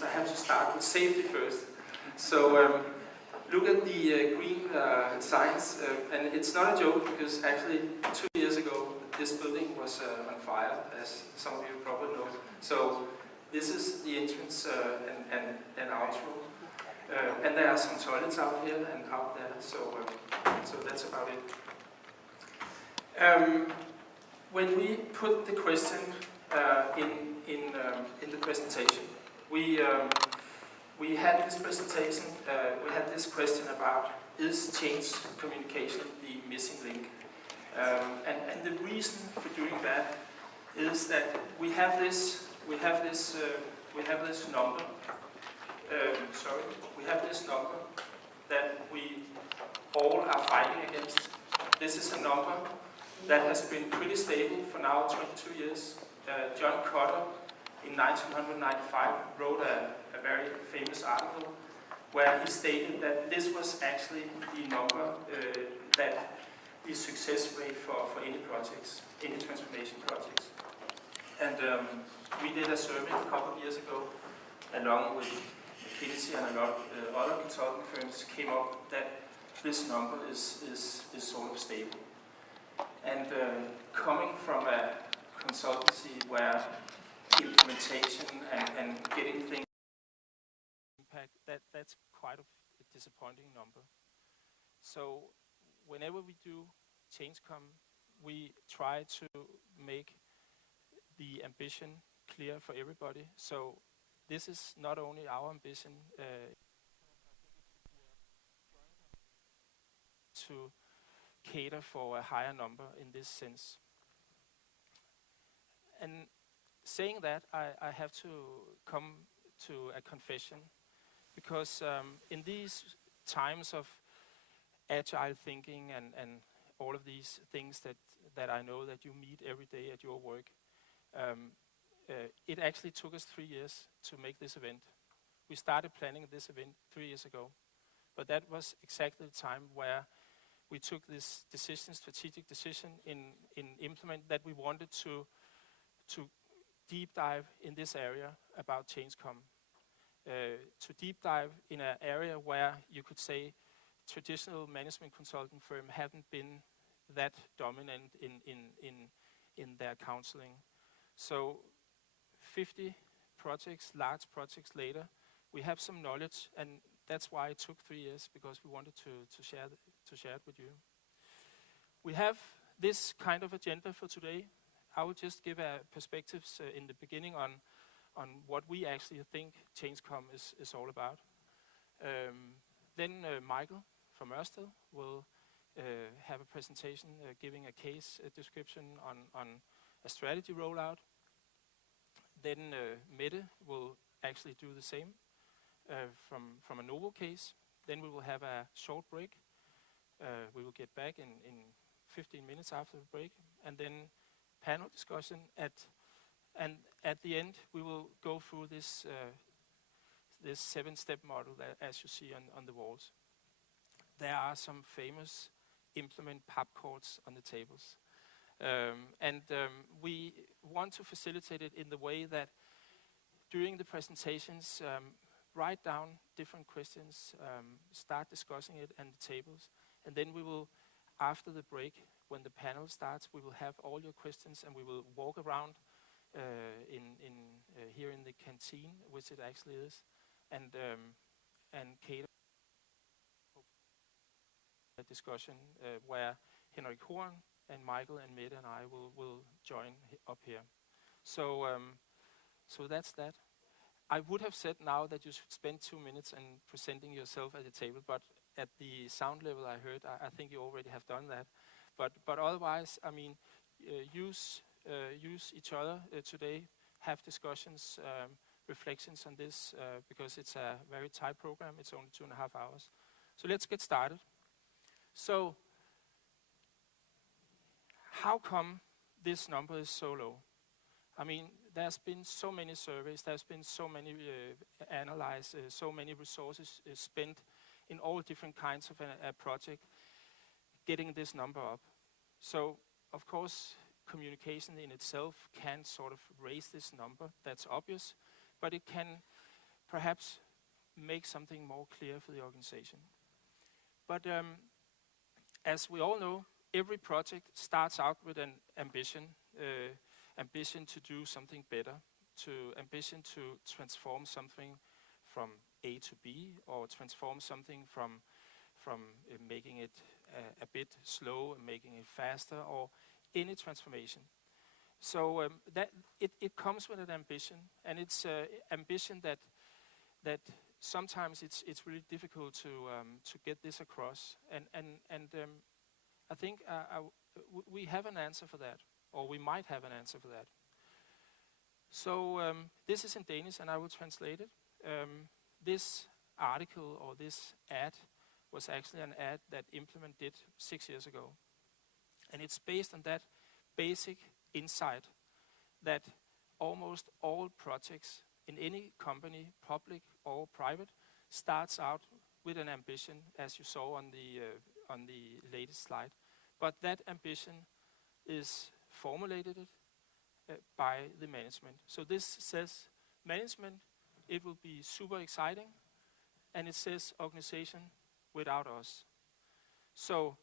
questions, I have to start with safety first. So look at the green signs, and it's not a joke because actually 2 years ago this building was on fire, as some of you probably know. So this is the entrance and outro. And there are some toilets out here and out there, so that's about it. When we put the question in the presentation, we had this presentation. We had this question about, is change communication the missing link? And the reason for doing that is that we have this number. We have this number that we all are fighting against. This is a number that has been pretty stable for now 22 years. John Cotter in 1995 wrote a very famous article where he stated that this was actually the number that is success rate for any projects, any transformation projects. And we did a survey a couple of years ago, along with McKinsey and a lot of other consulting firms, came up that this number is sort of stable. And coming from a consultancy where implementation and getting things impact, that's quite a disappointing number. So whenever we do ChangeCom, we try to make the ambition clear for everybody. So this is not only our ambition to cater for a higher number in this sense. And saying that, I have to come to a confession, because in these times of agile thinking and all of these things that I know that you meet every day at your work, it actually took us 3 years to make this event. We started planning this event 3 years ago, but that was exactly the time where we took this decision, strategic decision in implement, that we wanted to deep dive in this area about ChangeCom. To deep dive in an area where you could say traditional management consulting firm haven't been that dominant in their counseling. So 50 projects, large projects later, we have some knowledge, and that's why it took 3 years, because we wanted to share it with you. We have this kind of agenda for today. I will just give a perspectives in the beginning on what we actually think ChangeCom is all about. Then Michael from Ørsted will have a presentation giving a case description on a strategy rollout. Then Mette will actually do the same from a Novo case. Then we will have a short break. We will get back in 15 minutes after the break, and then panel discussion and at the end we will go through this 7-step model that, as you see on the walls. There are some famous implement pubcords on the tables. We want to facilitate it in the way that during the presentations, write down different questions, start discussing it on the tables, and then we will, after the break, when the panel starts, we will have all your questions, and we will walk around here in the canteen, which it actually is, and cater a discussion where Henrik Horn and Michael and Mette and I will join up here. So that's that. I would have said now that you should spend 2 minutes in presenting yourself at the table, but at the sound level I heard, I think you already have done that. But otherwise, I mean, use each other today, have discussions, reflections on this, because it's a very tight program. It's only 2.5 hours. So let's get started. So how come this number is so low? I mean, there's been so many surveys, there's been so many analyzed, so many resources spent in all different kinds of a project getting this number up. So, of course, communication in itself can sort of raise this number, that's obvious, but it can perhaps make something more clear for the organization. But as we all know, every project starts out with an ambition, ambition to do something better, ambition to transform something from A to B, or transform something from making it a bit slow and making it faster, or any transformation. So that it comes with an ambition, and it's ambition that sometimes it's really difficult to get this across. And I think we have an answer for that, or we might have an answer for that. So this is in Danish, and I will translate it. This article or this ad was actually an ad that Implement did 6 years ago. And it's based on that basic insight that almost all projects in any company, public or private, starts out with an ambition, as you saw on the latest slide. But that ambition is formulated by the management. So this says management, it will be super exciting, and it says organization without us. So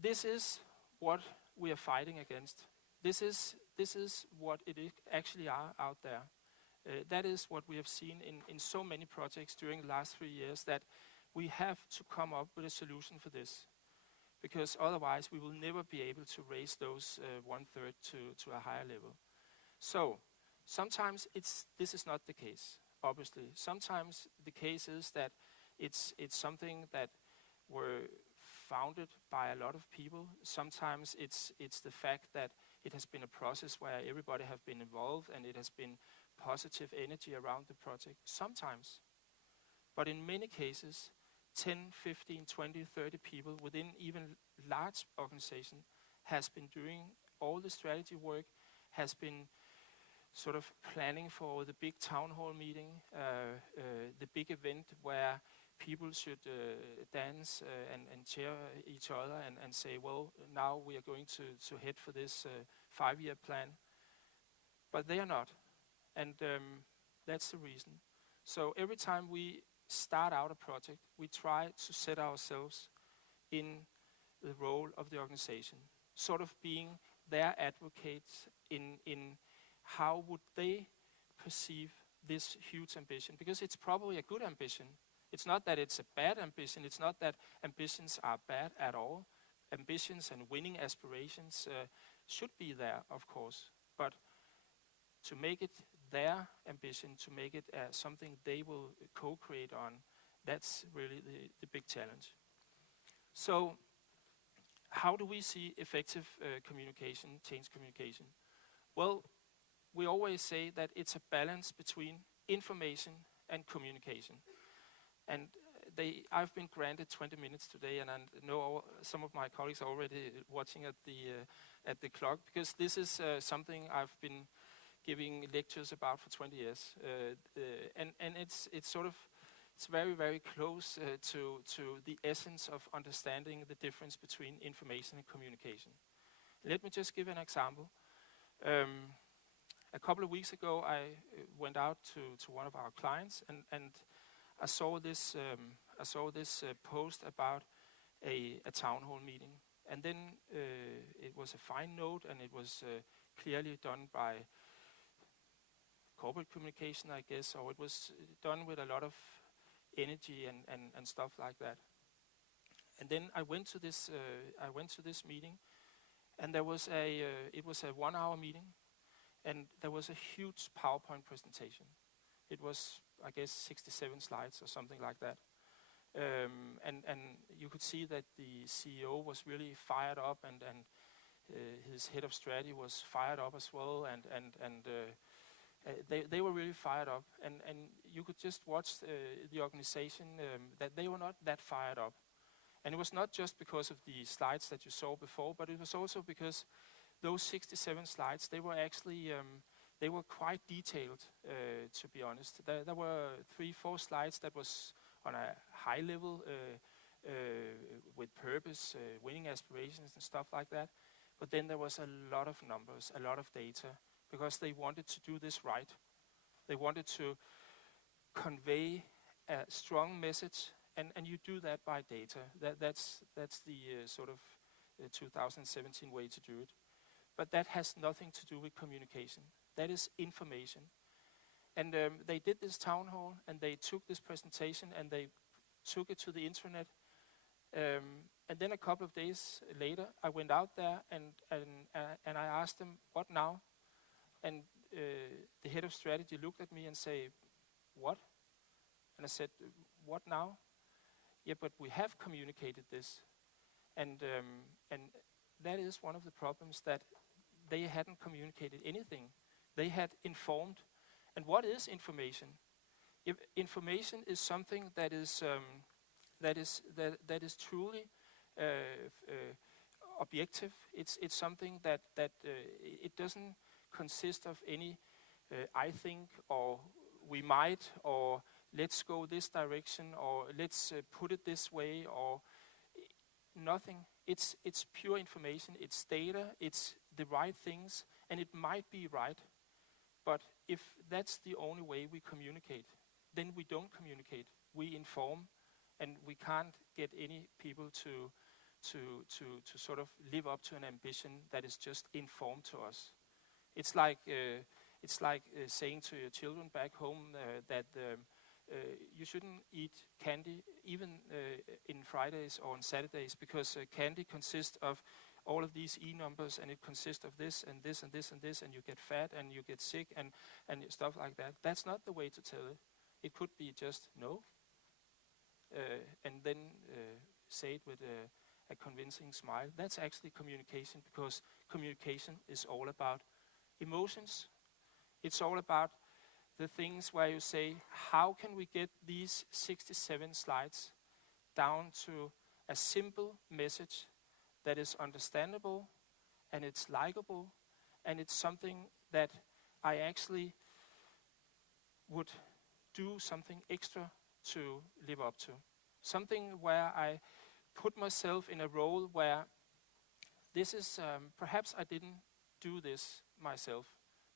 this is what we are fighting against. This is what it actually are out there. That is what we have seen in so many projects during the last 3 years, that we have to come up with a solution for this, because otherwise we will never be able to raise those 1/3 to a higher level. So sometimes this is not the case, obviously. Sometimes the case is that it's something that were founded by a lot of people. Sometimes it's the fact that it has been a process where everybody have been involved and it has been positive energy around the project. Sometimes. But in many cases, 10, 15, 20, 30 people within even large organization has been doing all the strategy work, has been sort of planning for the big town hall meeting, the big event where people should dance and cheer each other and say, well, now we are going to head for this 5-year plan. But they are not. And that's the reason. So every time we start out a project, we try to set ourselves in the role of the organization, sort of being their advocates in how would they perceive this huge ambition. Because it's probably a good ambition. It's not that it's a bad ambition. It's not that ambitions are bad at all. Ambitions and winning aspirations should be there, of course. But to make it their ambition, to make it something they will co-create on, that's really the big challenge. So how do we see effective communication, change communication? Well, we always say that it's a balance between information and communication. And I've been granted 20 minutes today, and I know some of my colleagues are already watching at the clock, because this is something I've been giving lectures about for 20 years, and it's very, very close to the essence of understanding the difference between information and communication. Let me just give an example. A couple of weeks ago, I went out to one of our clients, and I saw this post about a town hall meeting, and then it was a fine note, and it was clearly done by corporate communication, I guess, or it was done with a lot of energy and stuff like that. And then I went to this meeting, and it was a 1-hour meeting, and there was a huge PowerPoint presentation. It was, I guess, 67 slides or something like that. And you could see that the CEO was really fired up, and his head of strategy was fired up as well, and they were really fired up. And you could just watch the organization that they were not that fired up. And it was not just because of the slides that you saw before, but it was also because those 67 slides, they were actually they were quite detailed, to be honest. There were 3-4 slides that was on a high level with purpose, winning aspirations and stuff like that. But then there was a lot of numbers, a lot of data, because they wanted to do this right. They wanted to convey a strong message, and you do that by data. That's the sort of 2017 way to do it. But that has nothing to do with communication. That is information. And they did this town hall, and they took this presentation, and they took it to the internet. And then a couple of days later, I went out there, and I asked them, "What now?" And the head of strategy looked at me and said, "What?" And I said, "What now?" "Yeah, but we have communicated this." And that is one of the problems, that they hadn't communicated anything. They had informed. And what is information? If information is something that is truly objective. It's something that it doesn't consist of any I think, or we might, or let's go this direction, or let's put it this way, or nothing. It's pure information. It's data. It's the right things, and it might be right. But if that's the only way we communicate, then we don't communicate. We inform, and we can't get any people to sort of live up to an ambition that is just informed to us. It's like saying to your children back home that you shouldn't eat candy even in Fridays or on Saturdays, because candy consists of all of these E numbers, and it consists of this and this and this and this, and you get fat and you get sick and stuff like that. That's not the way to tell it. It could be just no, and then say it with a convincing smile. That's actually communication, because communication is all about emotions. It's all about the things where you say, how can we get these 67 slides down to a simple message that is understandable, and it's likable, and it's something that I actually would do something extra to live up to. Something where I put myself in a role where this is, perhaps I didn't do this myself.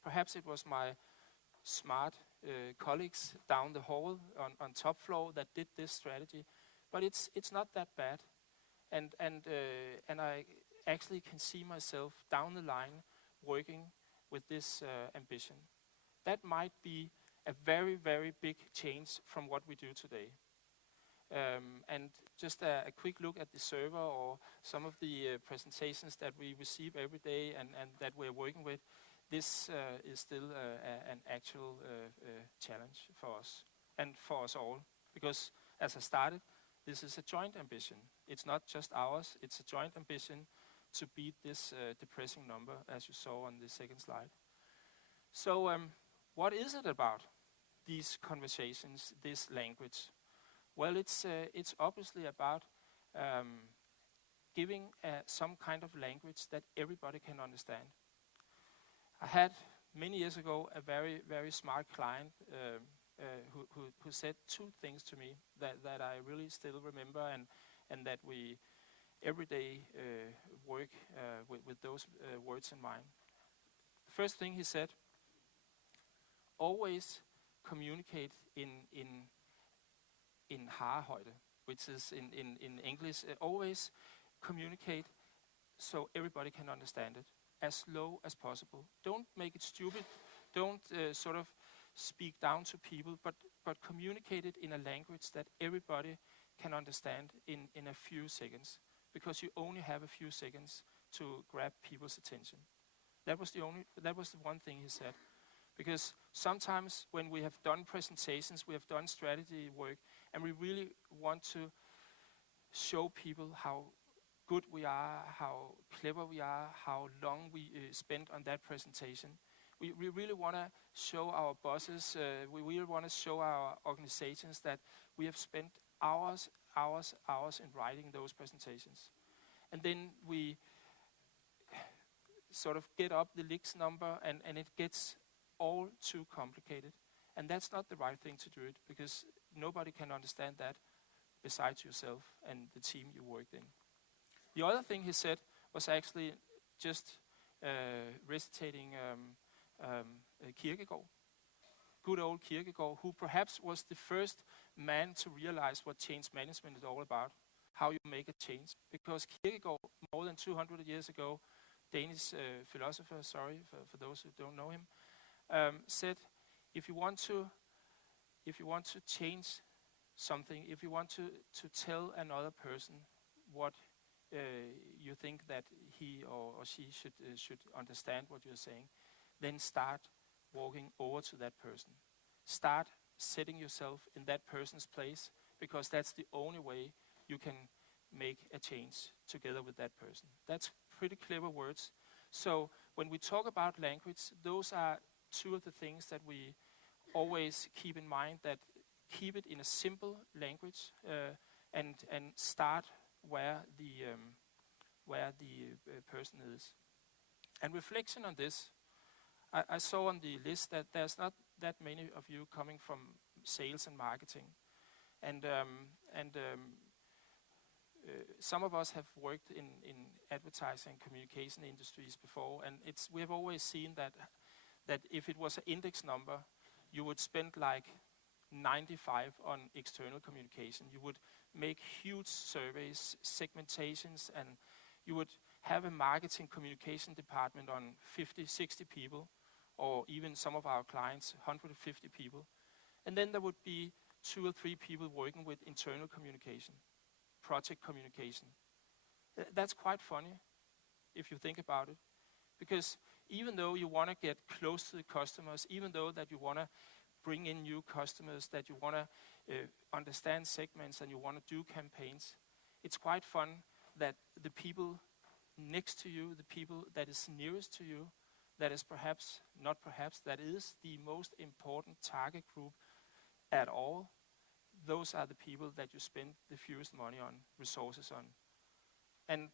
Perhaps it was my smart colleagues down the hall on top floor that did this strategy, but it's not that bad. And I actually can see myself down the line working with this ambition. That might be a very, very big change from what we do today. And just a quick look at the server, or some of the presentations that we receive every day and that we're working with. This is still an actual challenge for us and for us all, because as I started, this is a joint ambition. It's not just ours, it's a joint ambition to beat this depressing number, as you saw on the second slide. So what is it about, these conversations, this language? Well, it's obviously about giving some kind of language that everybody can understand. I had many years ago a very, very smart client who said two things to me that I really still remember, and that we every day work with those words in mind. The first thing he said: always communicate in harehøjde, which is in English, always communicate so everybody can understand it, as low as possible. Don't make it stupid. Don't sort of speak down to people, but communicate it in a language that everybody can understand in a few seconds, because you only have a few seconds to grab people's attention. That was the one thing he said. Because sometimes when we have done presentations, we have done strategy work, and we really want to show people how good we are, how clever we are, how long we spent on that presentation. We really want to show our bosses, we really want to show our organizations that we have spent hours in writing those presentations. And then we sort of get up the leaks number, and it gets all too complicated. And that's not the right thing to do it, because nobody can understand that besides yourself and the team you worked in. The other thing he said was actually just recitating Kierkegaard. good old Kierkegaard, who perhaps was the first man to realize what change management is all about, how you make a change. Because Kierkegaard, more than 200 years ago, Danish philosopher, sorry for those who don't know him, said, if you want to change something, if you want to tell another person what you think that he or she should understand what you're saying, then start walking over to that person. Start setting yourself in that person's place, because that's the only way you can make a change together with that person. That's pretty clever words. So when we talk about language, those are two of the things that we always keep in mind, that keep it in a simple language and start where the person is. And reflection on this, I saw on the list that there's not that many of you coming from sales and marketing. And some of us have worked in advertising and communication industries before, and we have always seen that if it was an index number, you would spend like 95 on external communication. You would make huge surveys, segmentations, and you would have a marketing communication department on 50, 60 people, or even some of our clients, 150 people. And then there would be 2 or 3 people working with internal communication, project communication. That's quite funny if you think about it. Because even though you want to get close to the customers, even though that you want to bring in new customers, that you want to understand segments and you want to do campaigns, it's quite fun that the people next to you, the people that is nearest to you, that is that is the most important target group at all, those are the people that you spend the fewest money on, resources on. And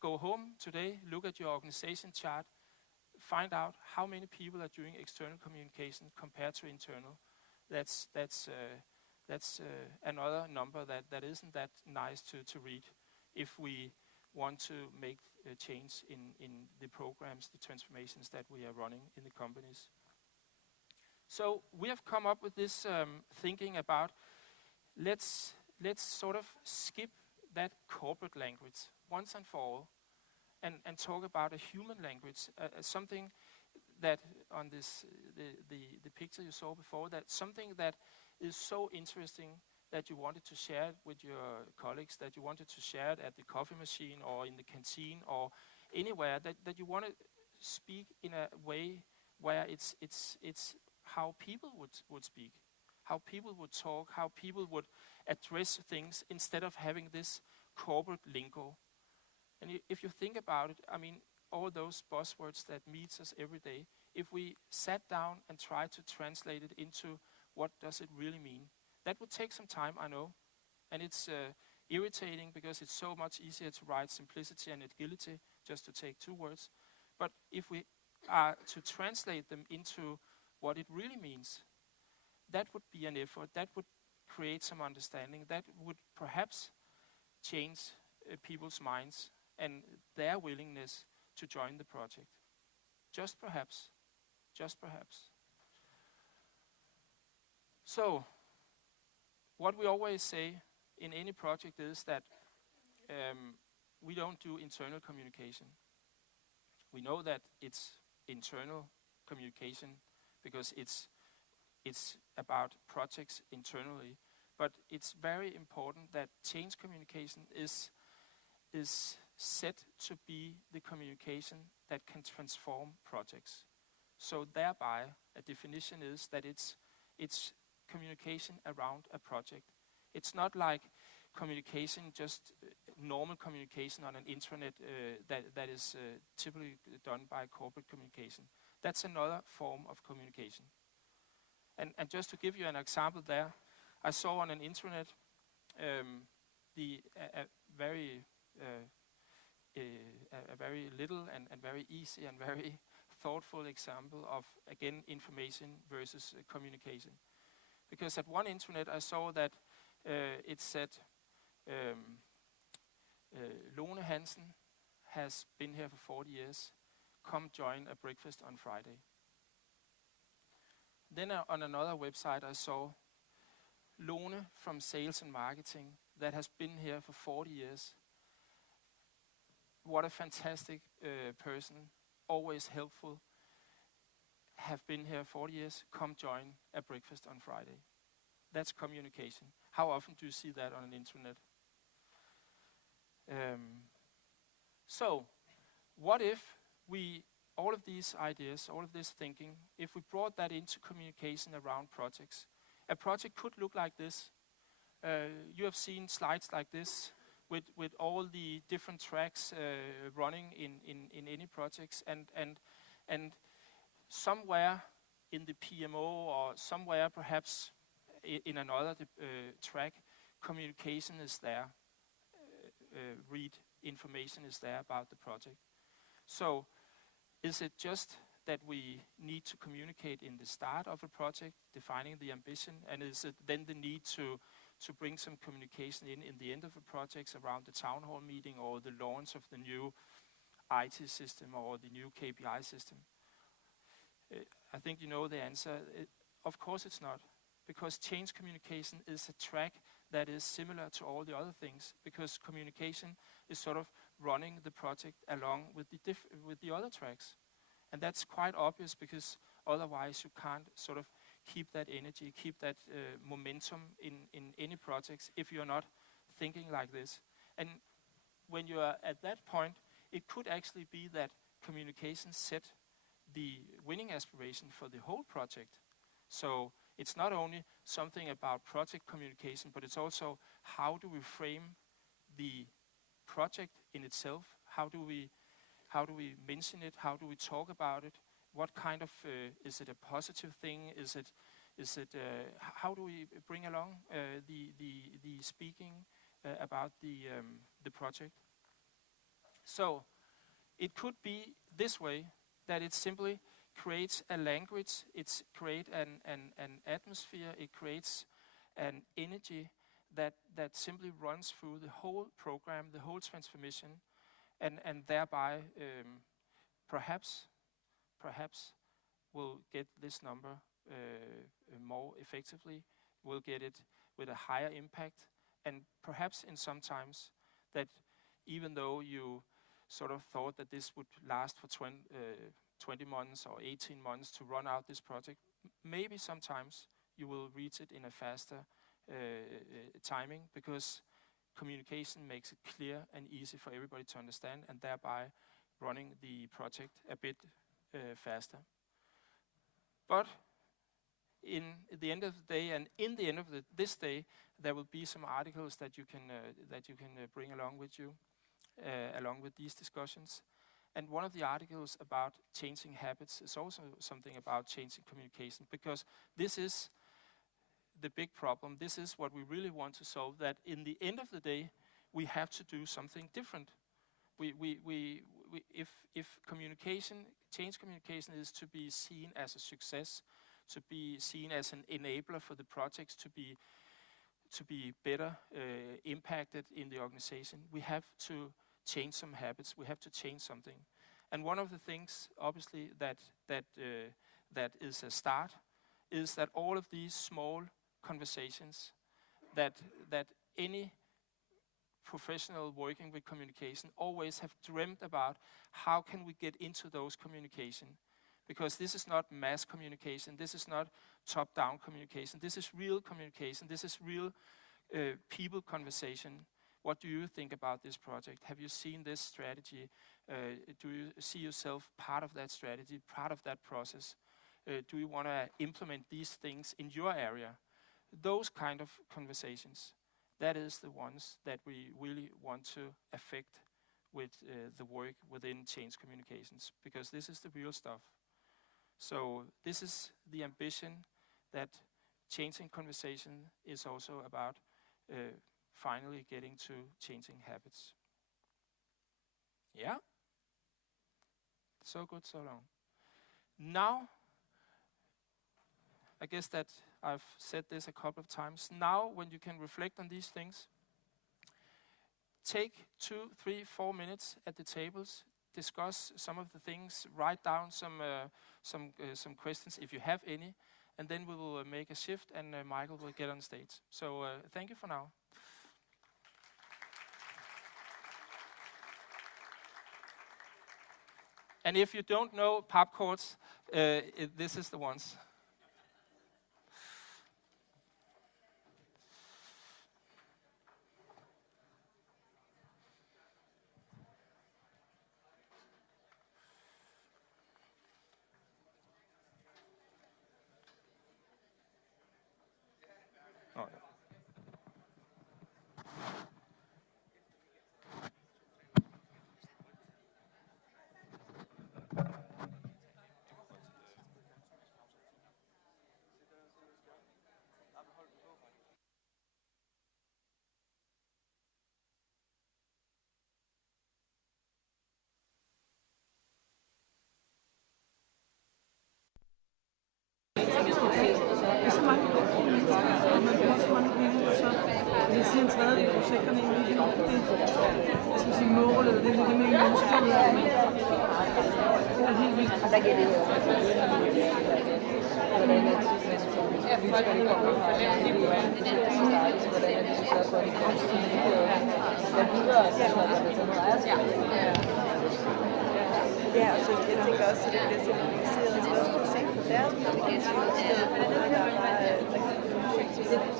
go home today, look at your organization chart, find out how many people are doing external communication compared to internal. That's another number that isn't that nice to read if we want to make a change in the programs, the transformations that we are running in the companies. So we have come up with this thinking about let's sort of skip that corporate language once and for all, and talk about a human language, something that on this the picture you saw before, that something that is so interesting that you wanted to share it with your colleagues, that you wanted to share it at the coffee machine or in the canteen or anywhere, that you want to speak in a way where it's how people would speak, how people would talk, how people would address things instead of having this corporate lingo. And if you think about it, I mean, all those buzzwords that meets us every day, if we sat down and tried to translate it into what does it really mean, that would take some time, I know. And it's irritating because it's so much easier to write simplicity and agility just to take 2 words. But if we are to translate them into what it really means, that would be an effort, that would create some understanding, that would perhaps change people's minds and their willingness to join the project. Just perhaps. Just perhaps. So, what we always say in any project is that we don't do internal communication. We know that it's internal communication because it's about projects internally, but it's very important that change communication is set to be the communication that can transform projects. So thereby, a definition is that it's communication around a project. It's not like communication, just normal communication on an intranet that is typically done by corporate communication. That's another form of communication. And just to give you an example there, I saw on an intranet a very little and very easy and very thoughtful example of, again, information versus communication. Because at one intranet I saw that it said, Lone Hansen has been here for 40 years. Come join a breakfast on Friday. Then on another website I saw Lone from Sales and Marketing that has been here for 40 years. What a fantastic person, always helpful. Have been here 40 years, come join a breakfast on Friday. That's communication. How often do you see that on an intranet? So, what if we, all of these ideas, all of this thinking, if we brought that into communication around projects? A project could look like this. You have seen slides like this with all the different tracks running in any projects, and somewhere in the PMO or somewhere perhaps in another track, communication is there. Read information is there about the project. So is it just that we need to communicate in the start of a project, defining the ambition, and is it then the need to bring some communication in the end of the projects around the town hall meeting or the launch of the new IT system or the new KPI system? I think you know the answer. Of course it's not, because change communication is a track that is similar to all the other things, because communication is sort of running the project along with the other tracks. And that's quite obvious, because otherwise you can't sort of keep that energy, keep that momentum in any projects if you're not thinking like this. And when you are at that point, it could actually be that communication set the winning aspiration for the whole project. So it's not only something about project communication, but it's also how do we frame the project in itself? How do we mention it? How do we talk about it? What kind of is it a positive thing? Is it how do we bring along the speaking about the project? So it could be this way, that it simply creates a language, it creates an atmosphere, it creates an energy that simply runs through the whole program, the whole transformation, and thereby perhaps we'll get this number more effectively, we'll get it with a higher impact, and perhaps in some times that even though you sort of thought that this would last for 20 months or 18 months to run out this project, maybe sometimes you will reach it in a faster timing, because communication makes it clear and easy for everybody to understand, and thereby running the project a bit faster. But in the end of the day, and in the end of this day, there will be some articles that you can bring along with you, along with these discussions. And one of the articles about changing habits is also something about changing communication, because this is the big problem. This is what we really want to solve, that in the end of the day, we have to do something different. If communication, change communication is to be seen as a success, to be seen as an enabler for the projects to be better impacted in the organization, we have to change some habits. We have to change something. And one of the things, obviously, that is a start, is that all of these small conversations that any professional working with communication always have dreamt about, how can we get into those communication? Because this is not mass communication, this is not top-down communication, this is real communication, this is real people conversation. What do you think about this project? Have you seen this strategy? Do you see yourself part of that strategy, part of that process? Do you want to implement these things in your area? Those kind of conversations, that is the ones that we really want to affect with the work within change communications, because this is the real stuff. So this is the ambition, that changing conversation is also about finally getting to changing habits. Yeah? So good, so long. Now, I guess that I've said this a couple of times. Now, when you can reflect on these things, take 2, 3, 4 minutes at the tables, discuss some of the things, write down some questions if you have any, and then we will make a shift, and Michael will get on stage. So thank you for now. And if you don't know pop chords, this is the ones. Oh, yeah. Jeg siger en tredjedel af projekterne egentlig ikke nok det, jeg skal sige mål, eller det er det med mennesker, det er helt vildt. Og der giver det jo også. Hvordan er det, at vi skal komme for længe i hvordan er det, så sørger for, at vi kommer til at videre, og så er det sådan noget ejerskab. Ja, og så jeg tænker også, at det bliver certificeret, og så også på se på deres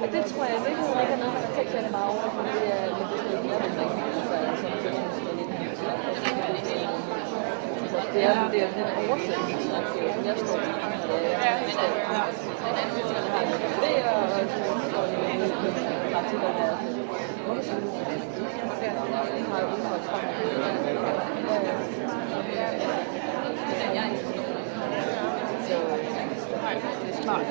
og det tror jeg virkelig ikke er noget, man har tænkt sig meget over, for det er lidt mere, det er lidt oversættelsesopgave, som jeg står i. Jeg har en idéer, og praktikerne er jeg har jo udholdt fra så det er smart.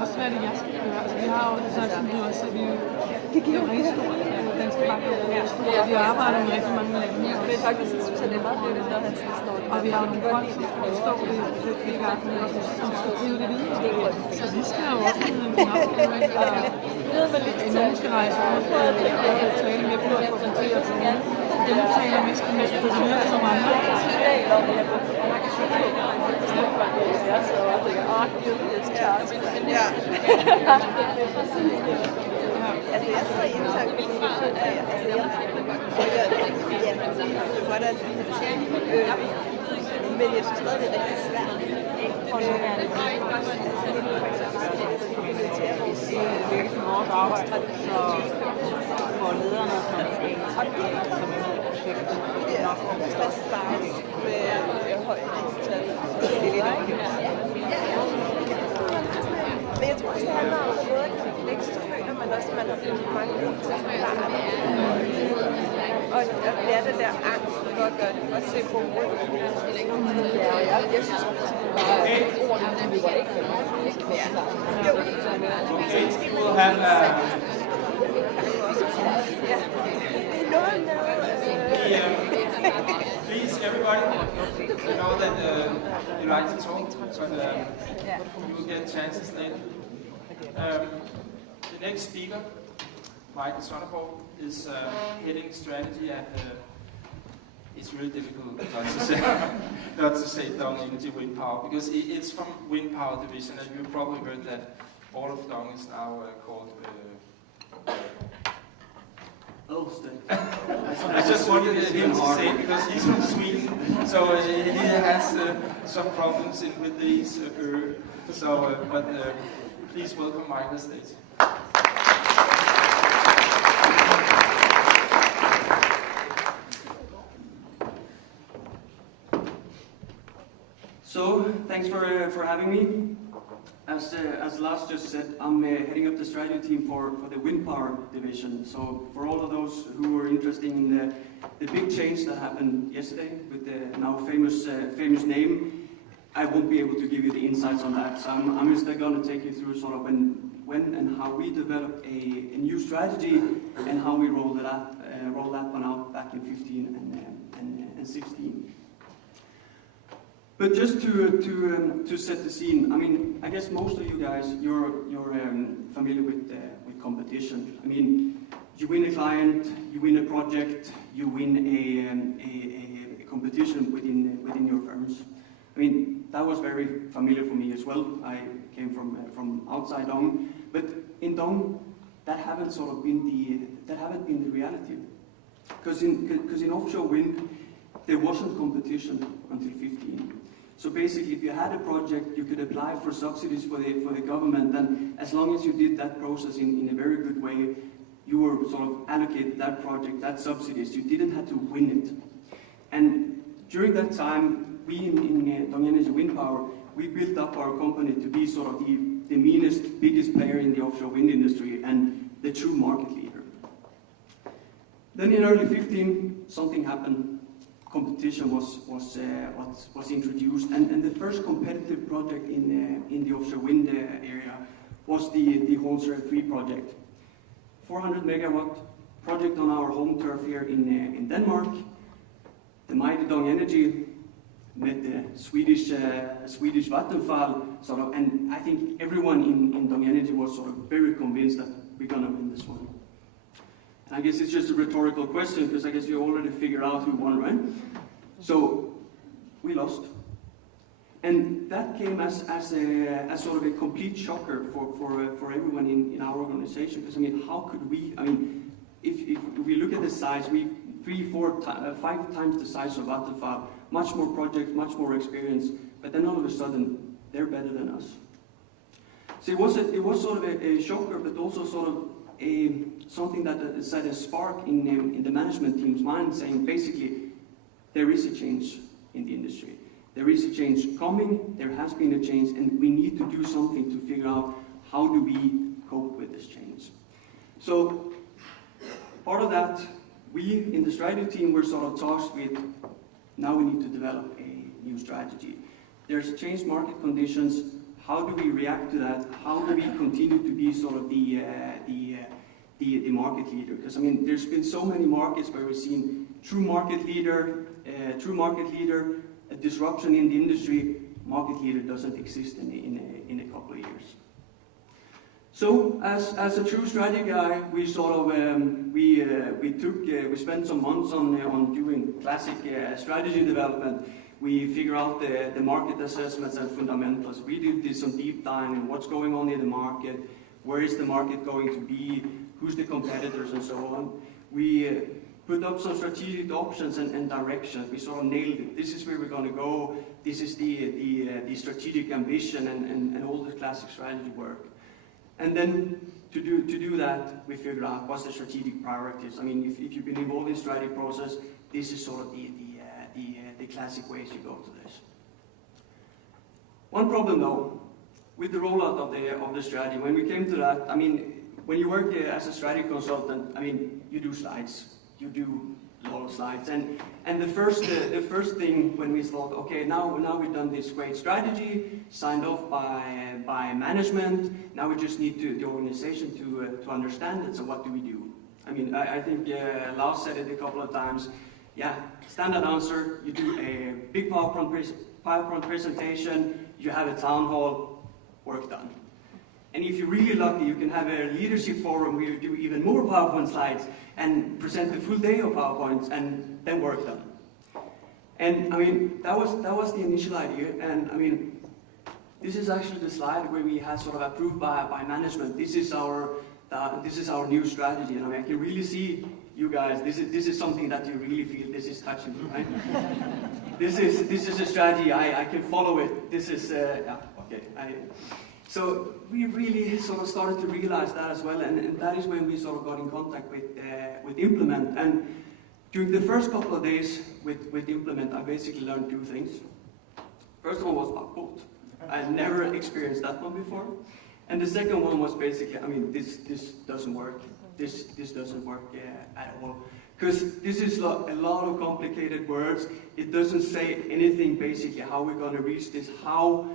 Også hvad er det, jeg skal gøre? Altså, vi har jo sagt, at vi også er jo rigtig stort. Danske Bank er stort, og vi arbejder med rigtig mange lande. Det er faktisk, synes jeg, det er meget dyrt, når han skal stå. Og vi har jo nogle folk, som skal stå det i gang med, som skal drive det videre. Så vi skal jo også have en opgave, ikke? Og nogen skal rejse rundt og tale med på at få dem til at gennemtale, og vi skal med at det videre til nogle andre. Jeg så og tænker, ja. Altså, jeg sidder i indtakt, altså, men jeg synes stadig, det er rigtig svært. Og nu er det virkelig for vores arbejde, for lederne, som er stressfejl med højt tal. Men jeg tror også, det handler om noget af kompleks, så føler man også, at man har fået mange og det er den der angst for at gøre det, for at se på rundt. Ja, og jeg synes, at ordene ligger ikke med mig. Okay, we will have please, everybody, you know that you like to talk, but you will get chances later. The next speaker, Michael Sonneborg, is heading strategy at, it's really difficult not to say Dong Energy Wind Power, because it's from Wind Power Division, and you probably heard that all of Dong is now called I just wanted him to say, because he's from Sweden, so he has some problems with these. But please welcome Michael stage. So, thanks for having me. As Lars just said, I'm heading up the strategy team for the Wind Power division. So for all of those who are interested in the big change that happened yesterday with the now famous name, I won't be able to give you the insights on that. So I'm instead going to take you through sort of when and how we developed a new strategy and how we rolled that one out back in 15 and 16. But just to set the scene, I mean, I guess most of you guys, you're familiar with competition. I mean, you win a client, you win a project, you win a competition within your firms. I mean, that was very familiar for me as well. I came from outside Dong, but in Dong, that haven't been the reality. Because in offshore wind, there wasn't competition until 15. So basically, if you had a project, you could apply for subsidies for the government, and as long as you did that process in a very good way, you were sort of allocated that project, that subsidies. You didn't have to win it. And during that time, we in Dong Energy Wind Power, we built up our company to be sort of the meanest, biggest player in the offshore wind industry and the true market leader. Then in early 15, something happened. Competition was introduced, and the first competitive project in the offshore wind area was the Hornsea 3 project. 400 megawatt project on our home turf here in Denmark. The mighty Dong Energy met the Swedish Vattenfall, and I think everyone in Dong Energy was sort of very convinced that we're gonna win this one. And I guess it's just a rhetorical question, because I guess you already figured out who won, right? So we lost. And that came as sort of a complete shocker for everyone in our organization. Because I mean, how could we? I mean, if we look at the size, we 5 times the size of Vattenfall, much more projects, much more experience. But then all of a sudden, they're better than us. So it was sort of a shocker, but also sort of something that set a spark in the management team's mind, saying basically there is a change in the industry. There is a change coming, there has been a change, and we need to do something to figure out how do we cope with this change. So part of that, we in the strategy team were sort of tasked with, now we need to develop a new strategy. There's changed market conditions. How do we react to that? How do we continue to be sort of the market leader? Because I mean, there's been so many markets where we've seen true market leader, a disruption in the industry. Market leader doesn't exist in a couple of years. So, as a true strategy guy, we sort of we spent some months on doing classic strategy development. We figure out the market assessments and fundamentals. We did some deep dive in what's going on in the market, where is the market going to be, who's the competitors, and so on. We put up some strategic options and directions. We sort of nailed it. This is where we're going to go. This is the strategic ambition and all the classic strategy work. And then to do that, we figured out what's the strategic priorities. I mean, if you've been involved in strategy process, this is sort of the classic ways you go to this. One problem though, with the rollout of the strategy, when we came to that, I mean, when you work as a strategy consultant, I mean, you do slides, you do a lot of slides, and the first thing when we thought, okay, now we've done this great strategy, signed off by management, now we just need the organization to understand it. So what do we do? I mean, I think Lars said it a couple of times. Yeah, standard answer, you do a big PowerPoint presentation, you have a town hall, work done. And if you're really lucky, you can have a leadership forum where you do even more PowerPoint slides and present the full day of PowerPoints, and then work done. And I mean, that was the initial idea. And I mean, this is actually the slide where we had sort of approved by management. This is our new strategy. And I mean, I can really see you guys, this is something that you really feel this is touching, right? This is a strategy, I can follow it. This is, yeah, okay. So we really sort of started to realize that as well, and that is when we sort of got in contact with Implement. And during the first couple of days with Implement, I basically learned 2 things. First one was Upvote. I'd never experienced that one before. And the second one was basically, I mean, this doesn't work. This doesn't work at all. Because this is a lot of complicated words. It doesn't say anything basically how we're going to reach this. How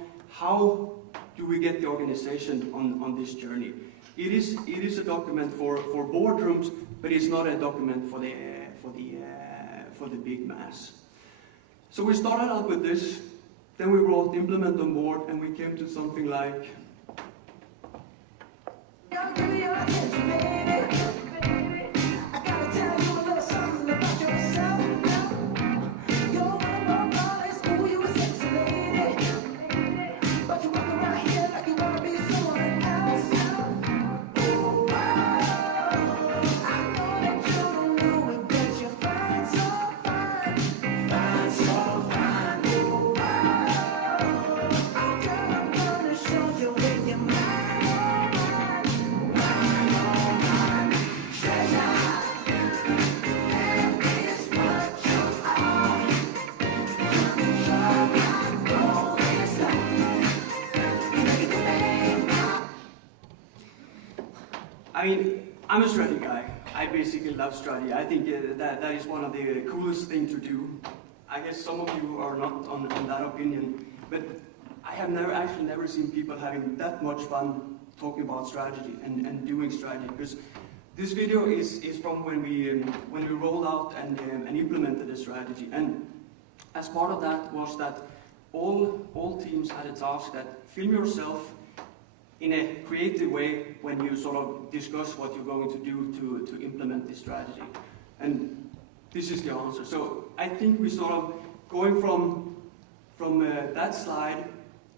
do we get the organization on this journey? It is a document for boardrooms, but it's not a document for the big mass. So we started out with this. Then we brought Implement on board, and we came to something like. I mean, I'm a strategy guy. I basically love strategy. I think that is one of the coolest things to do. I guess some of you are not on that opinion, but I have never seen people having that much fun talking about strategy and doing strategy. Because this video is from when we rolled out and implemented the strategy. And as part of that was that all teams had a task that film yourself in a creative way when you sort of discuss what you're going to do to implement this strategy. And this is the answer. So I think we sort of going from that slide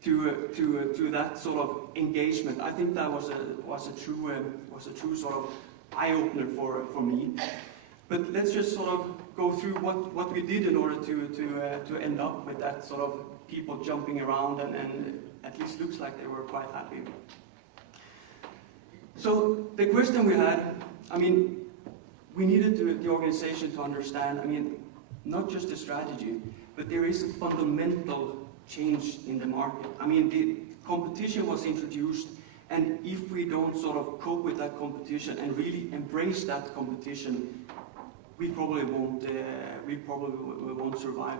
to that sort of engagement. I think that was a true sort of eye opener for me. But let's just sort of go through what we did in order to end up with that sort of people jumping around and at least looks like they were quite happy. So the question we had, I mean, we needed the organization to understand, I mean, not just the strategy, but there is a fundamental change in the market. I mean, the competition was introduced, and if we don't sort of cope with that competition and really embrace that competition, we probably won't survive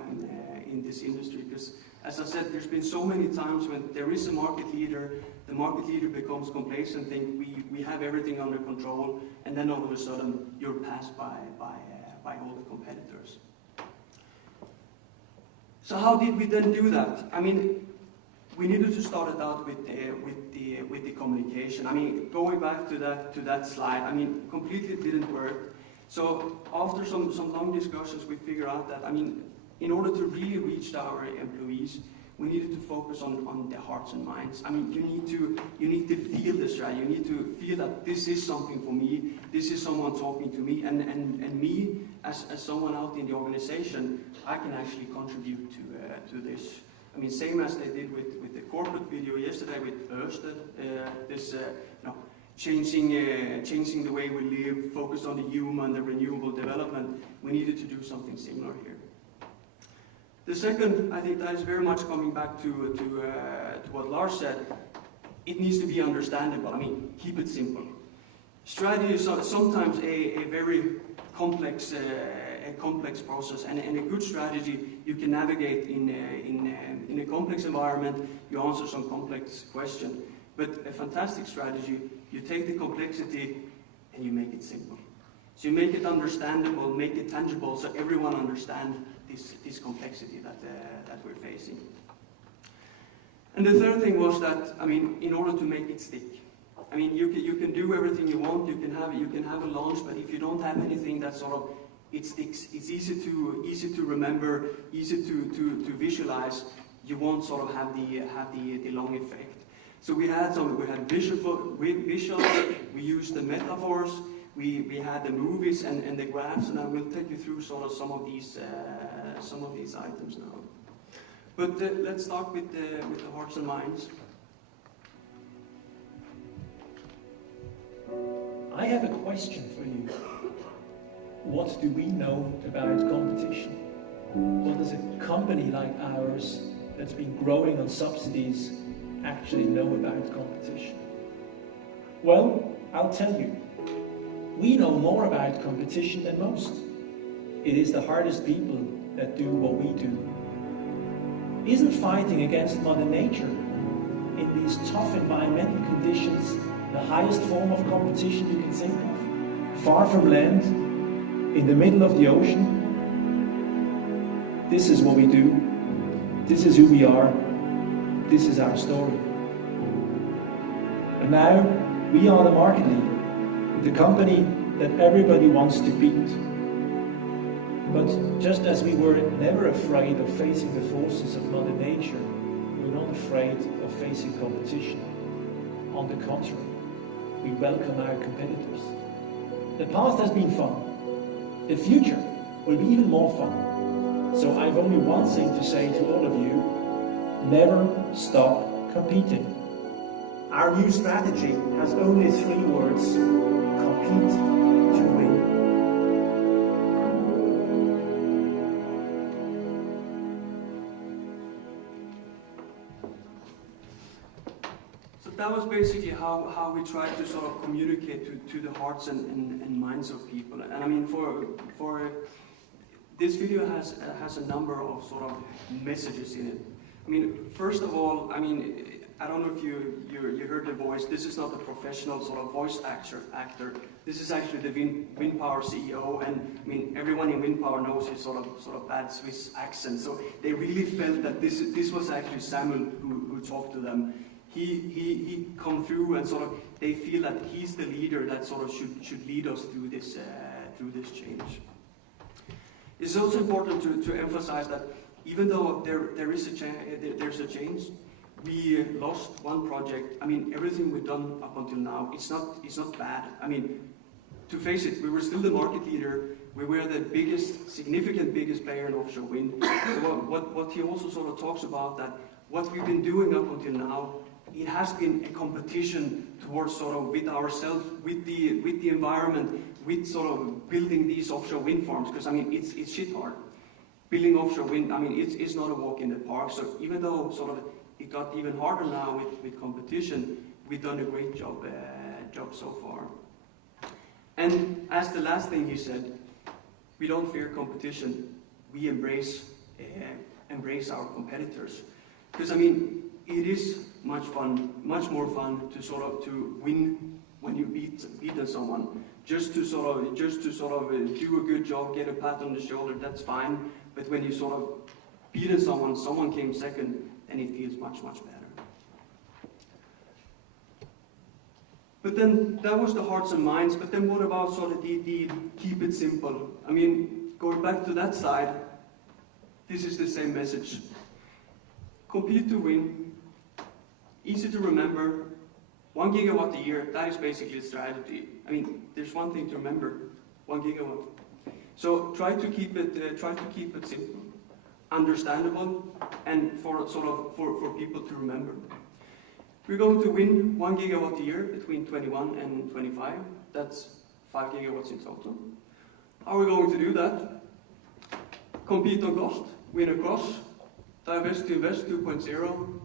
in this industry. Because, as I said, there's been so many times when there is a market leader, the market leader becomes complacent, think we have everything under control, and then all of a sudden you're passed by all the competitors. So how did we then do that? I mean, we needed to start it out with the communication. I mean, going back to that slide, I mean, completely didn't work. So after some long discussions, we figured out that, I mean, in order to really reach our employees, we needed to focus on their hearts and minds. I mean, you need to feel the strategy. You need to feel that this is something for me. This is someone talking to me, and me as someone out in the organization, I can actually contribute to this. I mean, same as they did with the corporate video yesterday with Ørsted, changing the way we live, focus on the human, the renewable development. We needed to do something similar here. The second, I think that is very much coming back to what Lars said. It needs to be understandable. I mean, keep it simple. Strategy is sometimes a very complex process, and a good strategy you can navigate in a complex environment. You answer some complex question, but a fantastic strategy, you take the complexity and you make it simple. So you make it understandable, make it tangible, so everyone understands this complexity that we're facing. And the third thing was that, I mean, in order to make it stick, I mean, you can do everything you want, you can have a launch, but if you don't have anything that sort of it sticks, it's easy to remember, easy to visualize, you won't sort of have the long effect. So we had visual, we used the metaphors, we had the movies and the graphs, and I will take you through sort of some of these items now. But let's start with the hearts and minds. I have a question for you. What do we know about competition? What does a company like ours that's been growing on subsidies actually know about competition? Well, I'll tell you. We know more about competition than most. It is the hardest people that do what we do. Isn't fighting against Mother Nature in these tough environmental conditions the highest form of competition you can think of? Far from land, in the middle of the ocean. This is what we do. This is who we are. This is our story. And now, we are the market leader, the company that everybody wants to beat. But just as we were never afraid of facing the forces of Mother Nature, we're not afraid of facing competition. On the contrary, we welcome our competitors. The past has been fun. The future will be even more fun. So I've only one thing to say to all of you: never stop competing. Our new strategy has only 3 words: compete to win. So that was basically how we tried to sort of communicate to the hearts and minds of people. And I mean, for this video has a number of sort of messages in it. I mean, first of all, I mean, I don't know if you heard the voice. This is not a professional sort of voice actor. This is actually the Windpower CEO, and I mean, everyone in Windpower knows his sort of bad Swiss accent. So they really felt that this was actually Samuel who talked to them. He come through, and sort of they feel that he's the leader that sort of should lead us through this change. It's also important to emphasize that even though there's a change, we lost one project. I mean, everything we've done up until now, it's not bad. I mean, to face it, we were still the market leader. We were the significant biggest player in offshore wind. So what he also sort of talks about, that what we've been doing up until now, it has been a competition towards sort of with ourselves, with the environment, with sort of building these offshore wind farms. Because I mean, it's shit hard. Building offshore wind, I mean, it's not a walk in the park. So even though sort of it got even harder now with competition, we've done a great job so far. And as the last thing he said, we don't fear competition. We embrace our competitors. Because I mean, it is much more fun to win when you beat someone. Just to sort of do a good job, get a pat on the shoulder, that's fine. But when you sort of beat someone came second, then it feels much better. But then that was the hearts and minds. But then what about sort of the keep it simple? I mean, going back to that side, this is the same message. Compete to win. Easy to remember. 1 gigawatt a year, that is basically the strategy. I mean, there's one thing to remember, 1 gigawatt. So try to keep it simple, understandable, and for people to remember. We're going to win 1 gigawatt a year between 21 and 25. That's 5 gigawatts in total. How are we going to do that? Compete on cost, win across, divest to invest 2.0,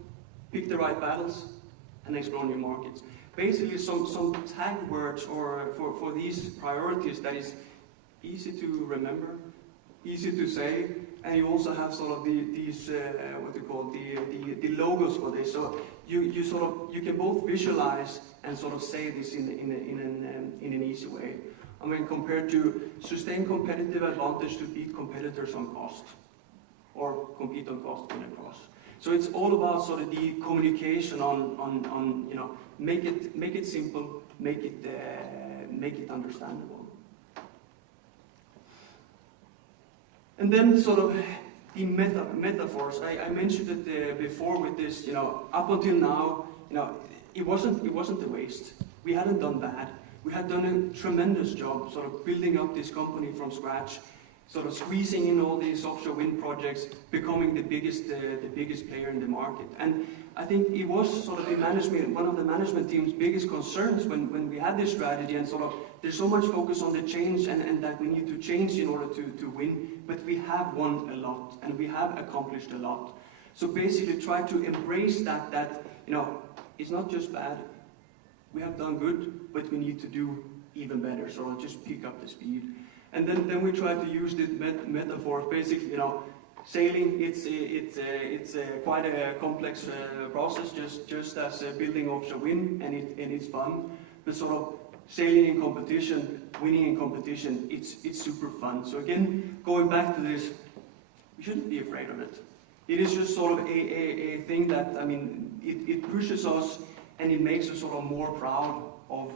pick the right battles, and explore new markets. Basically, some tag words for these priorities that is easy to remember, easy to say, and you also have sort of these what you call the logos for this. So you can both visualize and sort of say this in an easy way. I mean, compared to sustain competitive advantage to beat competitors on cost, or compete on cost, win across. So it's all about sort of the communication on you know, make it simple, make it understandable. And then sort of the metaphors. I mentioned it before with this. You know, up until now, you know, it wasn't a waste. We hadn't done bad. We had done a tremendous job, sort of building up this company from scratch, sort of squeezing in all these offshore wind projects, becoming the biggest player in the market. And I think it was sort of one of the management team's biggest concerns when we had this strategy, and sort of there's so much focus on the change and that we need to change in order to win, but we have won a lot and we have accomplished a lot. So basically try to embrace that you know, it's not just bad, we have done good, but we need to do even better, so I'll just pick up the speed. And then we try to use this metaphor. Basically, you know, sailing, it's quite a complex process, just as building offshore wind, and it's fun. But sort of sailing in competition, winning in competition, it's super fun. So again, going back to this, we shouldn't be afraid of it. It is just sort of a thing that, I mean, it pushes us, and it makes us sort of more proud of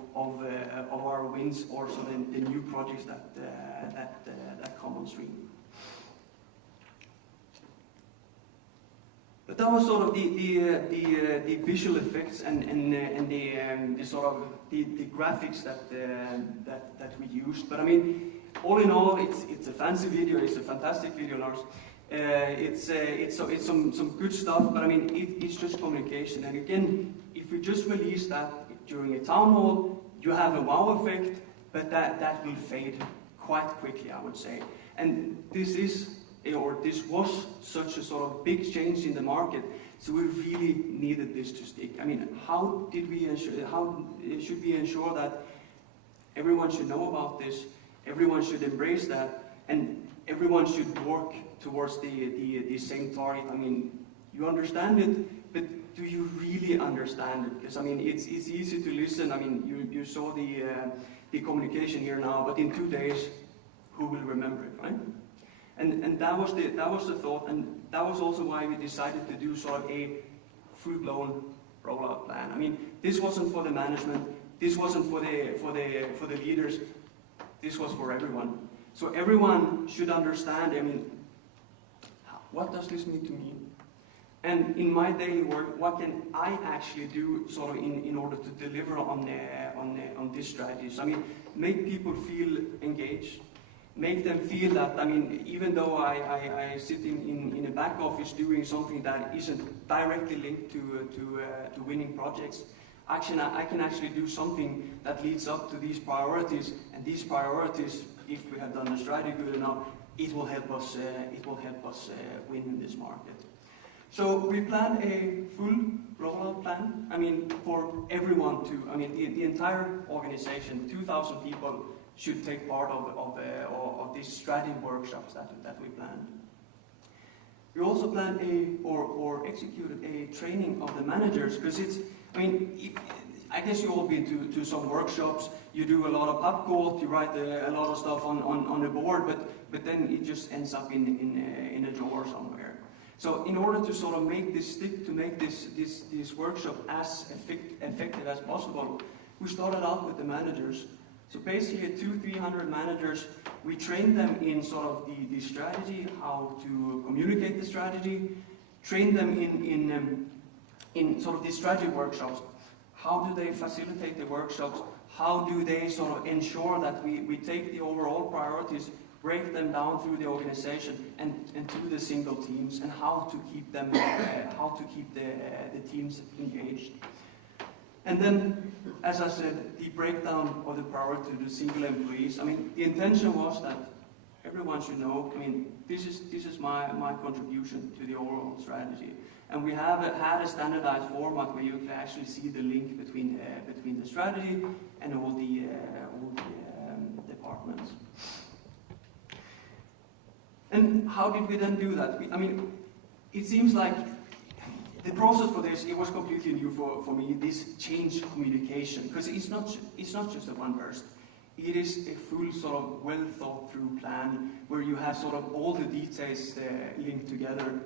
our wins, or so the new projects that come on stream. But that was sort of the visual effects and the sort of the graphics that we used. But I mean, all in all, it's a fancy video. It's a fantastic video, Lars. It's some good stuff. But I mean, it's just communication. And again, if we just release that during a town hall, you have a wow effect, but that will fade quite quickly, I would say. And this was such a sort of big change in the market So we really needed this to stick. I mean, how should we ensure that everyone should know about this, everyone should embrace that, and everyone should work towards the same target? I mean, you understand it, but do you really understand it? Because I mean, it's easy to listen. I mean, you saw the communication here now, but in 2 days, who will remember it, right? And that was the thought, and that was also why we decided to do sort of a full-blown rollout plan. I mean, this wasn't for the management, this wasn't for the leaders, this was for everyone. So everyone should understand. I mean, what does this mean to me? And in my daily work, what can I actually do sort of in order to deliver on these strategies? I mean, make people feel engaged. Make them feel that, I mean, even though I sit in a back office doing something that isn't directly linked to winning projects, I can actually do something that leads up to these priorities, and these priorities, if we have done the strategy good enough, it will help us win in this market. So we planned a full rollout plan. I mean, for everyone to, I mean, the entire organization, 2,000 people, should take part of these strategy workshops that we planned. We also planned or executed a training of the managers, because it's, I mean, I guess you all been to some workshops, you do a lot of upcode, you write a lot of stuff on the board, but then it just ends up in a drawer somewhere. So in order to sort of make this stick, to make this workshop as effective as possible, we started out with the managers. So basically 200-300 managers, we trained them in sort of the strategy, how to communicate the strategy, trained them in sort of the strategy workshops. How do they facilitate the workshops? How do they sort of ensure that we take the overall priorities, break them down through the organization and to the single teams, and how to keep them, how to keep the teams engaged. And then, as I said, the breakdown of the priority to the single employees. I mean, the intention was that everyone should know, I mean, this is my contribution to the overall strategy. And we have had a standardized format where you can actually see the link between the strategy and all the departments. And how did we then do that? I mean, it seems like the process for this, it was completely new for me, this change communication, because it's not just a one burst. It is a full sort of well thought through plan where you have sort of all the details linked together.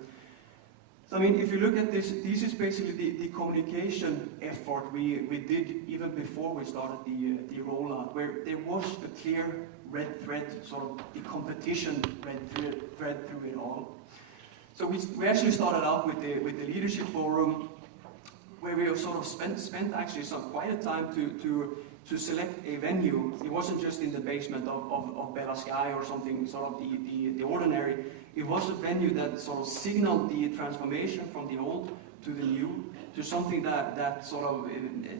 So I mean, if you look at this is basically the communication effort we did even before we started the rollout, where there was a clear red thread, sort of the competition red thread through it all. So we actually started out with the leadership forum, where we sort of spent actually quite a time to select a venue. It wasn't just in the basement of Bella Sky or something sort of the ordinary. It was a venue that sort of signaled the transformation from the old to the new, to something that sort of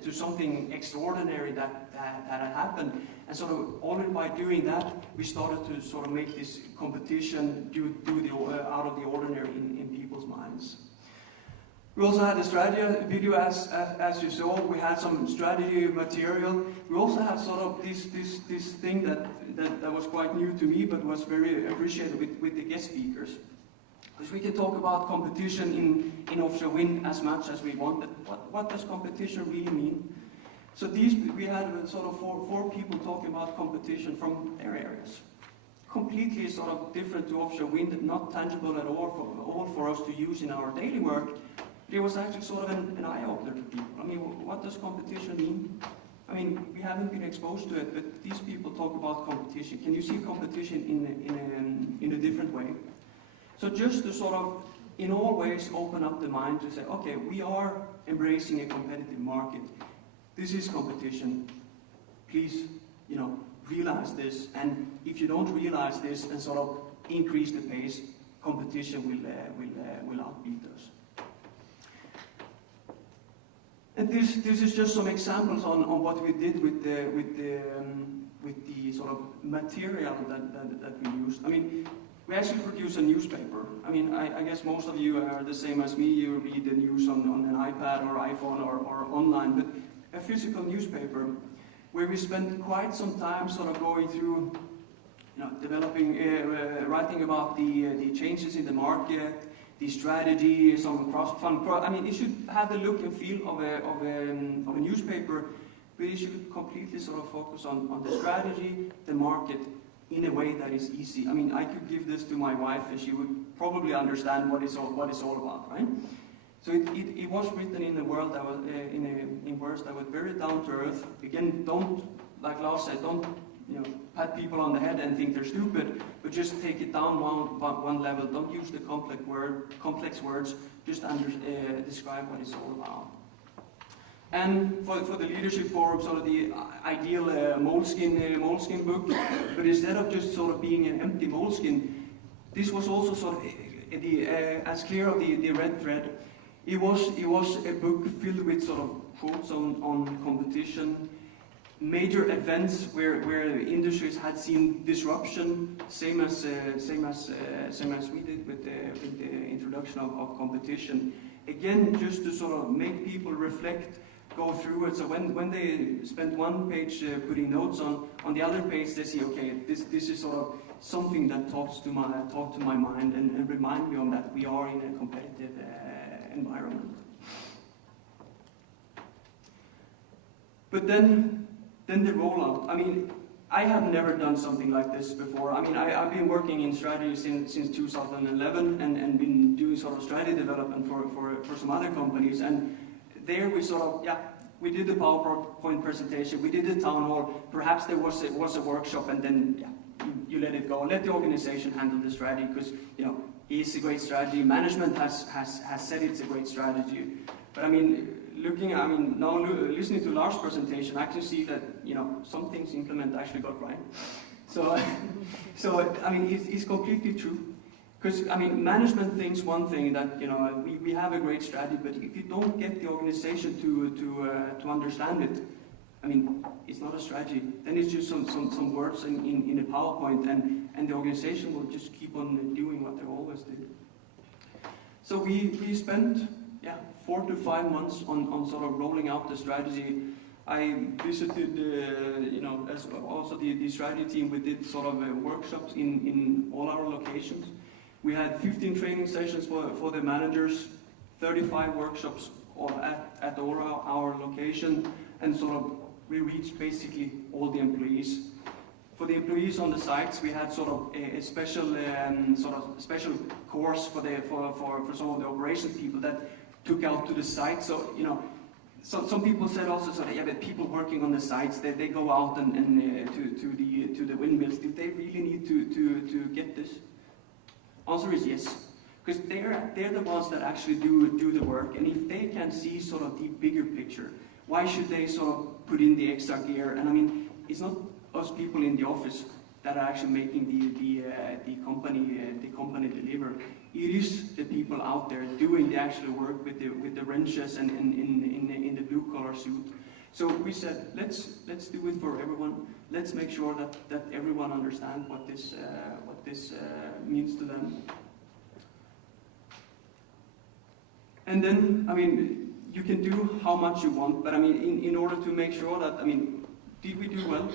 to something extraordinary that had happened. And sort of only by doing that, we started to sort of make this competition do out of the ordinary in people's minds. We also had a strategy video, as you saw. We had some strategy material. We also had sort of this thing that was quite new to me, but was very appreciated with the guest speakers. Because we can talk about competition in offshore wind as much as we want, but what does competition really mean? So we had sort of four people talking about competition from their areas. Completely sort of different to offshore wind, not tangible at all for us to use in our daily work. It was actually sort of an eye-opener to people. I mean, what does competition mean? I mean, we haven't been exposed to it, but these people talk about competition. Can you see competition in a different way? So just to sort of, in all ways, open up the mind to say, okay, we are embracing a competitive market. This is competition. Please, realize this. And if you don't realize this and sort of increase the pace, competition will outbeat us. And this is just some examples on what we did with the sort of material that we used. I mean, we actually produce a newspaper. I mean, I guess most of you are the same as me. You read the news on an iPad or iPhone or online, but a physical newspaper where we spend quite some time sort of going through, developing, writing about the changes in the market, the strategy, some cross-fund. I mean, it should have the look and feel of a newspaper, but it should completely sort of focus on the strategy, the market, in a way that is easy. I mean, I could give this to my wife and she would probably understand what it's all about, right? So it was written in a world that was in words that were very down to earth. Again, don't, like Lars said, don't pat people on the head and think they're stupid, but just take it down one level. Don't use the complex words. Just describe what it's all about. And for the leadership forum, sort of the ideal moleskin book, but instead of just sort of being an empty moleskin, this was also sort of as clear of the red thread. It was a book filled with sort of quotes on competition, major events where industries had seen disruption, same as we did with the introduction of competition. Again, just to sort of make people reflect, go through it. So when they spend one page putting notes on the other page, they see, okay, this is sort of something that talks to my mind and remind me of that we are in a competitive environment. But then the rollout. I mean, I have never done something like this before. I mean, I've been working in strategy since 2011 and been doing sort of strategy development for some other companies. And there we sort of, we did the PowerPoint presentation, we did the town hall, perhaps there was a workshop, and then you let it go. Let the organization handle the strategy, because it's a great strategy. Management has said it's a great strategy. But I mean, now listening to Lars' presentation, I can see that some things implement actually got right. So I mean, it's completely true. Because I mean, management thinks one thing, that we have a great strategy, but if you don't get the organization to understand it, I mean, it's not a strategy. Then it's just some words in a PowerPoint, and the organization will just keep on doing what they always did. So we spent 4 to 5 months on sort of rolling out the strategy. I visited, as also the strategy team. We did sort of workshops in all our locations. We had 15 training sessions for the managers, 35 workshops at all our location, and sort of we reached basically all the employees. For the employees on the sites, we had sort of a special course for some of the operations people that took out to the site. So some people said also, but people working on the sites, they go out and to the windmills. Did they really need to get this? Answer is yes, because they're the ones that actually do the work, and if they can see sort of the bigger picture, why should they sort of put in the extra gear? And I mean, it's not us people in the office that are actually making the company deliver. It is the people out there doing the actual work with the wrenches and in the blue collar suit. So we said, let's do it for everyone. Let's make sure that everyone understands what this means to them. And then, I mean, you can do how much you want, but I mean, in order to make sure that, I mean, did we do well?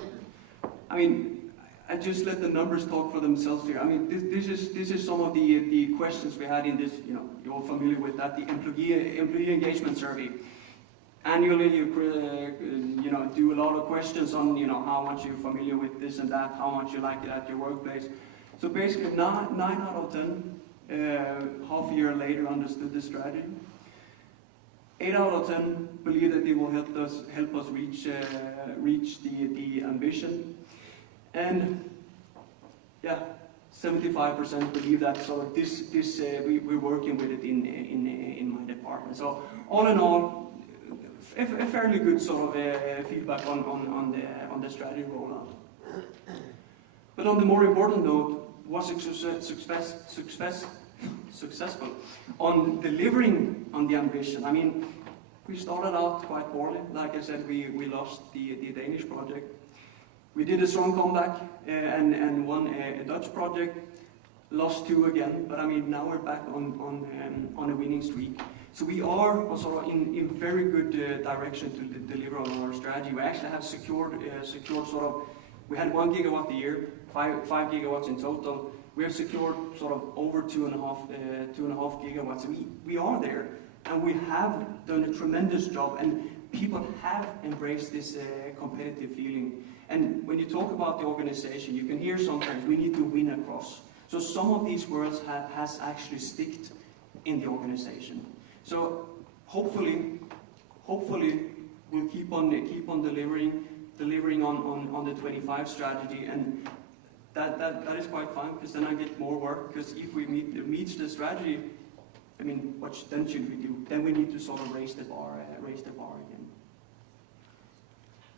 I mean, I just let the numbers talk for themselves here. I mean, this is some of the questions we had in this. You're all familiar with that, the employee engagement survey. Annually, you do a lot of questions on how much you're familiar with this and that, how much you like it at your workplace. So basically, 9 out of 10, half a year later, understood the strategy. 8 out of 10 believe that it will help us reach the ambition, and 75% believe that. So we're working with it in my department. So all in all, a fairly good sort of feedback on the strategy rollout. But on the more important note, was it successful on delivering on the ambition? I mean, we started out quite poorly. Like I said, we lost the Danish project. We did a strong comeback and won a Dutch project. lost 2 again, but I mean now we're back on a winning streak. So we are sort of in very good direction to deliver on our strategy. We actually have secured sort of, we had 1 gigawatt a year, 5 gigawatts in total. We have secured sort of over 2.5 gigawatts. We are there, and we have done a tremendous job, and people have embraced this competitive feeling. And when you talk about the organization, you can hear sometimes we need to win across. So some of these words has actually sticked in the organization. So hopefully we'll keep on delivering on the 25 strategy, and that is quite fun, because then I get more work. Because if we meet the strategy, I mean, what then should we do? Then we need to sort of raise the bar again.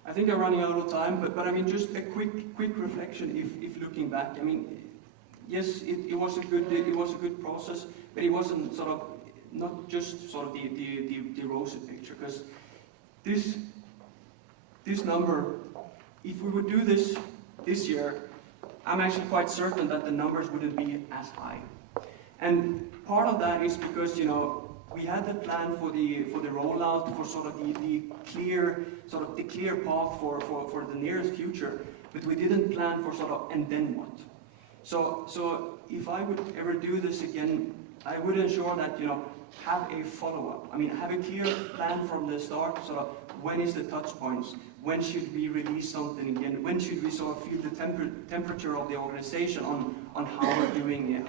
I think I'm running out of time, but I mean, just a quick reflection. If looking back, I mean, yes, it was a good process, but it wasn't sort of not just sort of the rosy picture. Because this number, if we would do this year, I'm actually quite certain that the numbers wouldn't be as high. And part of that is because, you know, we had the plan for the rollout, for sort of the clear path for the nearest future, but we didn't plan for sort of and then what. So if I would ever do this again, I would ensure that, you know, have a follow-up. I mean, have a clear plan from the start. Sort of when is the touch points? When should we release something again? When should we sort of feel the temperature of the organization on how we're doing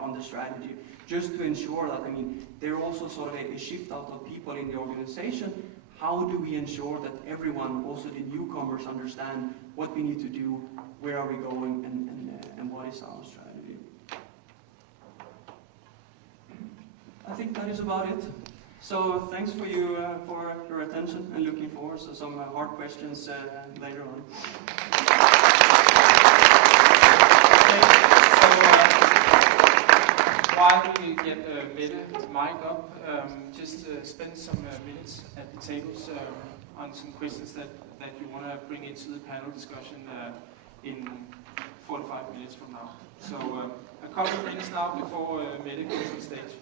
on the strategy? Just to ensure that, I mean, there also sort of a shift out of people in the organization. How do we ensure that everyone, also the newcomers, understand what we need to do, where are we going, and what is our strategy? I think that is about it. So thanks for your attention, and looking forward to some hard questions later on. While we get Mette mic up, just spend some minutes at the tables on some questions that you want to bring into the panel discussion in 45 minutes from now. So a couple of minutes now before Mette goes on stage.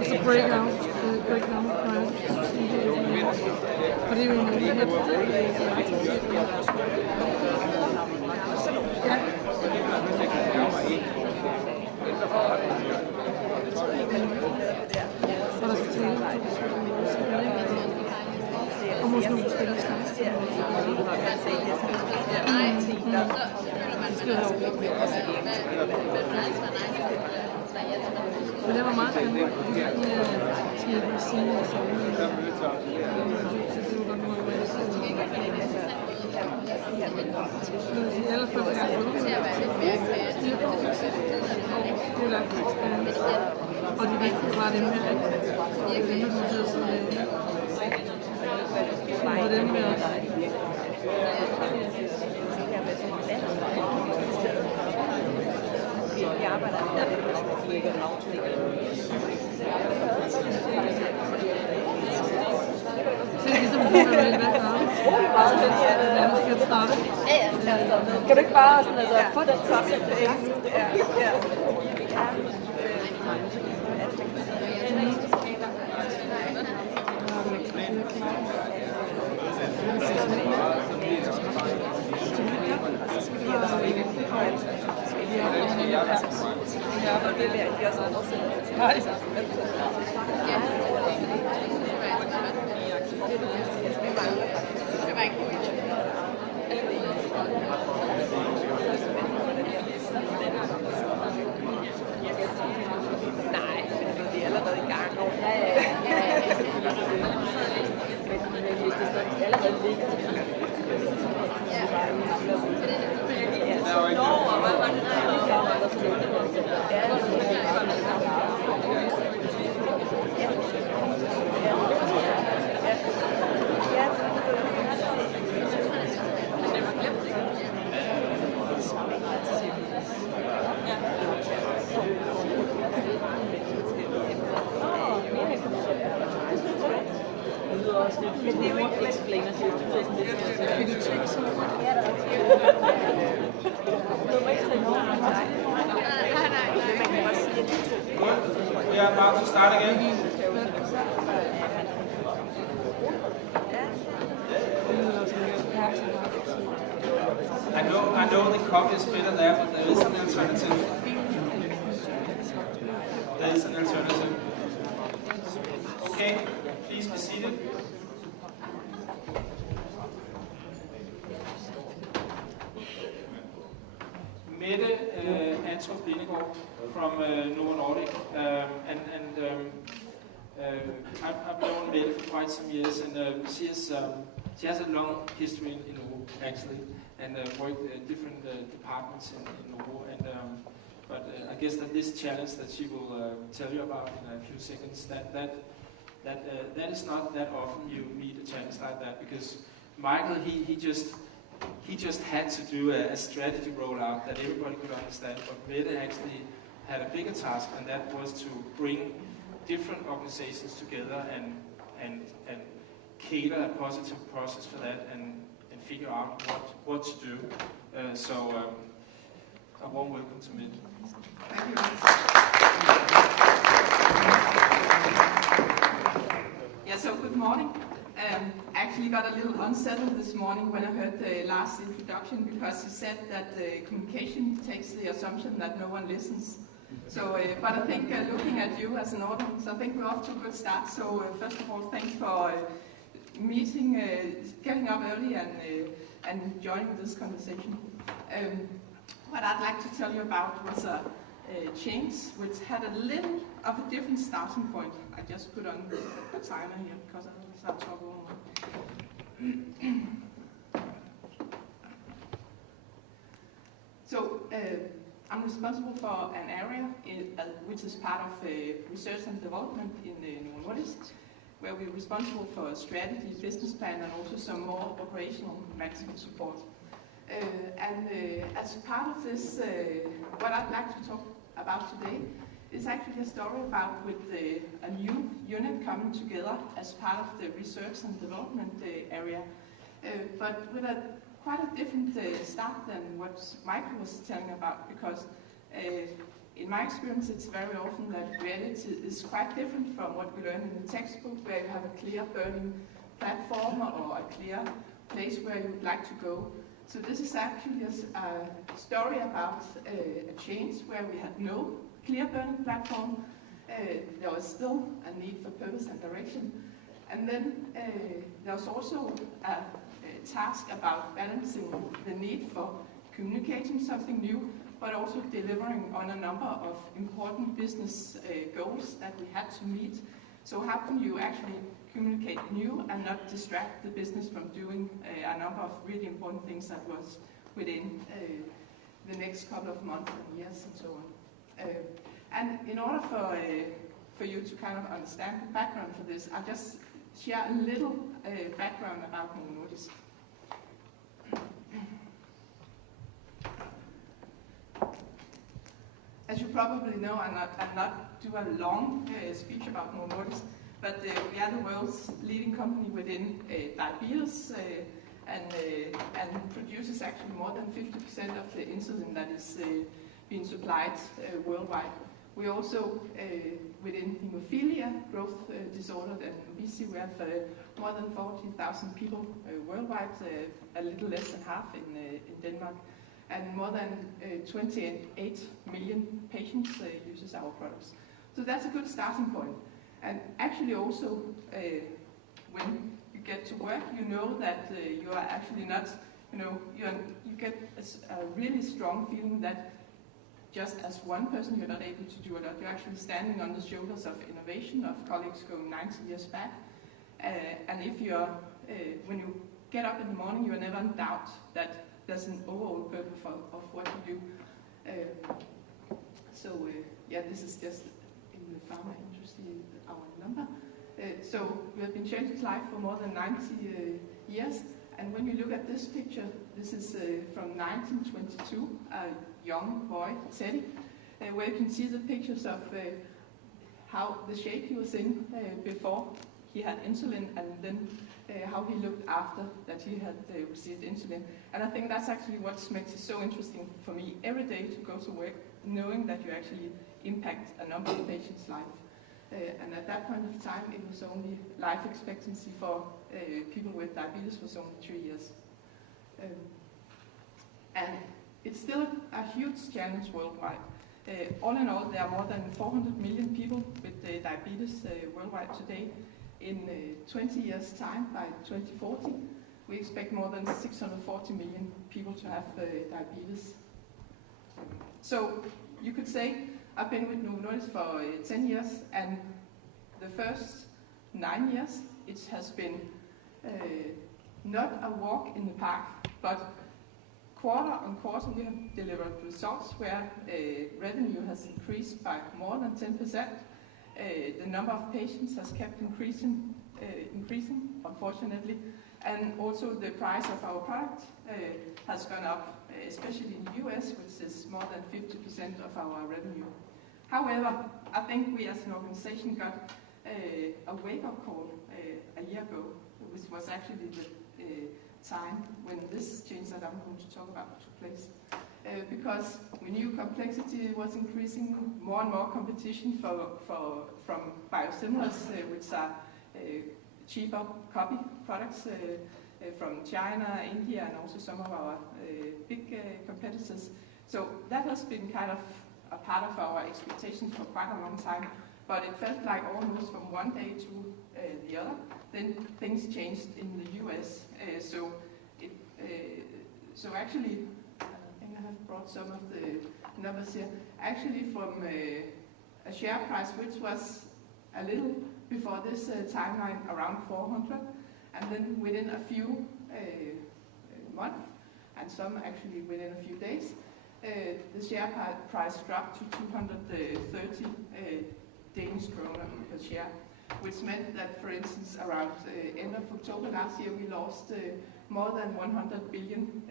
It's a breakdown plan. But even Men det var meget spændende, fordi skal hjælpe os sige det samme. Allerførst er og det vigtige var det med, at det betyder sådan lidt. Og det med os. Jeg arbejder så det er ligesom du har været hvad starte. Kan du ikke bare sådan, altså, få den subject til engelsk? Ja. Det vil jeg ikke også undersøge. Nej. Nej, det er allerede i gang. Men det er jo ikke explainer til Vil du tænke så hurtigt? Du må ikke tage nogen af dig. Man kan bare sige, at Good. We are about to start again. I know the coffee is better there, but there is an alternative. There is an alternative. Okay, please be seated. Mette Antrup Lindegaard from Novo Nordic, I've known Mette for quite some years, and she has a long history in Novo actually, and worked in different departments in Novo. But I guess that this challenge that she will tell you about in a few seconds, that is not that often you meet a challenge like that, because Michael he just had to do a strategy rollout that everybody could understand, but Mette actually had a bigger task, and that was to bring different organizations together and cater a positive process for that, and figure out what to do. So a warm welcome to Mette. Thank you. Yeah, so good morning. I actually got a little unsettled this morning when I heard the last introduction, because he said that communication takes the assumption that no one listens. So, but I think looking at you as an audience, I think we're off to a good start. So first of all, thanks for meeting, getting up early and joining this conversation. What I'd like to tell you about was a change which had a little of a different starting point. I just put on the timer here because I start talking on. So I'm responsible for an area which is part of research and development in Novo Nordisk, where we're responsible for strategy, business plan, and also some more operational management support. As part of this, what I'd like to talk about today is actually a story about with a new unit coming together as part of the research and development area, but with quite a different start than what Michael was telling about, because in my experience it's very often that reality is quite different from what we learn in the textbook, where you have a clear burning platform or a clear place where you would like to go. So this is actually a story about a change where we had no clear burning platform. There was still a need for purpose and direction. And then there was also a task about balancing the need for communicating something new, but also delivering on a number of important business goals that we had to meet. So how can you actually communicate new and not distract the business from doing a number of really important things that was within the next couple of months and years and so on. And in order for you to kind of understand the background for this, I'll just share a little background about Novo Nordisk. As you probably know, I'll not do a long speech about Novo Nordisk, but we are the world's leading company within diabetes and produces actually more than 50% of the insulin that is being supplied worldwide. We also, within hemophilia, growth disorder and obesity, we have more than 40,000 people worldwide, a little less than half in Denmark, and more than 28 million patients uses our products. So that's a good starting point. And actually also, when you get to work, you know that you are actually not, you get a really strong feeling that just as one person you're not able to do a lot. You're actually standing on the shoulders of innovation, of colleagues going 90 years back. And if you're, when you get up in the morning, you're never in doubt that there's an overall purpose of what you do. Yeah, this is just in the pharma industry, our number. So we have been changing life for more than 90 years. And when you look at this picture, this is from 1922, a young boy, Teddy, where you can see the pictures of how the shape he was in before he had insulin, and then how he looked after that he had received insulin. And I think that's actually what makes it so interesting for me every day to go to work, knowing that you actually impact a number of patients' life. And at that point of time, it was only life expectancy for people with diabetes was only 3 years. And it's still a huge challenge worldwide. All in all, there are more than 400 million people with diabetes worldwide today. In 20 years' time, by 2040, we expect more than 640 million people to have diabetes. So you could say I've been with Novo Nordisk for 10 years, and the first 9 years it has been not a walk in the park, but quarter on quarter we have delivered results where revenue has increased by more than 10%. The number of patients has kept increasing, unfortunately, and also the price of our product has gone up, especially in the US, which is more than 50% of our revenue. However, I think we as an organization got a wake-up call a year ago, which was actually the time when this change that I'm going to talk about took place. Because we knew complexity was increasing, more and more competition from biosimilars, which are cheaper copy products from China, India, and also some of our big competitors. So that has been kind of a part of our expectations for quite a long time, but it felt like almost from one day to the other, then things changed in the US. So actually, I have brought some of the numbers here. Actually, from a share price which was a little before this timeline around 400, and then within a few months, and some actually within a few days, the share price dropped to 230 Danish kroner per share, which meant that, for instance, around end of October last year, we lost more than 100 billion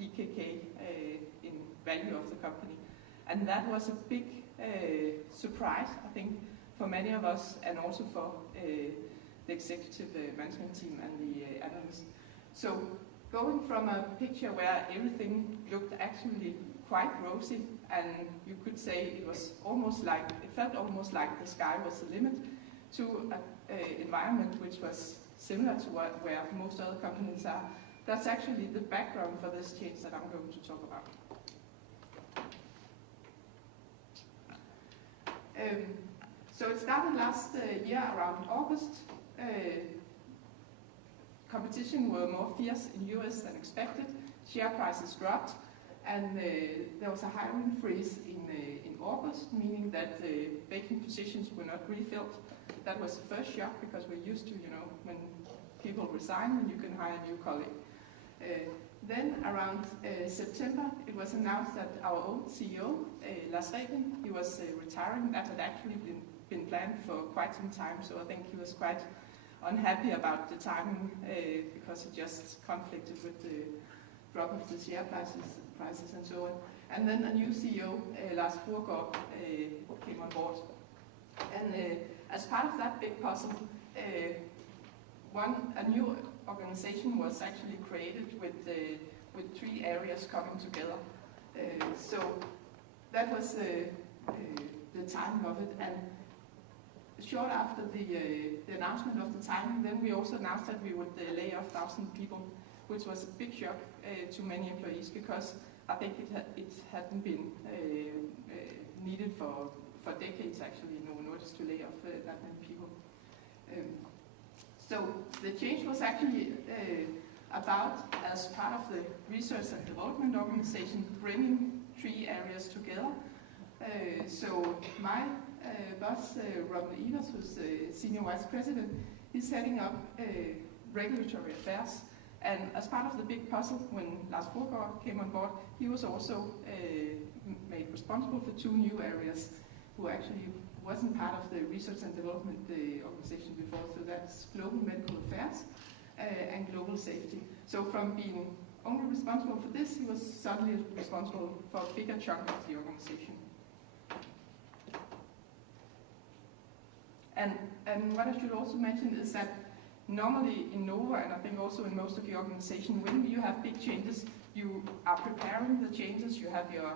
DKK in value of the company. And that was a big surprise, I think, for many of us, and also for the executive management team and the analysts. So going from a picture where everything looked actually quite rosy, and you could say it was almost like, it felt almost like the sky was the limit, to an environment which was similar to where most other companies are. That's actually the background for this change that I'm going to talk about. So it started last year around August. Competition were more fierce in US than expected. Share prices dropped, and there was a hiring freeze in August, meaning that vacant positions were not refilled. That was the first shock, because we're used to, when people resign and you can hire a new colleague. Then around September, it was announced that our old CEO, Lars Rebien, he was retiring. That had actually been planned for quite some time, so I think he was quite unhappy about the timing because it just conflicted with the drop of the share prices and so on. And then a new CEO, Lars Fruergaard, came on board. And as part of that big puzzle, a new organization was actually created with 3 areas coming together. So that was the timing of it. And short after the announcement of the timing, then we also announced that we would lay off 1,000 people, which was a big shock to many employees, because I think it hadn't been needed for decades, actually, in Novo Nordisk to lay off that many people. So the change was actually about, as part of the research and development organization, bringing 3 areas together. So my boss, Robin Evers, who's the Senior Vice President, he's heading up regulatory affairs. And as part of the big puzzle, when Lars Fruergaard came on board, he was also made responsible for 2 new areas, who actually wasn't part of the research and development organization before. So that's global medical affairs and global safety. So from being only responsible for this, he was suddenly responsible for a bigger chunk of the organization. And what I should also mention is that normally in Nova, and I think also in most of your organization, when you have big changes, you are preparing the changes, you have your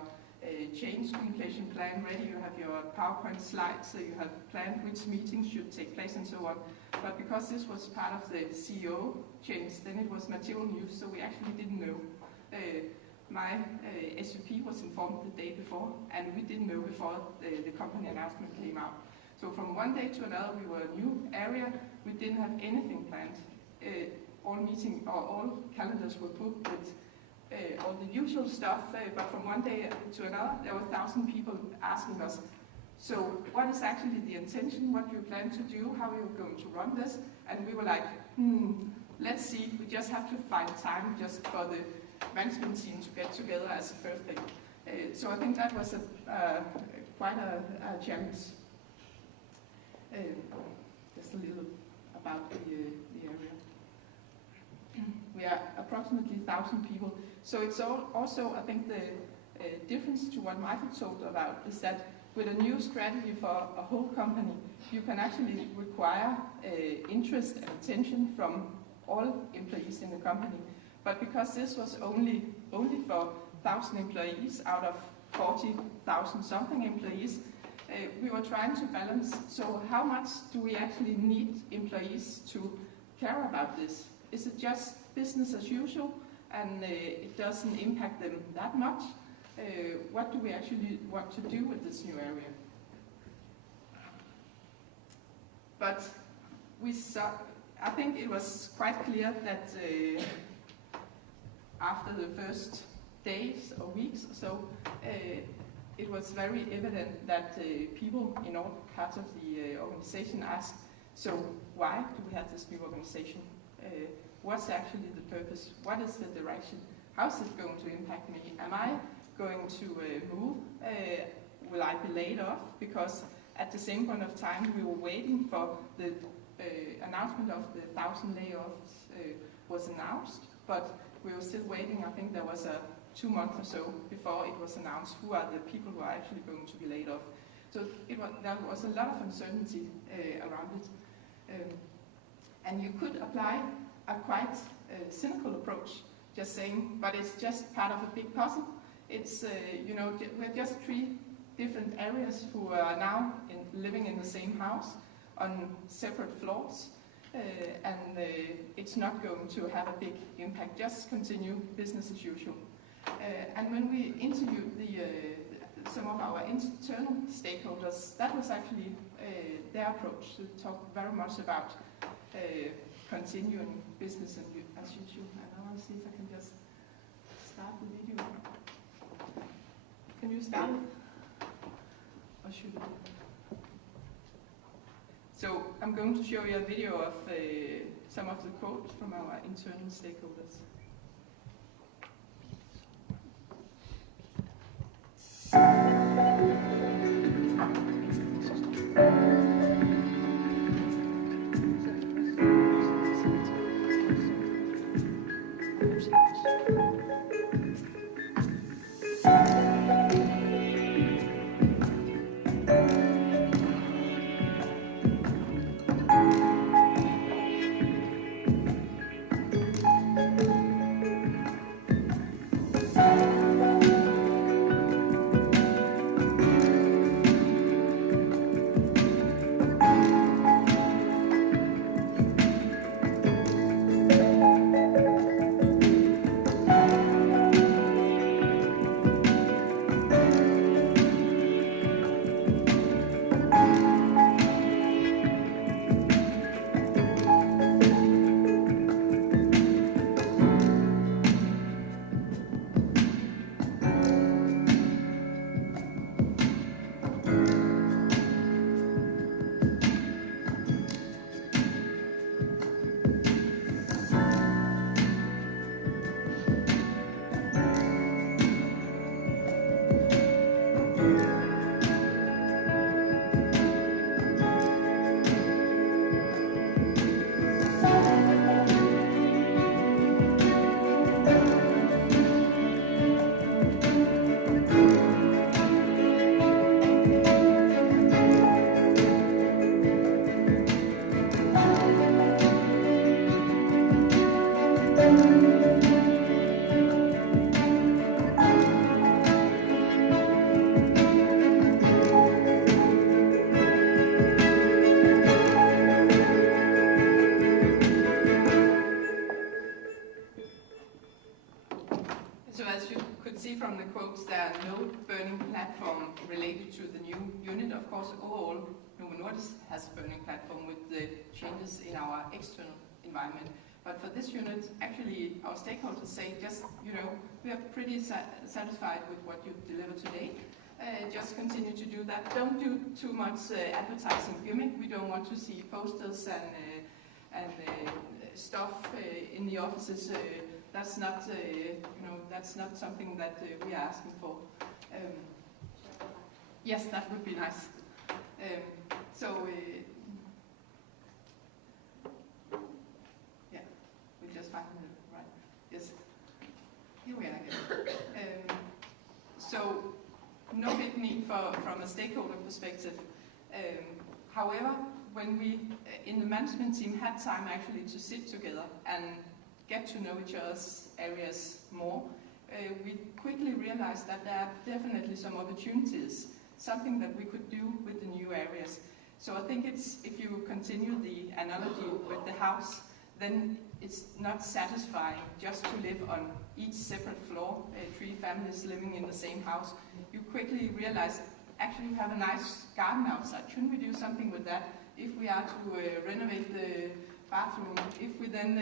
change communication plan ready, you have your PowerPoint slides, so you have planned which meetings should take place and so on. But because this was part of the CEO change, then it was material news, so we actually didn't know. My SVP was informed the day before, and we didn't know before the company announcement came out. So from one day to another, we were a new area, we didn't have anything planned. All calendars were booked with all the usual stuff, but from one day to another, there were 1,000 people asking us, so what is actually the intention, what do you plan to do, how are you going to run this? And we were like, let's see, we just have to find time just for the management team to get together as a first thing. So I think that was quite a challenge. Just a little about the area. We are approximately 1,000 people. So it's also, I think, the difference to what Michael told about is that with a new strategy for a whole company, you can actually require interest and attention from all employees in the company. But because this was only for 1,000 employees out of 40,000 something employees, we were trying to balance. So how much do we actually need employees to care about this? Is it just business as usual and it doesn't impact them that much? What do we actually want to do with this new area? But we saw, I think it was quite clear that after the first days or weeks or so, it was very evident that people in all parts of the organization asked, so why do we have this new organization? What's actually the purpose? What is the direction? How's it going to impact me? Am I going to move? Will I be laid off? Because at the same point of time, we were waiting for the announcement of the 1,000 layoffs was announced, but we were still waiting. I think there was 2 months or so before it was announced who are the people who are actually going to be laid off. So there was a lot of uncertainty around it. And you could apply a quite cynical approach, just saying, but it's just part of a big puzzle. It's, we're just 3 different areas who are now living in the same house on separate floors, and it's not going to have a big impact, just continue business as usual. And when we interviewed some of our internal stakeholders, that was actually their approach, to talk very much about continuing business as usual. And I want to see if I can just start the video. Can you start it? Or should I? So I'm going to show you a video of some of the quotes from our internal stakeholders. related to the new unit. Of course, overall, Novo Nordisk has a burning platform with the changes in our external environment. But for this unit, actually, our stakeholders say just, we are pretty satisfied with what you deliver today. Just continue to do that. Don't do too much advertising gimmick. We don't want to see posters and stuff in the offices. That's not, that's not something that we are asking for. Yes, that would be nice. Yeah, we just find it right. Yes, here we are again. So, no big need from a stakeholder perspective. However, when we in the management team had time actually to sit together and get to know each other's areas more, we quickly realized that there are definitely some opportunities, something that we could do with the new areas. So I think if you continue the analogy with the house, then it's not satisfying just to live on each separate floor, 3 families living in the same house. You quickly realize, actually we have a nice garden outside, shouldn't we do something with that? If we are to renovate the bathroom, if we then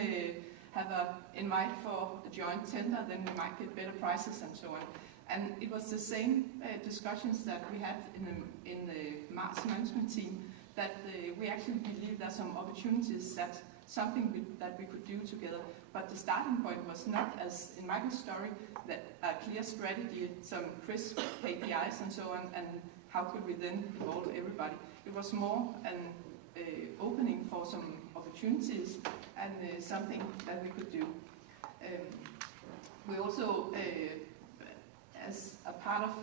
have an invite for a joint tender, then we might get better prices and so on. And it was the same discussions that we had in the Mars management team, that we actually believe there's some opportunities, that something that we could do together. But the starting point was not, as in Michael's story, that a clear strategy, some crisp KPIs and so on, and how could we then involve everybody. It was more an opening for some opportunities and something that we could do. We also, as a part of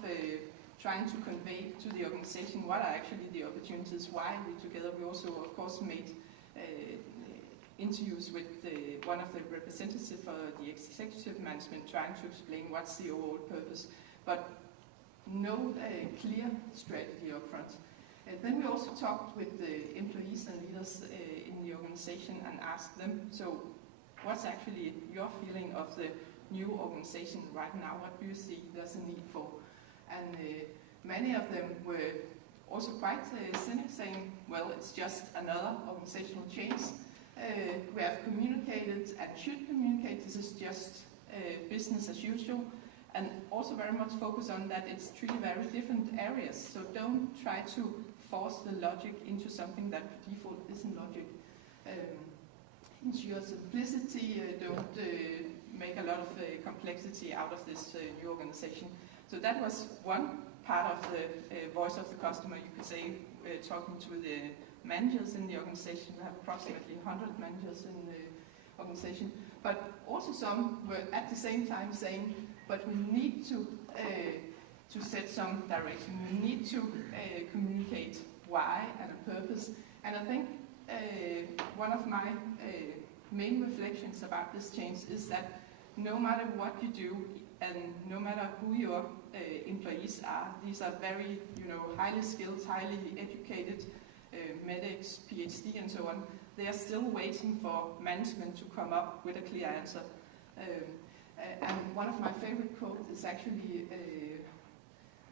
trying to convey to the organization what are actually the opportunities, why we together, we also, of course, made interviews with one of the representatives for the executive management, trying to explain what's the overall purpose, but no clear strategy up front. Then we also talked with the employees and leaders in the organization and asked them, so what's actually your feeling of the new organization right now? What do you see there's a need for? And many of them were also quite cynical, saying, well, it's just another organizational change. We have communicated and should communicate, this is just business as usual, and also very much focus on that it's 3 very different areas, so don't try to force the logic into something that by default isn't logic. Ensure simplicity, don't make a lot of complexity out of this new organization. So that was one part of the voice of the customer, you could say, talking to the managers in the organization. We have approximately 100 managers in the organization, but also some were at the same time saying, but we need to set some direction. We need to communicate why and a purpose. And I think one of my main reflections about this change is that no matter what you do and no matter who your employees are, these are very, highly skilled, highly educated medics, PhD and so on, they are still waiting for management to come up with a clear answer. And one of my favorite quotes is actually,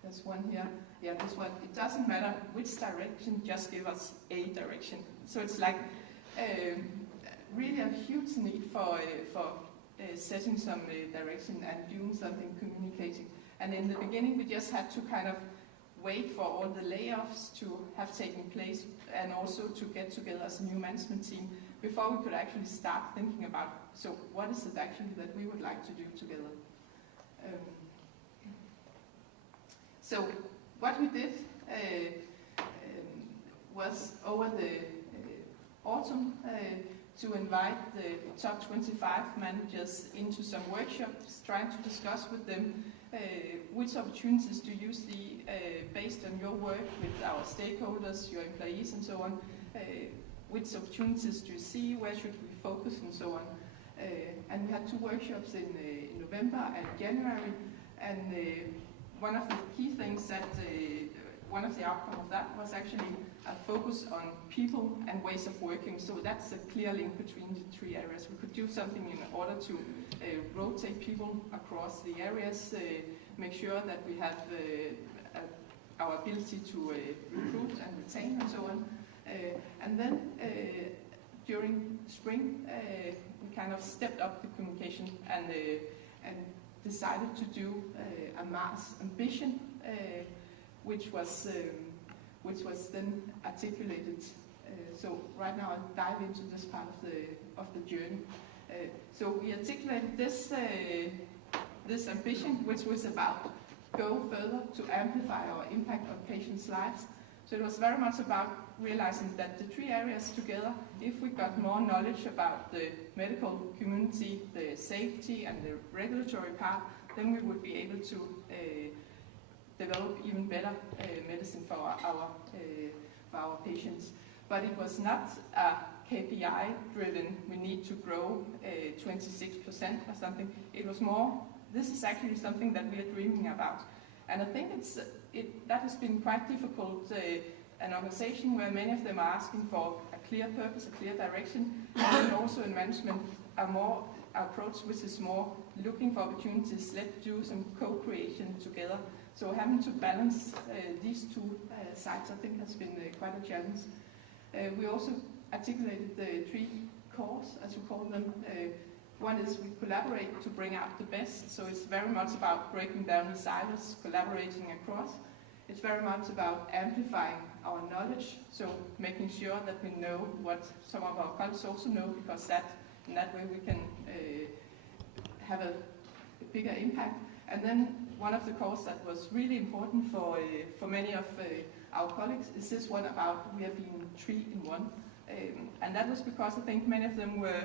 there's one here, yeah, this one, it doesn't matter which direction, just give us a direction. So it's like really a huge need for setting some direction and doing something, communicating. And in the beginning we just had to kind of wait for all the layoffs to have taken place and also to get together as a new management team before we could actually start thinking about, so what is it actually that we would like to do together? So what we did was over the autumn to invite the top 25 managers into some workshops, trying to discuss with them which opportunities do you see based on your work with our stakeholders, your employees and so on, which opportunities do you see, where should we focus and so on. And we had 2 workshops in November and January, and one of the key things that, one of the outcomes of that was actually a focus on people and ways of working. So that's a clear link between the 3 areas. We could do something in order to rotate people across the areas, make sure that we have our our ability to recruit and retain and so on. And then during spring, we kind of stepped up the communication and decided to do a Mars ambition, which was then articulated. So right now I'll dive into this part of the journey. So we articulated this ambition, which was about go further to amplify our impact on patients' lives. So it was very much about realizing that the three areas together, if we got more knowledge about the medical community, the safety and the regulatory part, then we would be able to develop even better medicine for our patients. But it was not a KPI driven, we need to grow 26% or something. It was more, this is actually something that we are dreaming about. And I think that has been quite difficult, an organization where many of them are asking for a clear purpose, a clear direction, and also in management our approach which is more looking for opportunities, let's do some co-creation together. So having to balance these two sides I think has been quite a challenge. We also articulated the three cores, as we call them. One is we collaborate to bring out the best, so it's very much about breaking down the silos, collaborating across. It's very much about amplifying our knowledge, so making sure that we know what some of our colleagues also know, because in that way we can have a bigger impact. And then one of the cores that was really important for many of our colleagues is this one about we have been 3 in 1. And that was because I think many of them were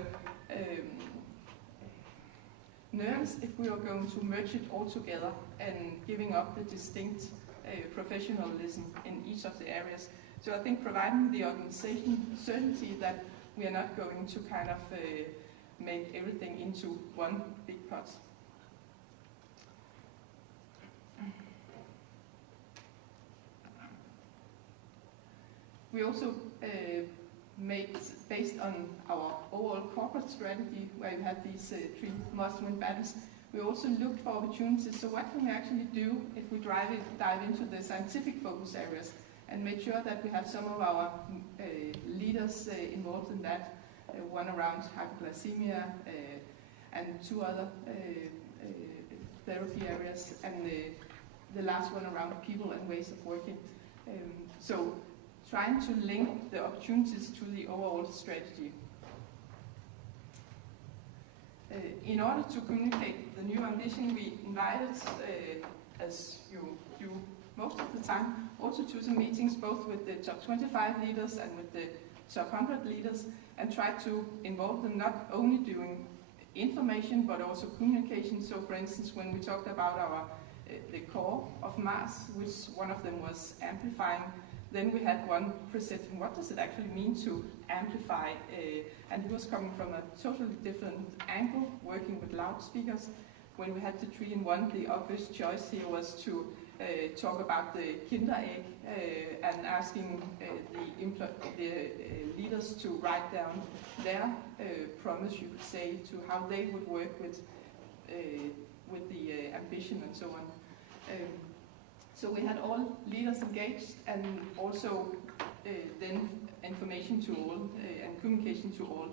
nervous if we were going to merge it all together and giving up the distinct professionalism in each of the areas. So I think providing the organization certainty that we are not going to kind of make everything into one big pot. We also made, based on our overall corporate strategy, where we had these 3 must-win battles, we also looked for opportunities. So what can we actually do if we dive into the scientific focus areas and make sure that we have some of our leaders involved in that, one around hypoglycemia and 2 other therapy areas, and the last one around people and ways of working. So trying to link the opportunities to the overall strategy. In order to communicate the new ambition, we invited, as you do most of the time, also to some meetings both with the top 25 leaders and with the top 100 leaders, and try to involve them not only doing information but also communication. So for instance, when we talked about the core of Mars, which one of them was amplifying, then we had one presenting what does it actually mean to amplify, and he was coming from a totally different angle, working with loudspeakers. When we had the 3 in 1, the obvious choice here was to talk about the Kinder egg and asking the leaders to write down their promise, you could say, to how they would work with the ambition and so on. So we had all leaders engaged, and also then information to all and communication to all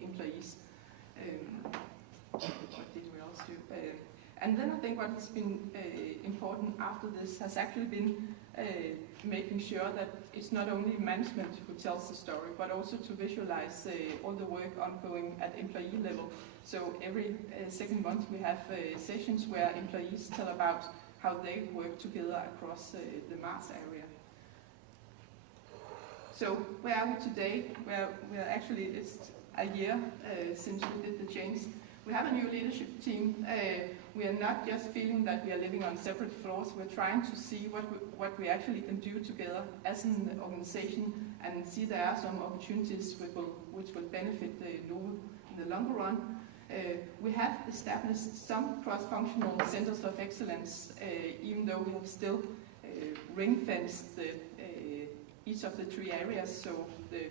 employees. What did we else do? And then I think what has been important after this has actually been making sure that it's not only management who tells the story, but also to visualize all the work ongoing at employee level. So every second month we have sessions where employees tell about how they work together across the Mars area. So where are we today? We're actually, it's a year since we did the change. We have a new leadership team. We are not just feeling that we are living on separate floors. We're trying to see what we actually can do together as an organization, and see there are some opportunities which will benefit Novo in the longer run. We have established some cross-functional centers of excellence, even though we have still ring-fenced each of the 3 areas. So the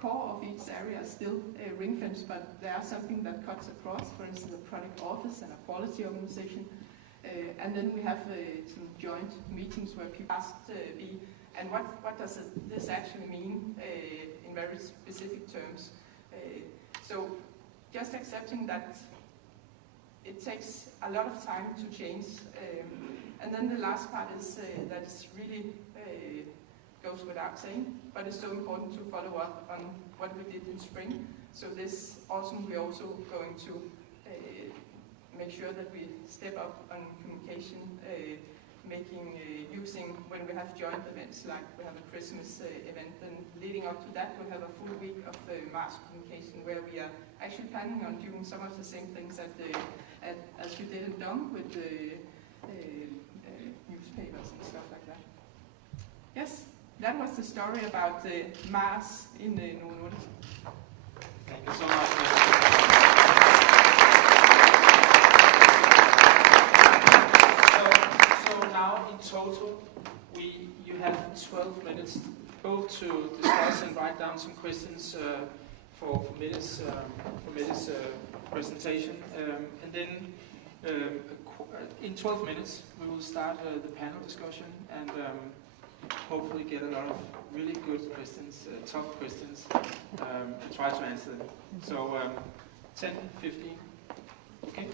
core of each area is still ring-fenced, but there are something that cuts across, for instance, a product office and a quality organization. And then we have some joint meetings where people asked me, and what does this actually mean in very specific terms? So just accepting that it takes a lot of time to change. And then the last part is that it's really goes without saying, but it's so important to follow up on what we did in spring. So this autumn we're also going to make sure that we step up on communication, using when we have joint events, like we have a Christmas event, and leading up to that we'll have a full week of mass communication where we are actually planning on doing some of the same things as you did in Dom with the newspapers and stuff like that. Yes, that was the story about Mars in Novo Nordisk. Thank you so much. So now in total, you have 12 minutes both to discuss and write down some questions for Mettes presentation, and then in 12 minutes we will start the panel discussion and hopefully get a lot of really good questions, tough questions, and try to answer them. So 10, 15, okay?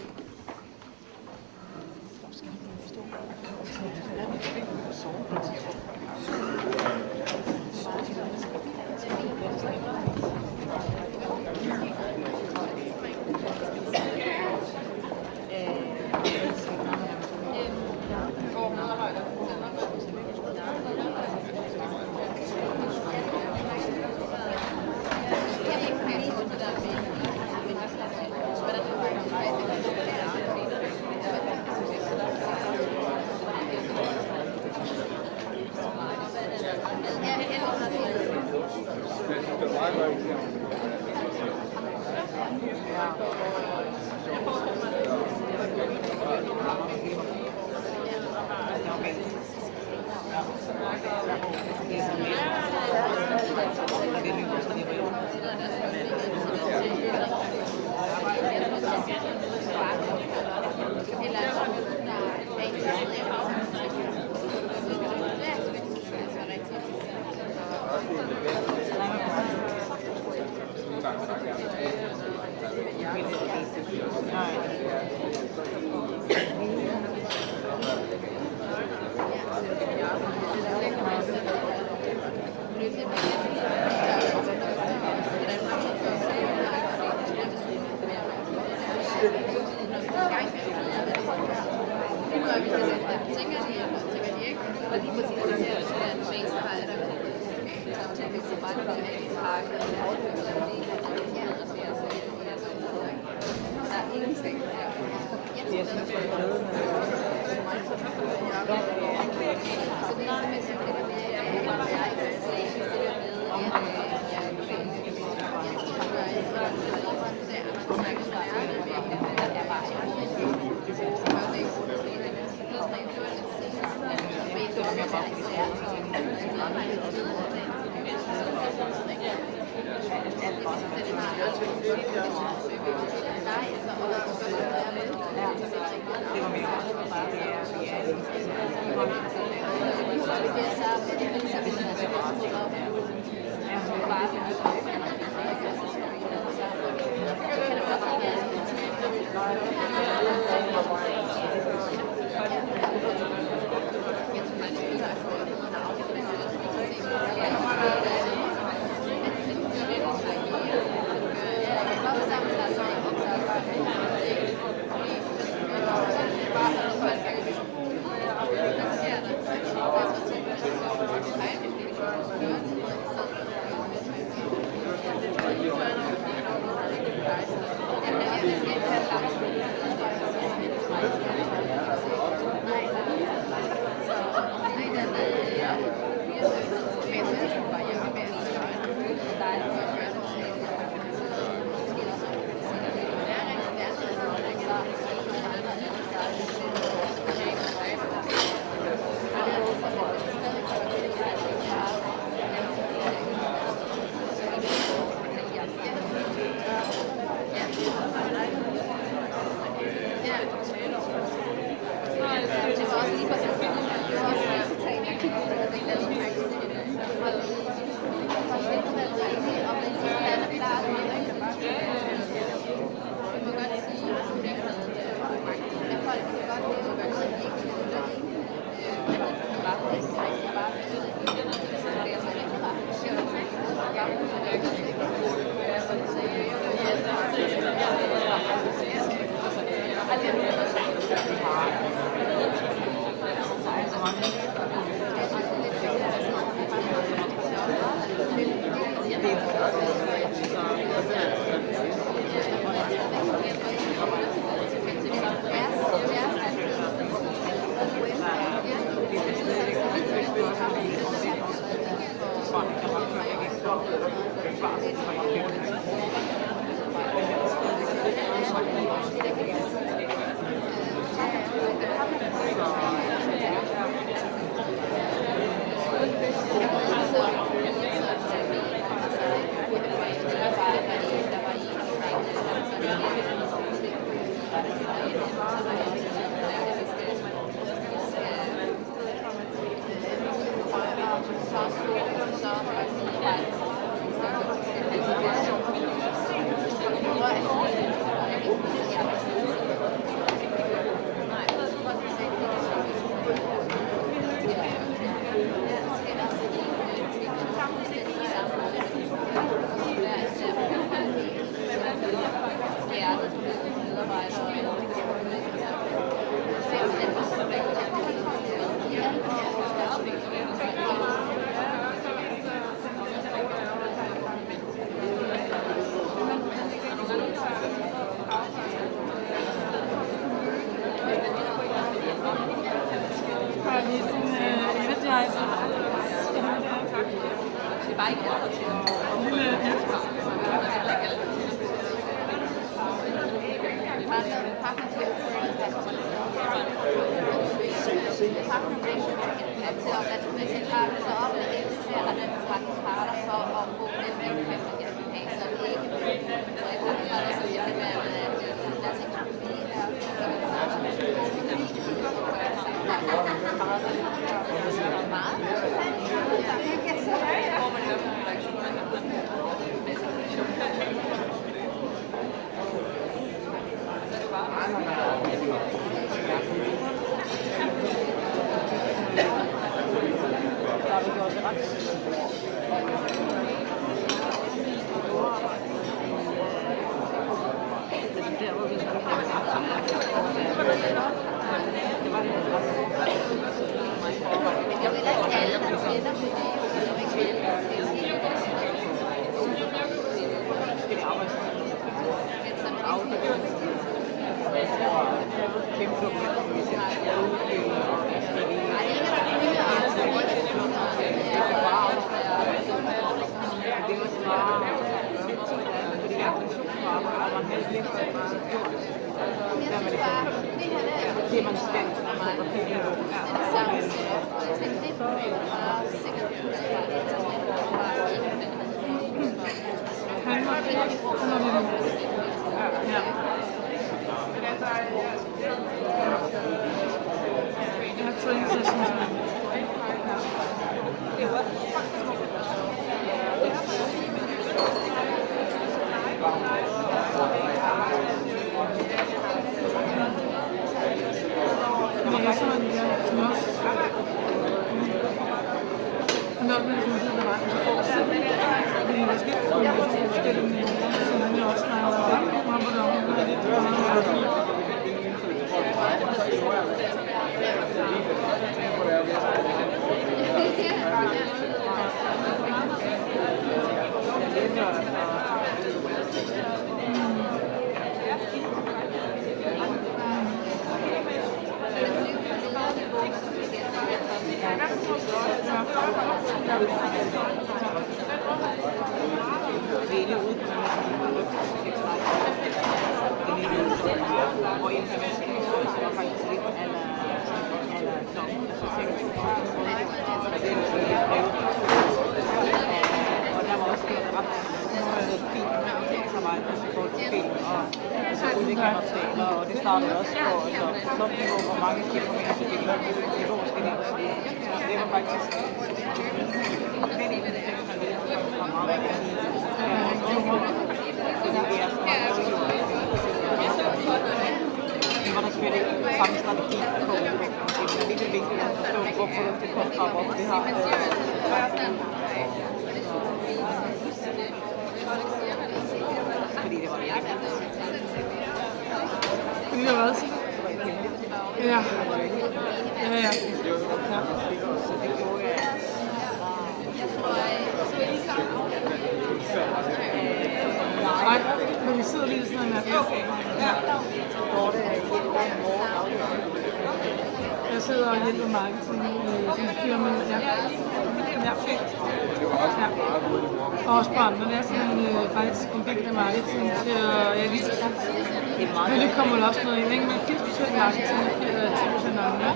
Og også på andre, det er sådan faktisk en del af marketing til at lige så selvfølgelig kommer der også noget ind, ikke? Men 80% marketing og 10% andre.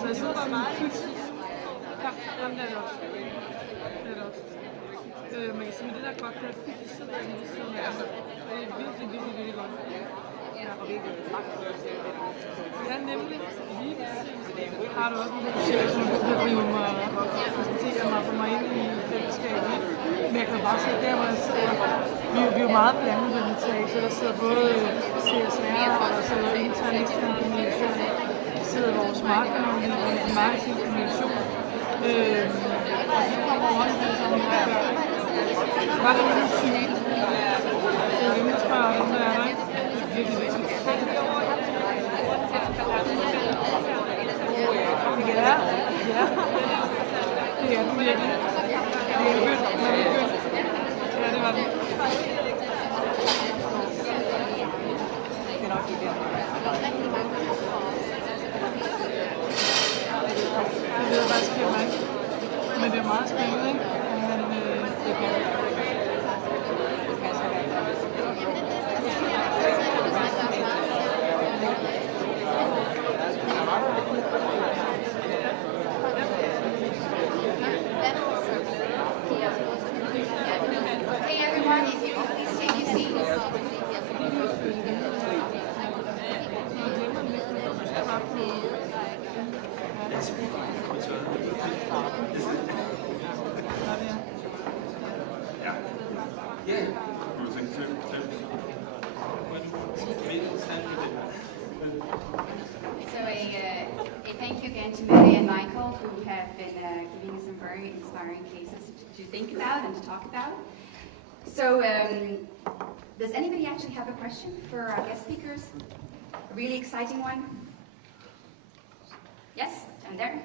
Så jeg sidder bare meget fysisk. Ja, jamen, det er det også. Det er det også. Man kan sige, det der er godt, det er fysisk sidder lige ved siden af. Og det er virkelig, virkelig, virkelig godt. Ja, og virkelig ja, nemlig lige præcis. Har du også en projekt, som du kan drive mig og præsentere mig for mig ind i fællesskabet. Men jeg kan bare se, der hvor jeg sidder, vi er jo meget blandet ved den tag, så der sidder både CSR og der sidder intern og ekstern kommunikation. Der sidder vores marketingkommunikation. Og de kommer også med sådan her. Var det lidt sygt? Det er jo lidt spørger, den der er der, ikke? Det er virkelig vigtigt. Ja, ja. Det er den virkelig. Det er begyndt. Man er begyndt. Ja, det var det. Det ved jeg faktisk ikke, men det er meget spændende, ikke? Det er godt. Thank you again to Mary and Michael, who have been giving us some very inspiring cases to think about and to talk about. So, does anybody actually have a question for our guest speakers? A really exciting one? Yes, down there.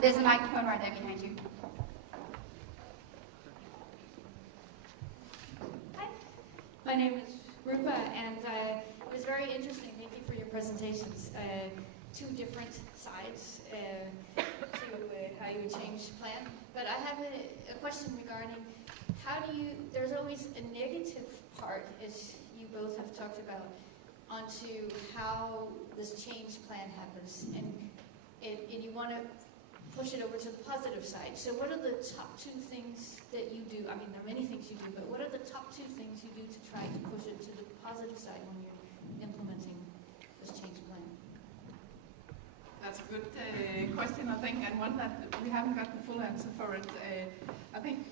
There's a microphone right there behind you. Hi, my name is Rupa, and it was very interesting. Thank you for your presentations. Two different sides to how you would change plan. But I have a question regarding how do you, there's always a negative part, as you both have talked about, onto how this change plan happens. And you want to push it over to the positive side. So what are the top two things that you do? I mean, there are many things you do, but what are the top two things you do to try to push it to the positive side when you're implementing this change plan? That's a good question, I think, and one that we haven't got the full answer for it. I think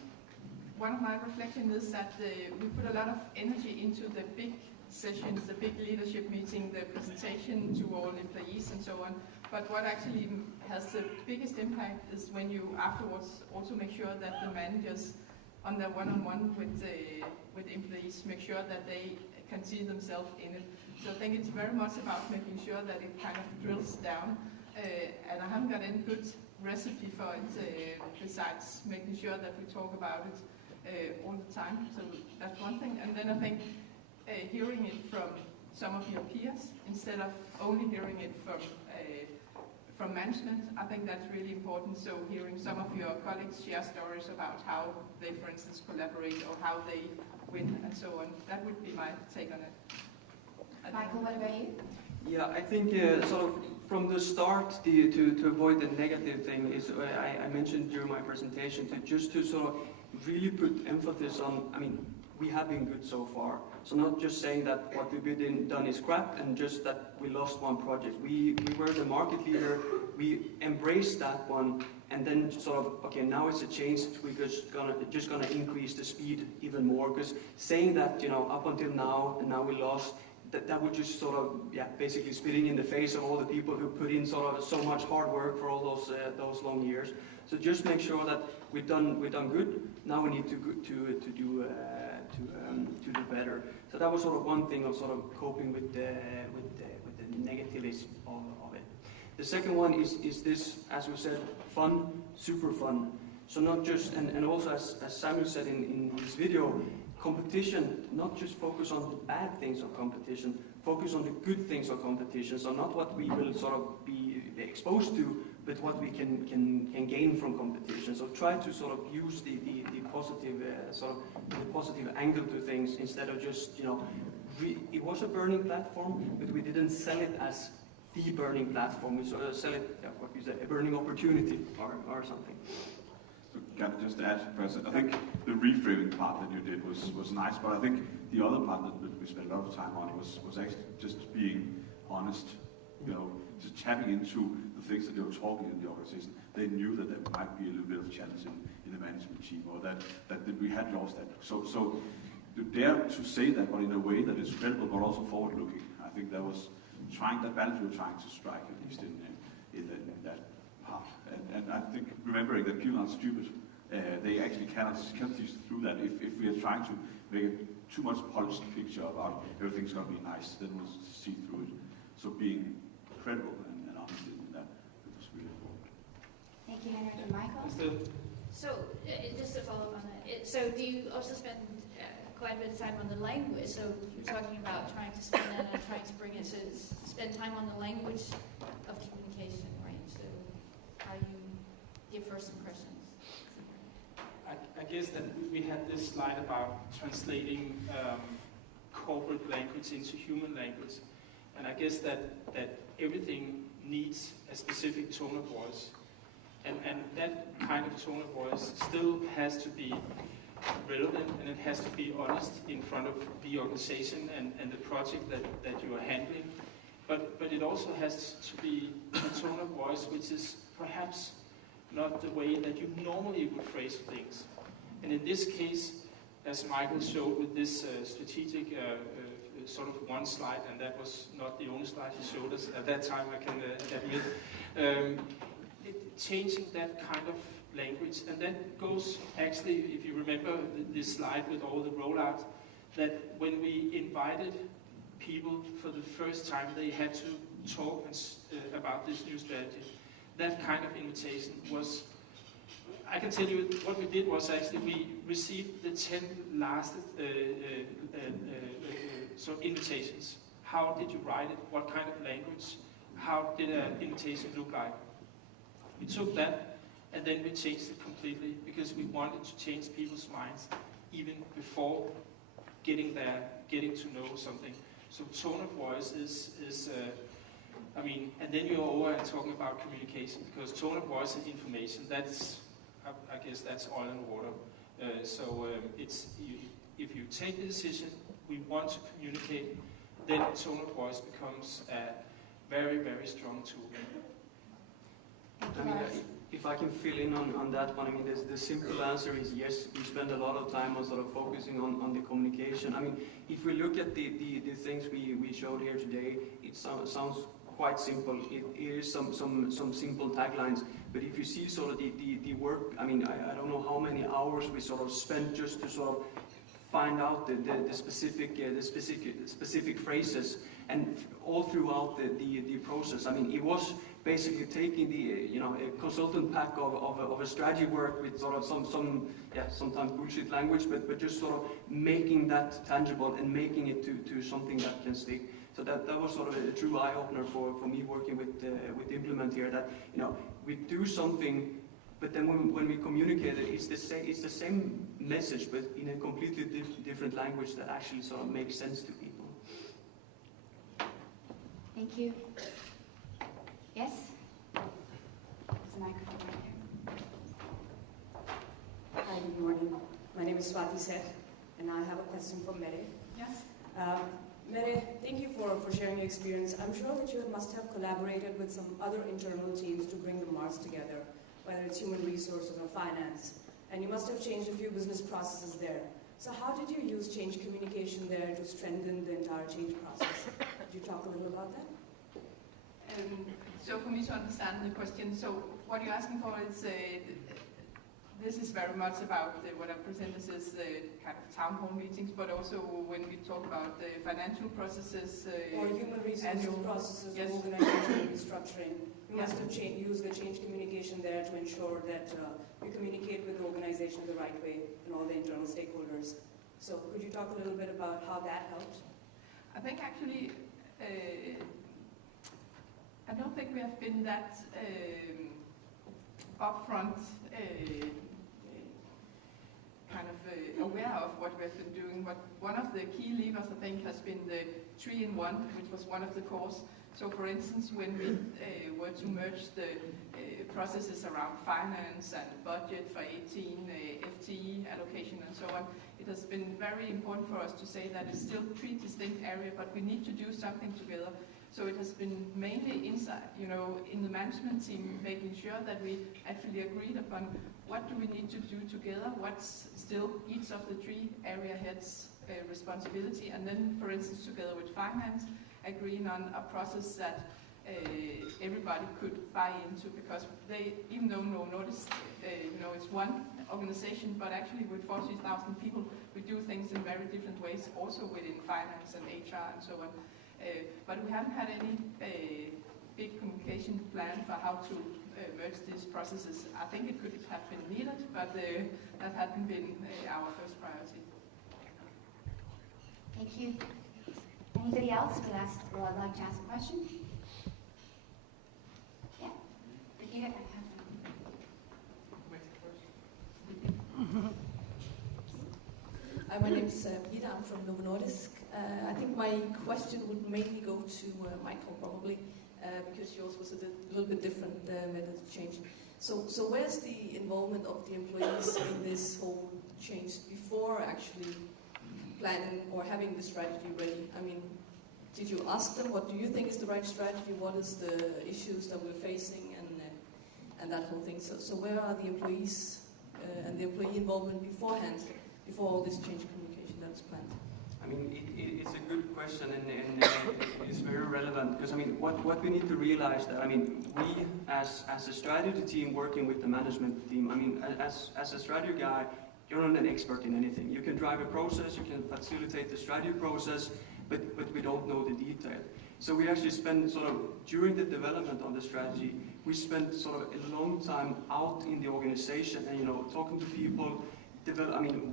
one of my reflections is that we put a lot of energy into the big sessions, the big leadership meeting, the presentation to all employees and so on. But what actually has the biggest impact is when you afterwards also make sure that the managers on their one-on-one with employees make sure that they can see themselves in it. So I think it's very much about making sure that it kind of drills down. And I haven't got any good recipe for it besides making sure that we talk about it all the time. So that's one thing. And then I think hearing it from some of your peers instead of only hearing it from management, I think that's really important. So hearing some of your colleagues share stories about how they, for instance, collaborate or how they win and so on. That would be my take on it. Michael, what about you? Yeah, I think sort of from the start, to avoid the negative thing is I mentioned during my presentation to sort of really put emphasis on. I mean, we have been good so far. So not just saying that what we've done is crap and just that we lost one project. We were the market leader. We embraced that one, and then sort of okay, now it's a change. We're just gonna increase the speed even more, because saying that up until now and now we lost. That would just sort of, basically spitting in the face of all the people who put in sort of so much hard work for all those long years. So just make sure that we've done good. Now we need to do better. So that was sort of one thing of sort of coping with the negativism of it. The second one is this, as we said, fun, super fun. So not just and also as Samuel said in his video. Competition, not just focus on the bad things of competition, focus on the good things of competition. So not what we will sort of be exposed to, but what we can gain from competition. So try to sort of use the positive the positive angle to things instead of just, it was a burning platform, but we didn't sell it as the burning platform. We sort of sell it, what you say, a burning opportunity or something. So can I just add, President? I think the reframing part that you did was nice, but I think the other part that we spent a lot of time on was actually just being honest, just tapping into the things that they were talking in the organization. They knew that there might be a little bit of challenge in the management team, or that we had lost that. So to dare to say that, but in a way that is credible but also forward-looking. I think that was that balance we were trying to strike, at least in that part. And I think remembering that people aren't stupid, they actually cannot see through that. If we are trying to make a too much polished picture about everything's going to be nice, then we'll see through it. So being credible and honest in that was really important. Thank you, Henrik and Michael. So, just to follow up on that, so do you also spend quite a bit of time on the language? So you're talking about trying to spend that and trying to bring it to spend time on the language of communication, right? So how you give first impressions. I guess that we had this slide about translating corporate language into human language, and I guess that everything needs a specific tone of voice, and that kind of tone of voice still has to be relevant, and it has to be honest in front of the organization and the project that you are handling. But it also has to be a tone of voice which is perhaps not the way that you normally would phrase things. And in this case, as Michael showed with this strategic sort of one slide, and that was not the only slide he showed us at that time, I can admit, changing that kind of language. And that goes, actually, if you remember this slide with all the rollouts, that when we invited people for the first time, they had to talk about this new strategy. That kind of invitation was, I can tell you what we did was actually we received the 10 last invitations. How did you write it? What kind of language? How did an invitation look like? We took that and then we changed it completely because we wanted to change people's minds even before getting there, getting to know something. So tone of voice is and then you're over and talking about communication, because tone of voice and information, that's, I guess that's oil and water. If you take the decision, we want to communicate, then tone of voice becomes a very, very strong tool. I mean, if I can fill in on that one, I mean, the simple answer is yes, we spend a lot of time on sort of focusing on the communication. I mean, if we look at the things we showed here today, it sounds quite simple. It is some simple taglines, but if you see sort of the work, I mean, I don't know how many hours we sort of spent just to sort of find out the specific phrases, and all throughout the process. I mean, it was basically taking a consultant pack of a strategy work with sort of sometimes bullshit language, but just sort of making that tangible and making it to something that can stick. So that was sort of a true eye-opener for me working with Implement here, that we do something, but then when we communicate it, it's the same message, but in a completely different language that actually sort of makes sense to people. Thank you. Yes? There's a microphone right there. Hi, good morning. My name is Swati Seth, and I have a question for Mette. Yes. Mette, thank you for sharing your experience. I'm sure that you must have collaborated with some other internal teams to bring the Mars together, whether it's human resources or finance, and you must have changed a few business processes there. So how did you use change communication there to strengthen the entire change process? Could you talk a little about that? So for me to understand the question, so what you're asking for is, this is very much about what I presented as kind of town hall meetings, but also when we talk about the financial processes. Or human resources processes, yes. Organizational restructuring. You must have used the change communication there to ensure that you communicate with the organization the right way and all the internal stakeholders. So could you talk a little bit about how that helped? I think actually, I don't think we have been that upfront aware of what we've been doing. But one of the key levers, I think, has been the 3-in-1, which was one of the cores. So, for instance, when we were to merge the processes around finance and budget for 18, FTE allocation and so on, it has been very important for us to say that it's still 3 distinct areas, but we need to do something together. So it has been mainly inside, in the management team, making sure that we actually agreed upon what do we need to do together, what's still each of the 3 area heads' responsibility, and then, for instance, together with finance, agreeing on a process that everybody could buy into, because they, even though Novo Nordisk, it's one organization, but actually with 40,000 people, we do things in very different ways, also within finance and HR and so on. But we haven't had any big communication plan for how to merge these processes. I think it could have been needed, but that hadn't been our first priority. Thank you. Anybody else would like to ask a question? Yeah, Brigitte, Hi, my name is Brigitte. I'm from Novo Nordisk. I think my question would mainly go to Michael, probably, because yours was a little bit different method of change. So where's the involvement of the employees in this whole change before actually planning or having the strategy ready? I mean, did you ask them what do you think is the right strategy? What is the issues that we're facing and that whole thing? So where are the employees and the employee involvement beforehand, before all this change communication that is planned? I mean, it's a good question and it's very relevant because, I mean, what we need to realize that, I mean, we as a strategy team working with the management team, I mean, as a strategy guy, you're not an expert in anything. You can drive a process, you can facilitate the strategy process, but we don't know the detail. So we actually spend sort of, during the development of the strategy, we spent sort of a long time out in the organization and, talking to people,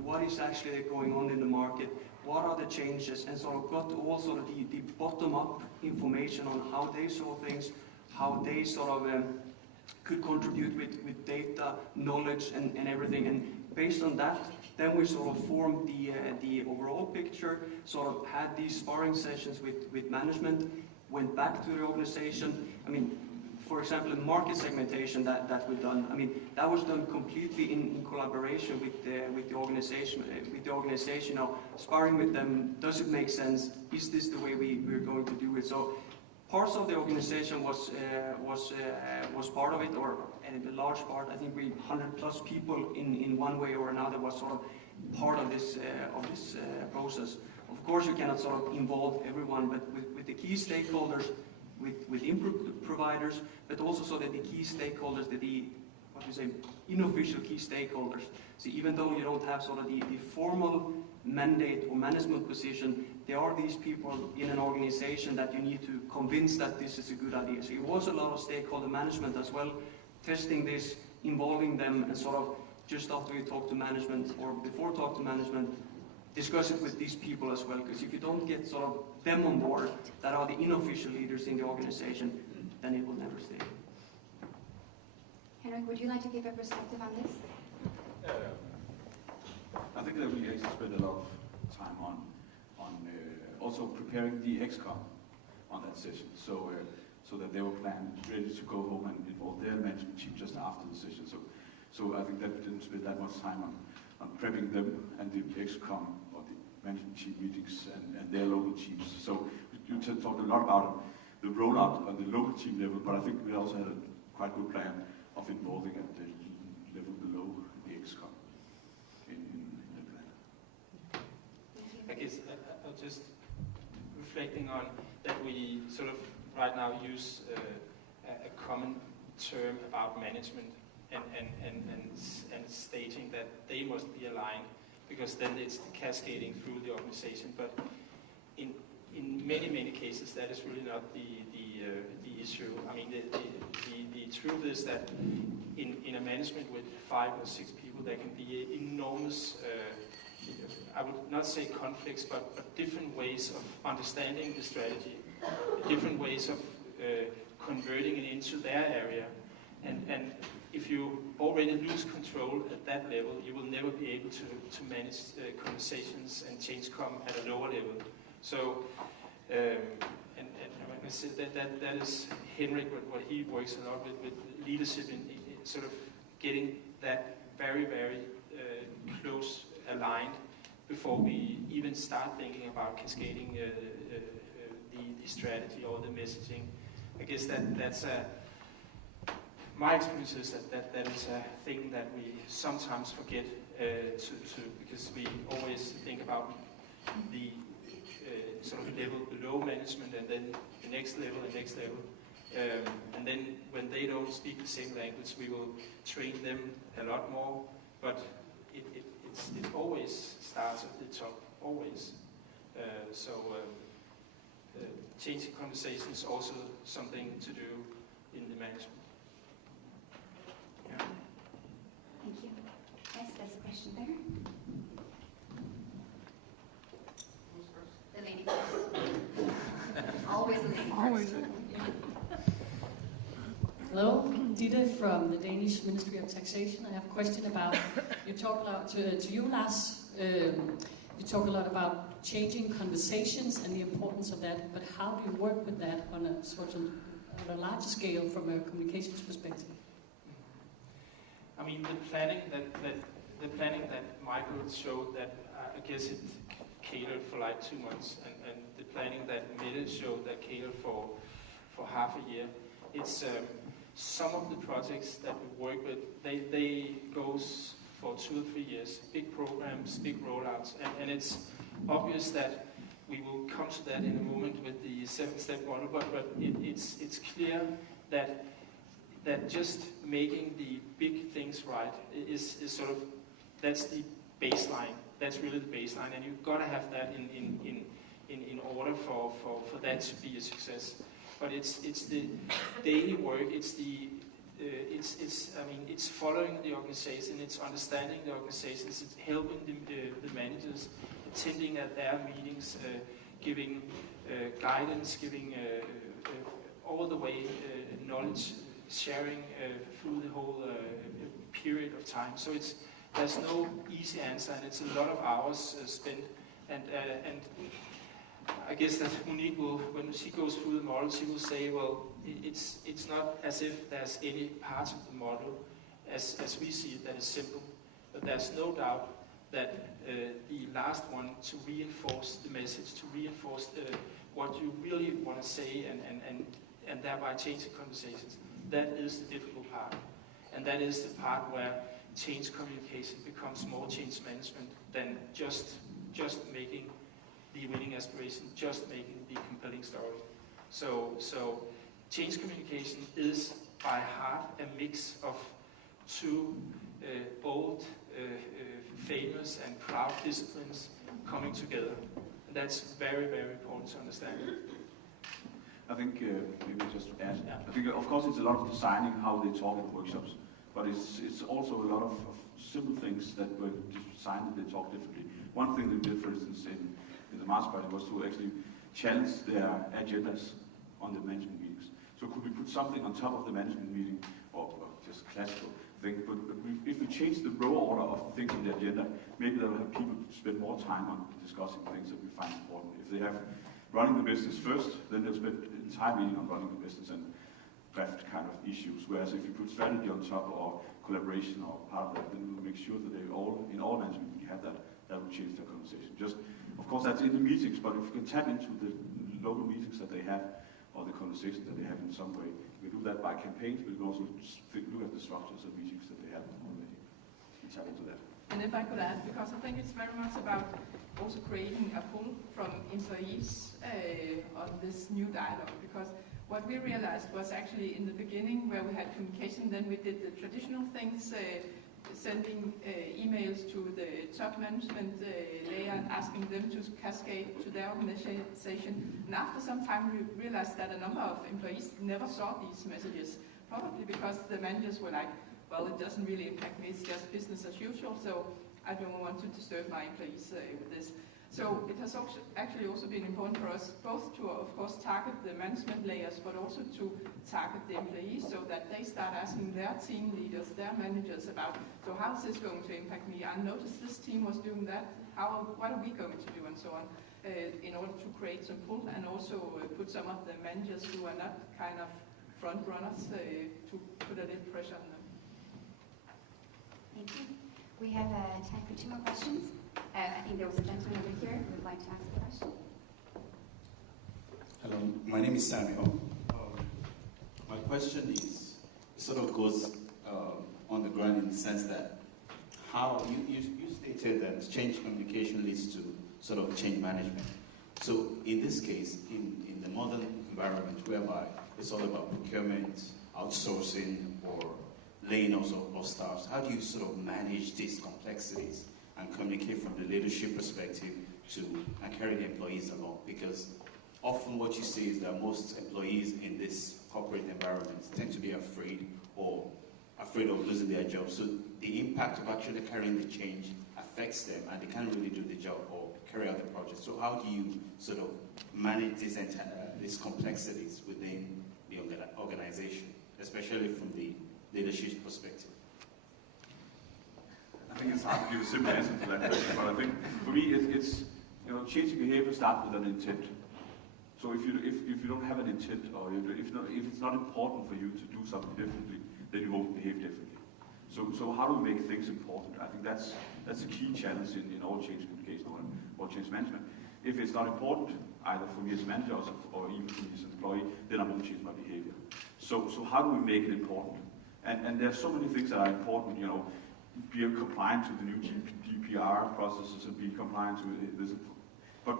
what is actually going on in the market, what are the changes, and sort of got all sort of the bottom-up information on how they saw things, how they sort of could contribute with data, knowledge, and everything. And based on that, then we sort of formed the overall picture, sort of had these sparring sessions with management, went back to the organization. I mean, for example, the market segmentation that we've done, I mean, that was done completely in collaboration with the organization. Sparring with them, does it make sense? Is this the way we're going to do it? So parts of the organization was part of it, or a large part. I think we 100+ people in one way or another was sort of part of this process. Of course, you cannot sort of involve everyone, but with the key stakeholders, with input providers, but also so that the key stakeholders, unofficial key stakeholders. So even though you don't have sort of the formal mandate or management position, there are these people in an organization that you need to convince that this is a good idea. So it was a lot of stakeholder management as well, testing this, involving them, and sort of just after we talk to management or before talk to management, discuss it with these people as well, because if you don't get sort of them on board, that are the unofficial leaders in the organization, then it will never stay. Henrik, would you like to give a perspective on this? I think that we actually spent a lot of time on also preparing the ExCom on that session, so that they were planned, ready to go home and involve their management team just after the session. So I think that we didn't spend that much time on prepping them and the ExCom or the management team meetings and their local teams. So you talked a lot about the rollout on the local team level, but I think we also had a quite good plan of involving at the level below the ExCom in the plan. I guess I'll just reflecting on that we sort of right now use a common term about management and stating that they must be aligned, because then it's cascading through the organization. But in many cases, that is really not the issue. I mean, the truth is that in a management with 5 or 6 people, there can be enormous, I would not say conflicts, but different ways of understanding the strategy, different ways of converting it into their area. And if you already lose control at that level, you will never be able to manage conversations and change come at a lower level. So, and I say that is Henrik, what he works a lot with leadership in sort of getting that very, very close aligned before we even start thinking about cascading the strategy or the messaging. I guess that's my experience is that is a thing that we sometimes forget because we always think about the sort of level below management and then the next level and next level. And then when they don't speak the same language, we will train them a lot more, but it always starts at the top, always. Changing conversation is also something to do in the management. Yeah. Thank you. Yes, there's a question there. The lady first. Always the lady Always. first. Hello, Dita from the Danish Ministry of Taxation. I have a question about, you talk a lot to you, Lars, you talk a lot about changing conversations and the importance of that, but how do you work with that on a sort of on a larger scale from a communications perspective? I mean, the planning that Michael showed, that I guess it catered for like 2 months, and the planning that Mette showed that catered for half a year. It's some of the projects that we work with, they goes for 2 or 3 years, big programs, big rollouts, and it's obvious that we will come to that in a moment with the 7-step model, but it's clear that just making the big things right is sort of, that's the baseline. That's really the baseline, and you've got to have that in order for that to be a success. But it's the daily work. It's following the organization. It's understanding the organizations. It's helping the managers, attending at their meetings, giving guidance, giving all the way knowledge sharing through the whole period of time. So there's no easy answer, and it's a lot of hours spent. And I guess that Monique will, when she goes through the model, she will say, well, it's not as if there's any part of the model as we see it that is simple, but there's no doubt that the last one, to reinforce the message, to reinforce what you really want to say and thereby change the conversations, that is the difficult part. And that is the part where change communication becomes more change management than just making the winning aspiration, just making the compelling story. So change communication is by heart a mix of two old, famous and proud disciplines coming together. And that's very, very important to understand. I think, maybe just to add, I think of course it's a lot of designing how they talk at workshops, but it's also a lot of simple things that were designed that they talk differently. One thing they did, for instance, in the Mars Party was to actually challenge their agendas on the management meetings. So could we put something on top of the management meeting, or just classical thing, but if we change the row order of the things on the agenda, maybe that will have people spend more time on discussing things that we find important. If they have running the business first, then they'll spend the entire meeting on running the business and draft kind of issues. Whereas if you put strategy on top or collaboration or part of that, then we'll make sure that they all, in all management, we have that will change their conversation. Just, of course, that's in the meetings, but if you can tap into the local meetings that they have or the conversations that they have in some way, we do that by campaigns, but we can also look at the structures of meetings that they have already and tap into that. And if I could add, because I think it's very much about also creating a pull from employees on this new dialogue, because what we realized was actually in the beginning where we had communication, then we did the traditional things, sending emails to the top management layer and asking them to cascade to their organization. And after some time we realized that a number of employees never saw these messages, probably because the managers were like, well, it doesn't really impact me, it's just business as usual, so I don't want to disturb my employees with this. So it has actually also been important for us both to, of course, target the management layers, but also to target the employees so that they start asking their team leaders, their managers about, so how is this going to impact me? I noticed this team was doing that. What are we going to do, and so on, in order to create some pull and also put some of the managers who are not kind of front runners to put a little pressure on them. Thank you. We have time for 2 more questions. I think there was a gentleman over here who would like to ask a question. Hello, my name is Samuel. My question is, sort of goes on the ground in the sense that how you stated that change communication leads to sort of change management. So in this case, in the modern environment whereby it's all about procurement, outsourcing, or laying off of staffs, how do you sort of manage these complexities and communicate from the leadership perspective and carry the employees along? Because often what you see is that most employees in this corporate environment tend to be afraid of losing their job. So the impact of actually carrying the change affects them and they can't really do the job or carry out the project. So how do you sort of manage these complexities within the organization, especially from the leadership perspective? I think it's hard to give a simple answer to that question, but I think for me it's changing behavior starts with an intent. So if you don't have an intent, or if it's not important for you to do something differently, then you won't behave differently. So how do we make things important? I think that's a key challenge in all change communication or change management. If it's not important, either for me as a manager or even for me as an employee, then I won't change my behavior. So how do we make it important? And there's so many things that are important, be compliant to the new GDPR processes and be compliant to this. But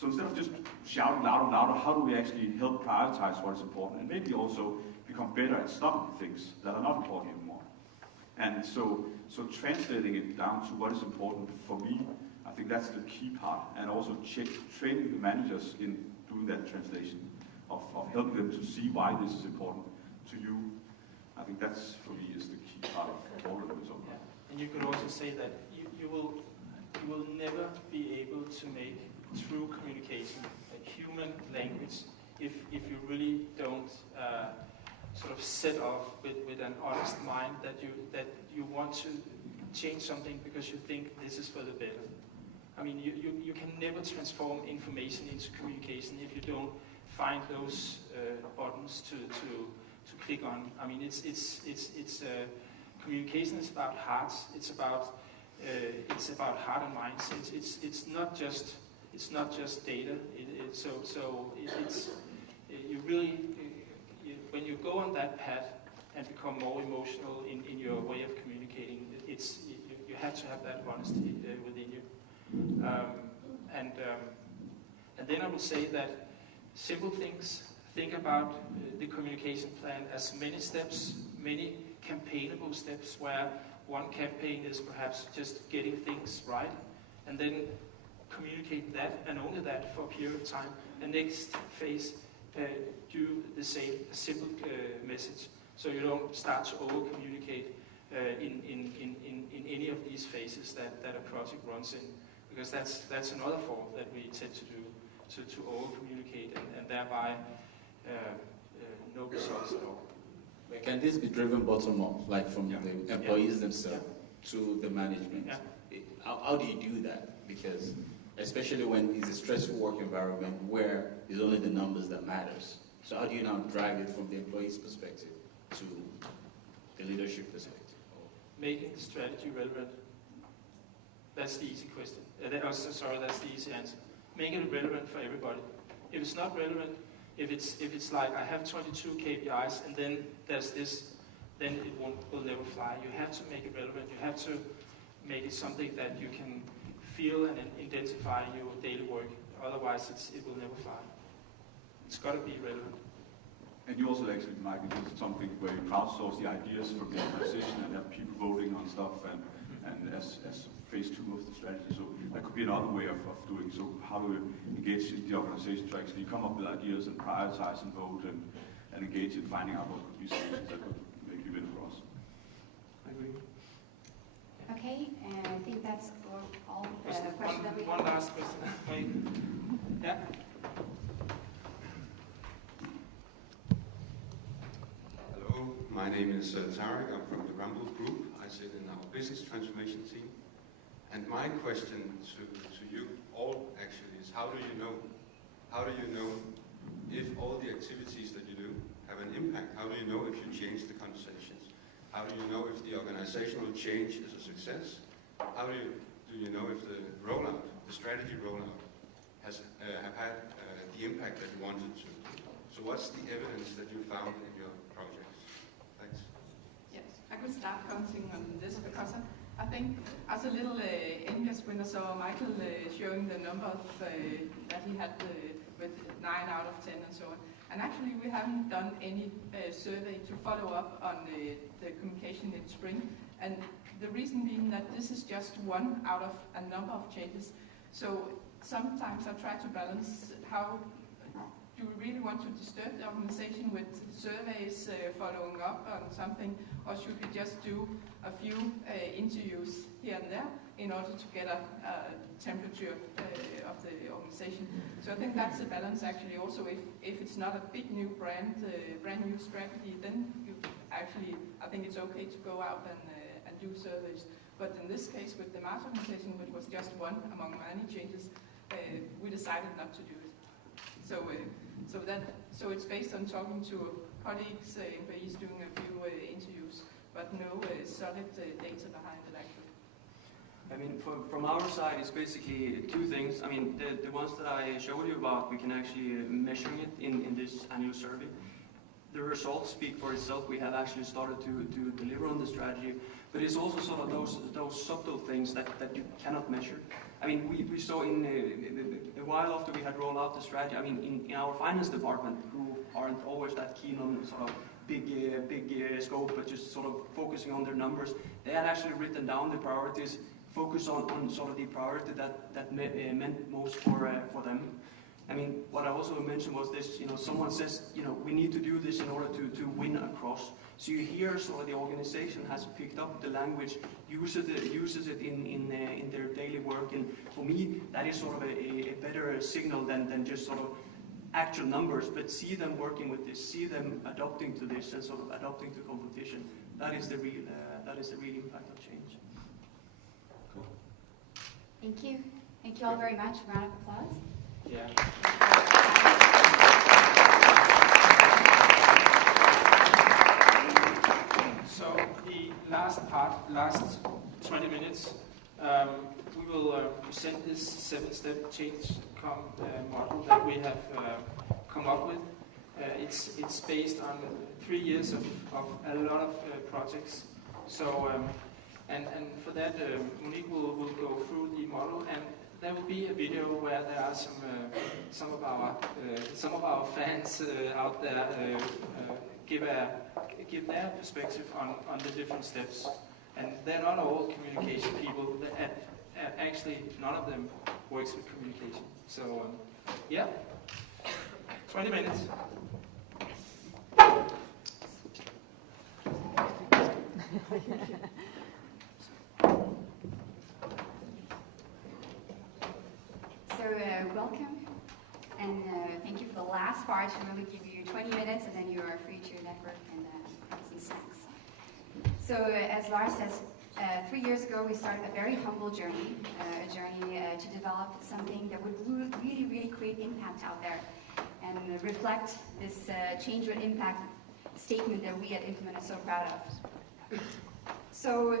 so instead of just shouting louder and louder, how do we actually help prioritize what is important and maybe also become better at stopping things that are not important anymore? And so translating it down to what is important for me, I think that's the key part, and also training the managers in doing that translation of helping them to see why this is important to you. I think that's, for me, is the key part of all of it. Yeah. And you could also say that you will never be able to make true communication, like human language, if you really don't sort of set off with an honest mind that you want to change something because you think this is for the better. I mean, you can never transform information into communication if you don't find those buttons to click on. I mean, it's communication is about hearts. It's about heart and minds. It's not just data. You really when you go on that path and become more emotional in your way of communicating, you have to have that honesty within you. And then I would say that simple things. Think about the communication plan as many steps, many campaignable steps, where one campaign is perhaps just getting things right, and then communicate that and only that for a period of time. The next phase, do the same, a simple message, so you don't start to over-communicate in any of these phases that a project runs in, because that's another fault that we tend to do, to over-communicate and thereby no results at all. Can this be driven bottom up, like from the employees themselves to the management? Yeah. How do you do that? Because especially when it's a stressful work environment where it's only the numbers that matters. So how do you now drive it from the employee's perspective to the leadership perspective? Making the strategy relevant. That's the easy question. That's the easy answer. Make it relevant for everybody. If it's not relevant, if it's like I have 22 KPIs and then there's this, then it will never fly. You have to make it relevant. You have to make it something that you can feel and identify in your daily work. Otherwise, it will never fly. It's got to be relevant. And you also actually, Michael, did something where you crowdsource the ideas from the organization and have people voting on stuff and as phase 2 of the strategy. So that could be another way of doing. So how do we engage the organization to actually come up with ideas and prioritize and vote and engage in finding out what could be solutions that could make you win across. I agree. Okay, and I think that's all the questions that we have. One last question. is Tarek. I'm from the Rumble Group. I sit in our business transformation team. And my question to you all actually is, how do you know if all the activities that you do have an impact? How do you know if you change the conversations? How do you know if the organizational change is a success? How do you know if the rollout, the strategy rollout, have had the impact that you wanted to? So what's the evidence that you found in your projects? Thanks. Yes, I could start commenting on this because I think as a little envious when I saw Michael showing the numbers that he had with 9 out of 10 and so on. And actually we haven't done any survey to follow up on the communication in spring. And the reason being that this is just one out of a number of changes. So sometimes I try to balance how do we really want to disturb the organization with surveys following up on something, or should we just do a few interviews here and there in order to get a temperature of the organization? So I think that's a balance actually. Also, if it's not a big new brand new strategy, then you actually, I think it's okay to go out and do surveys. But in this case, with the Mars organization, which was just one among many changes, we decided not to do it. So it's based on talking to colleagues, employees, doing a few interviews, but no solid data behind it actually. I mean, from our side, it's basically two things. I mean, the ones that I showed you about, we can actually measure it in this annual survey. The results speak for itself. We have actually started to deliver on the strategy, but it's also sort of those subtle things that you cannot measure. I mean, we saw in a while after we had rolled out the strategy, I mean, in our finance department, who aren't always that keen on sort of big scope, but just sort of focusing on their numbers, they had actually written down the priorities, focus on sort of the priority that meant most for them. I mean, what I also mentioned was this, someone says, we need to do this in order to win across. So you hear sort of the organization has picked up the language, uses it in their daily work, and for me, that is sort of a better signal than just sort of actual numbers, but see them working with this, see them adopting to this, and sort of adopting to competition. That is the real impact of change. Cool. Thank you. Thank you all very much. Round of applause. Yeah. So the last 20 minutes, we will present this 7-step change model that we have come up with. It's based on 3 years of a lot of projects. So and for that, Monique will go through the model, and there will be a video where there are some of our fans out there give their perspective on the different steps. And they're not all communication people. Actually, none of them works with communication. So yeah, 20 minutes. So welcome, and thank you for the last part. We'll really give you 20 minutes, and then you are free to network and have some snacks. So as Lars says, 3 years ago we started a very humble journey, to develop something that would really, really create impact out there and reflect this change with impact statement that we at Implement are so proud of. So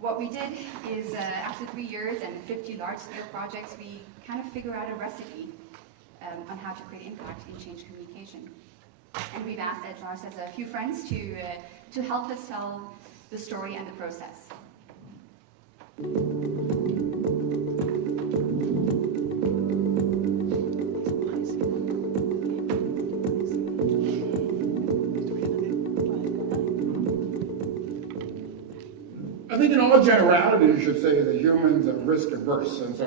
what we did is, after 3 years and 50 large-scale projects, we kind of figured out a recipe on how to create impact in change communication. And we've asked, as Lars says, a few friends to help us tell the story and the process. I think in all generality, you should say that humans are risk averse, and so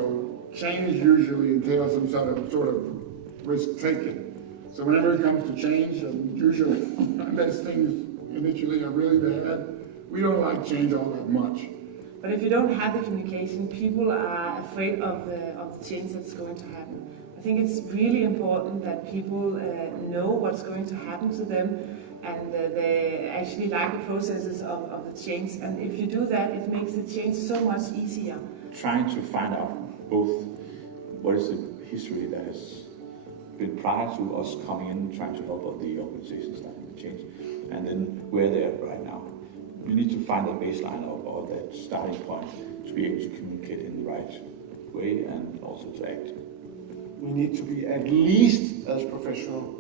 change usually entails some sort of risk taking. So whenever it comes to change, usually, unless things initially are really bad, we don't like change all that much. But if you don't have the communication, people are afraid of the change that's going to happen. I think it's really important that people know what's going to happen to them, and they actually like the processes of the change. And if you do that, it makes the change so much easier. Trying to find out both what is the history that has been prior to us coming in, trying to help the organizations starting to change, and then where they are right now. We need to find a baseline or that starting point to be able to communicate in the right way and also to act. We need to be at least as professional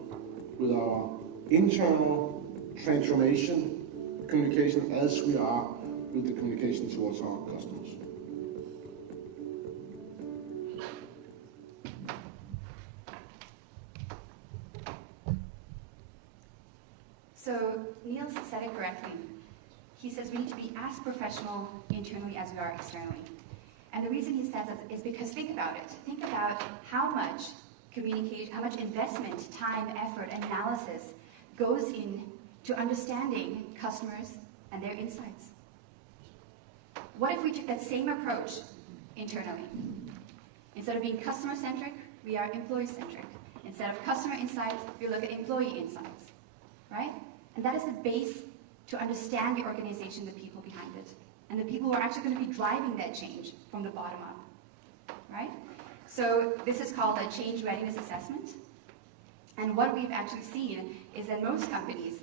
with our internal transformation communication as we are with the communication towards our customers. So Niels said it correctly. He says we need to be as professional internally as we are externally. And the reason he says that is because think about it. Think about how much communication, how much investment, time, effort, and analysis goes into understanding customers and their insights. What if we took that same approach internally? Instead of being customer-centric, we are employee-centric. Instead of customer insights, we look at employee insights, right? And that is the base to understand the organization, the people behind it, and the people who are actually going to be driving that change from the bottom up, right? So this is called a change readiness assessment. And what we've actually seen is that most companies,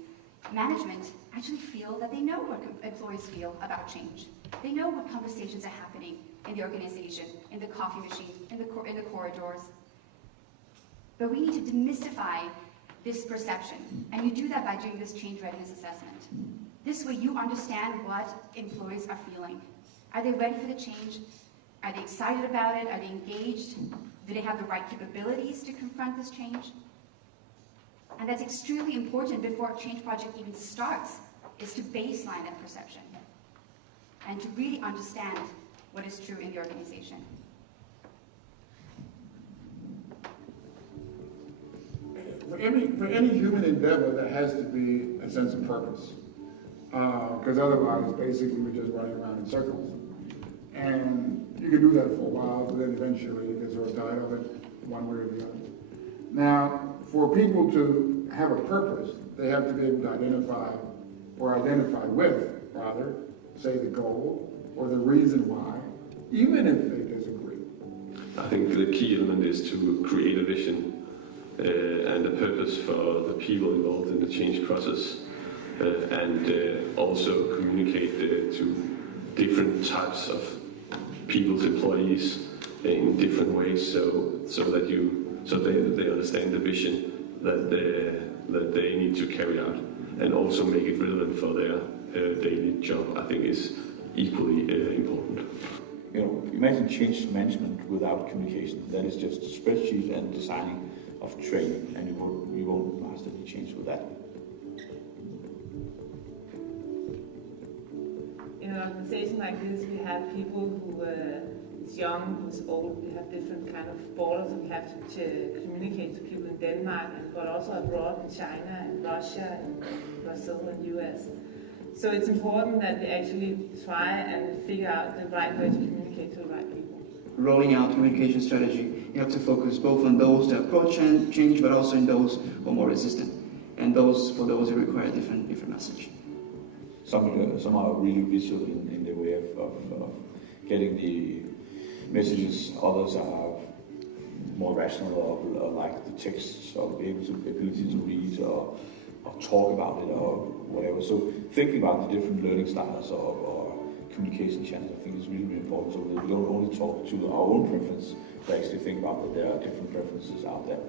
management actually feel that they know what employees feel about change. They know what conversations are happening in the organization, in the coffee machine, in the corridors. But we need to demystify this perception, and you do that by doing this change readiness assessment. This way you understand what employees are feeling. Are they ready for the change? Are they excited about it? Are they engaged? Do they have the right capabilities to confront this change? And that's extremely important before a change project even starts, is to baseline that perception and to really understand what is true in the organization. For any human endeavor, there has to be a sense of purpose. Because otherwise, basically, we're just running around in circles. And you can do that for a while, but then eventually you get sort of tired of it, one way or the other. Now, for people to have a purpose, they have to be able to identify with, rather, say the goal or the reason why, even if they disagree. I think the key element is to create a vision and a purpose for the people involved in the change process, and also communicate to different types of people's employees in different ways, so they understand the vision that they need to carry out, and also make it relevant for their daily job. I think is equally important. You know, imagine change management without communication. That is just a spreadsheet and designing of training, and you won't master any change with that. In an organization like this, we have people who is young, who's old. We have different kind of borders. We have to communicate to people in Denmark, but also abroad in China, and Russia, and Brazil, and US. So it's important that we actually try and figure out the right way to communicate to the right people. Rolling out communication strategy, you have to focus both on those that approach change, but also in those who are more resistant, and for those who require a different message. Some are really visual in their way of getting the messages. Others are more rational or like the text, or ability to read or talk about it or whatever. So thinking about the different learning styles or communication channels, I think is really, really important, so that we don't only talk to our own preference, but actually think about that there are different preferences out there.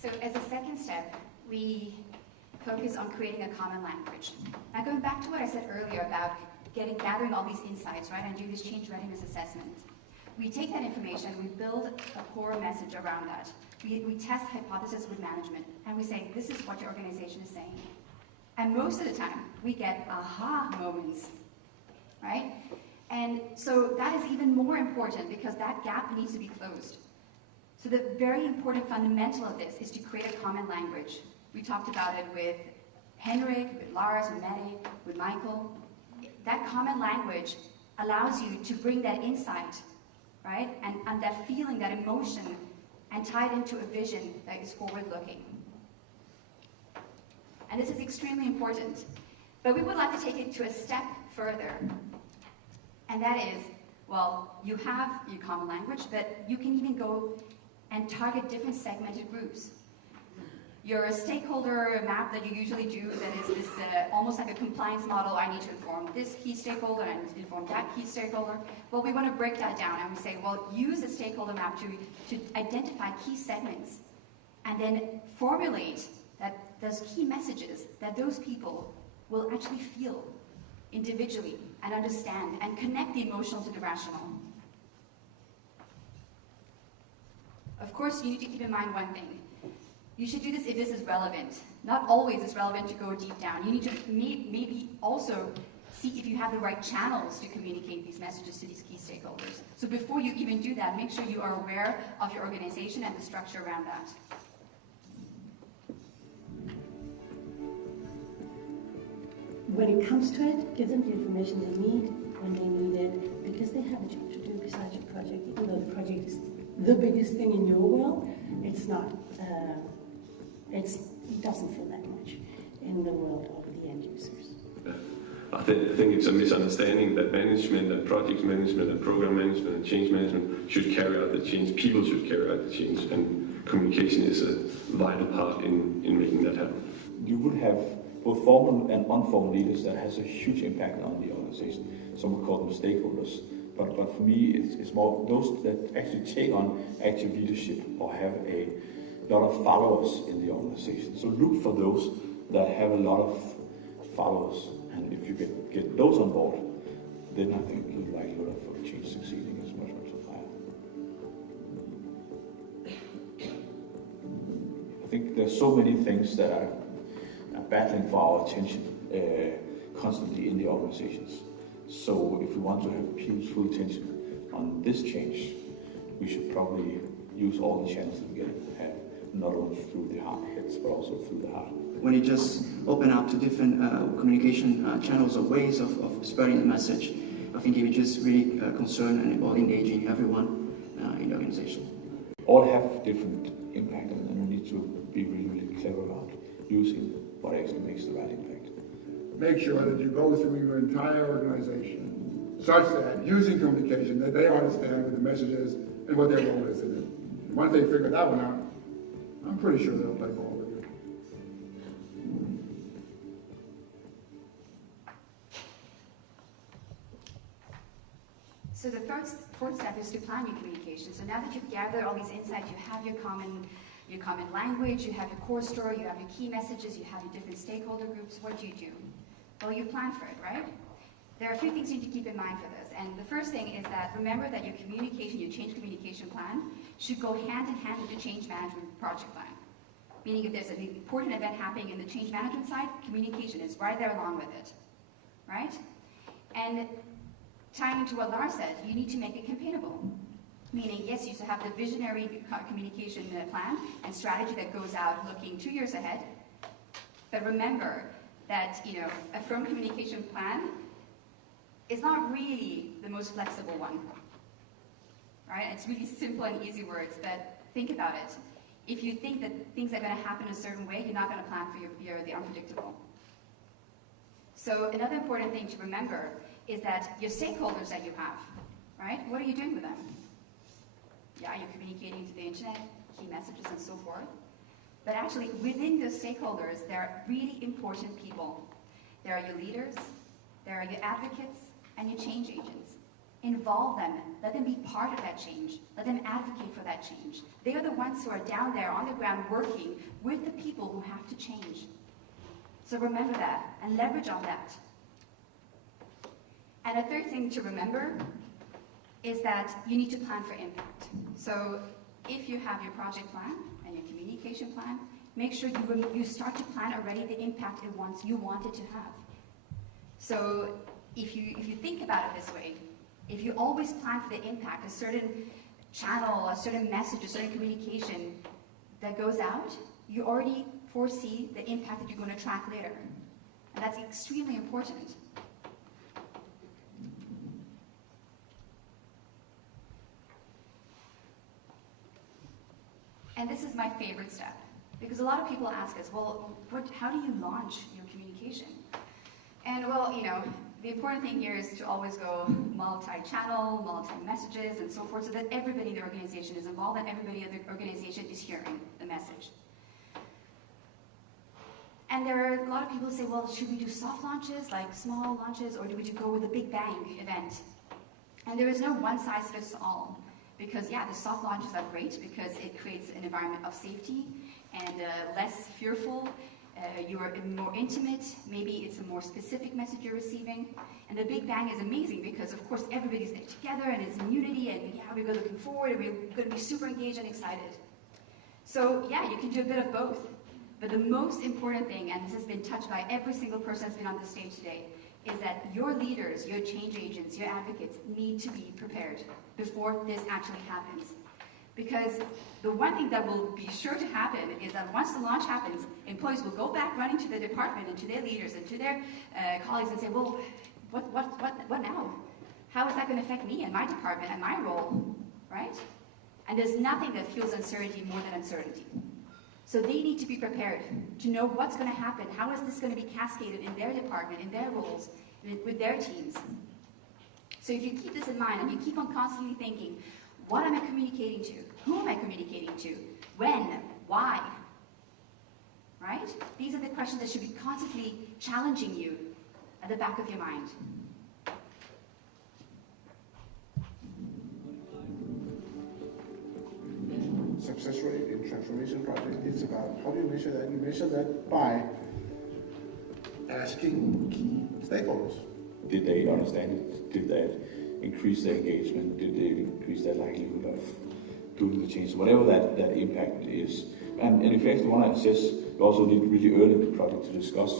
So as a second step, we focus on creating a common language. Now going back to what I said earlier about gathering all these insights, right, and doing this change readiness assessment. We take that information, we build a core message around that. We test hypotheses with management, and we say, this is what your organization is saying. And most of the time, we get aha moments, right? And so that is even more important because that gap needs to be closed. So the very important fundamental of this is to create a common language. We talked about it with Henrik, with Lars, with Mette, with Michael. That common language allows you to bring that insight right? And that feeling, that emotion, and tie it into a vision that is forward-looking. And this is extremely important. But we would like to take it to a step further. And that is, well, you have your common language, but you can even go and target different segmented groups. Your stakeholder map that you usually do, that is this almost like a compliance model. I need to inform this key stakeholder, I need to inform that key stakeholder. Well, we want to break that down and we say, well, use a stakeholder map to identify key segments and then formulate those key messages that those people will actually feel individually and understand and connect the emotional to the rational. Of course, you need to keep in mind one thing. You should do this if this is relevant. Not always it's relevant to go deep down. You need to maybe also see if you have the right channels to communicate these messages to these key stakeholders. So before you even do that, make sure you are aware of your organization and the structure around that. When it comes to it, give them the information they need when they need it, because they have a job to do besides your project. Even though the project is the biggest thing in your world, it's not. It doesn't feel that much in the world of the end users. Yeah. I think it's a misunderstanding that management and project management and program management and change management should carry out the change. People should carry out the change, and communication is a vital part in making that happen. You would have both formal and informal leaders that has a huge impact on the organization. Some would call them stakeholders. But for me, it's more those that actually take on active leadership or have a lot of followers in the organization. So look for those that have a lot of followers. And if you get those on board, then I think the likelihood of change succeeding is much, much higher. I think there's so many things that are battling for our attention constantly in the organizations. So if we want to have people's full attention on this change, we should probably use all the channels that we have, not only through the heads, but also through the heart. When you just open up to different communication channels or ways of spreading the message, I think it would just really concern and about engaging everyone in the organization. All have different impact, and we need to be really, really clever about using what actually makes the right impact. Make sure that you go through your entire organization such that, using communication, that they understand what the message is and what their role is in it. And once they figure that one out, I'm pretty sure they'll play ball with you. So the fourth step is to plan your communication. So now that you've gathered all these insights, you have your common language, you have your core story, you have your key messages, you have your different stakeholder groups, what do? Well, you plan for it, right? There are a few things you need to keep in mind for this. And the first thing is that remember that your communication, your change communication plan, should go hand in hand with the change management project plan. Meaning if there's an important event happening in the change management side, communication is right there along with it, right? And tying into what Lars said, you need to make it campaignable. Meaning, yes, you should have the visionary communication plan and strategy that goes out looking 2 years ahead. But remember that, a firm communication plan is not really the most flexible one, right? It's really simple and easy words, but think about it. If you think that things are going to happen a certain way, you're not going to plan for the unpredictable. So another important thing to remember is that your stakeholders that you have, right? What are you doing with them? Yeah, you're communicating to the internet, key messages and so forth. But actually, within those stakeholders, there are really important people. There are your leaders, there are your advocates, and your change agents. Involve them, let them be part of that change, let them advocate for that change. They are the ones who are down there on the ground working with the people who have to change. So remember that, and leverage on that. And a third thing to remember is that you need to plan for impact. So if you have your project plan and your communication plan, make sure you start to plan already the impact you want it to have. So if you think about it this way, if you always plan for the impact, a certain channel, a certain message, a certain communication that goes out, you already foresee the impact that you're going to track later. And that's extremely important. And this is my favorite step, because a lot of people ask us, well, how do you launch your communication? And well, the important thing here is to always go multi-channel, multi-messages, and so forth, so that everybody in the organization is involved and everybody in the organization is hearing the message. And there are a lot of people who say, well, should we do soft launches, like small launches, or do we go with a big bang event? And there is no one size fits all. Because yeah, the soft launches are great because it creates an environment of safety and less fearful. You are more intimate. Maybe it's a more specific message you're receiving. And the Big Bang is amazing because, of course, everybody's there together and it's in unity and yeah, we're looking forward and we're going to be super engaged and excited. So yeah, you can do a bit of both. But the most important thing, and this has been touched by every single person that's been on the stage today, is that your leaders, your change agents, your advocates need to be prepared before this actually happens. Because the one thing that will be sure to happen is that once the launch happens, employees will go back running to the department and to their leaders and to their colleagues and say, well, what now? How is that going to affect me and my department and my role, right? And there's nothing that fuels uncertainty more than uncertainty. So they need to be prepared to know what's going to happen. How is this going to be cascaded in their department, in their roles, with their teams? So if you keep this in mind and you keep on constantly thinking, what am I communicating to? Who am I communicating to? When? Why? Right? These are the questions that should be constantly challenging you at the back of your mind. Success rate in transformation project is about, how do you measure that? You measure that by asking key stakeholders. Did they understand it? Did that increase their engagement? Did they increase their likelihood of doing the change? Whatever that impact is. And in fact, the one I assess, you also need really early in the project to discuss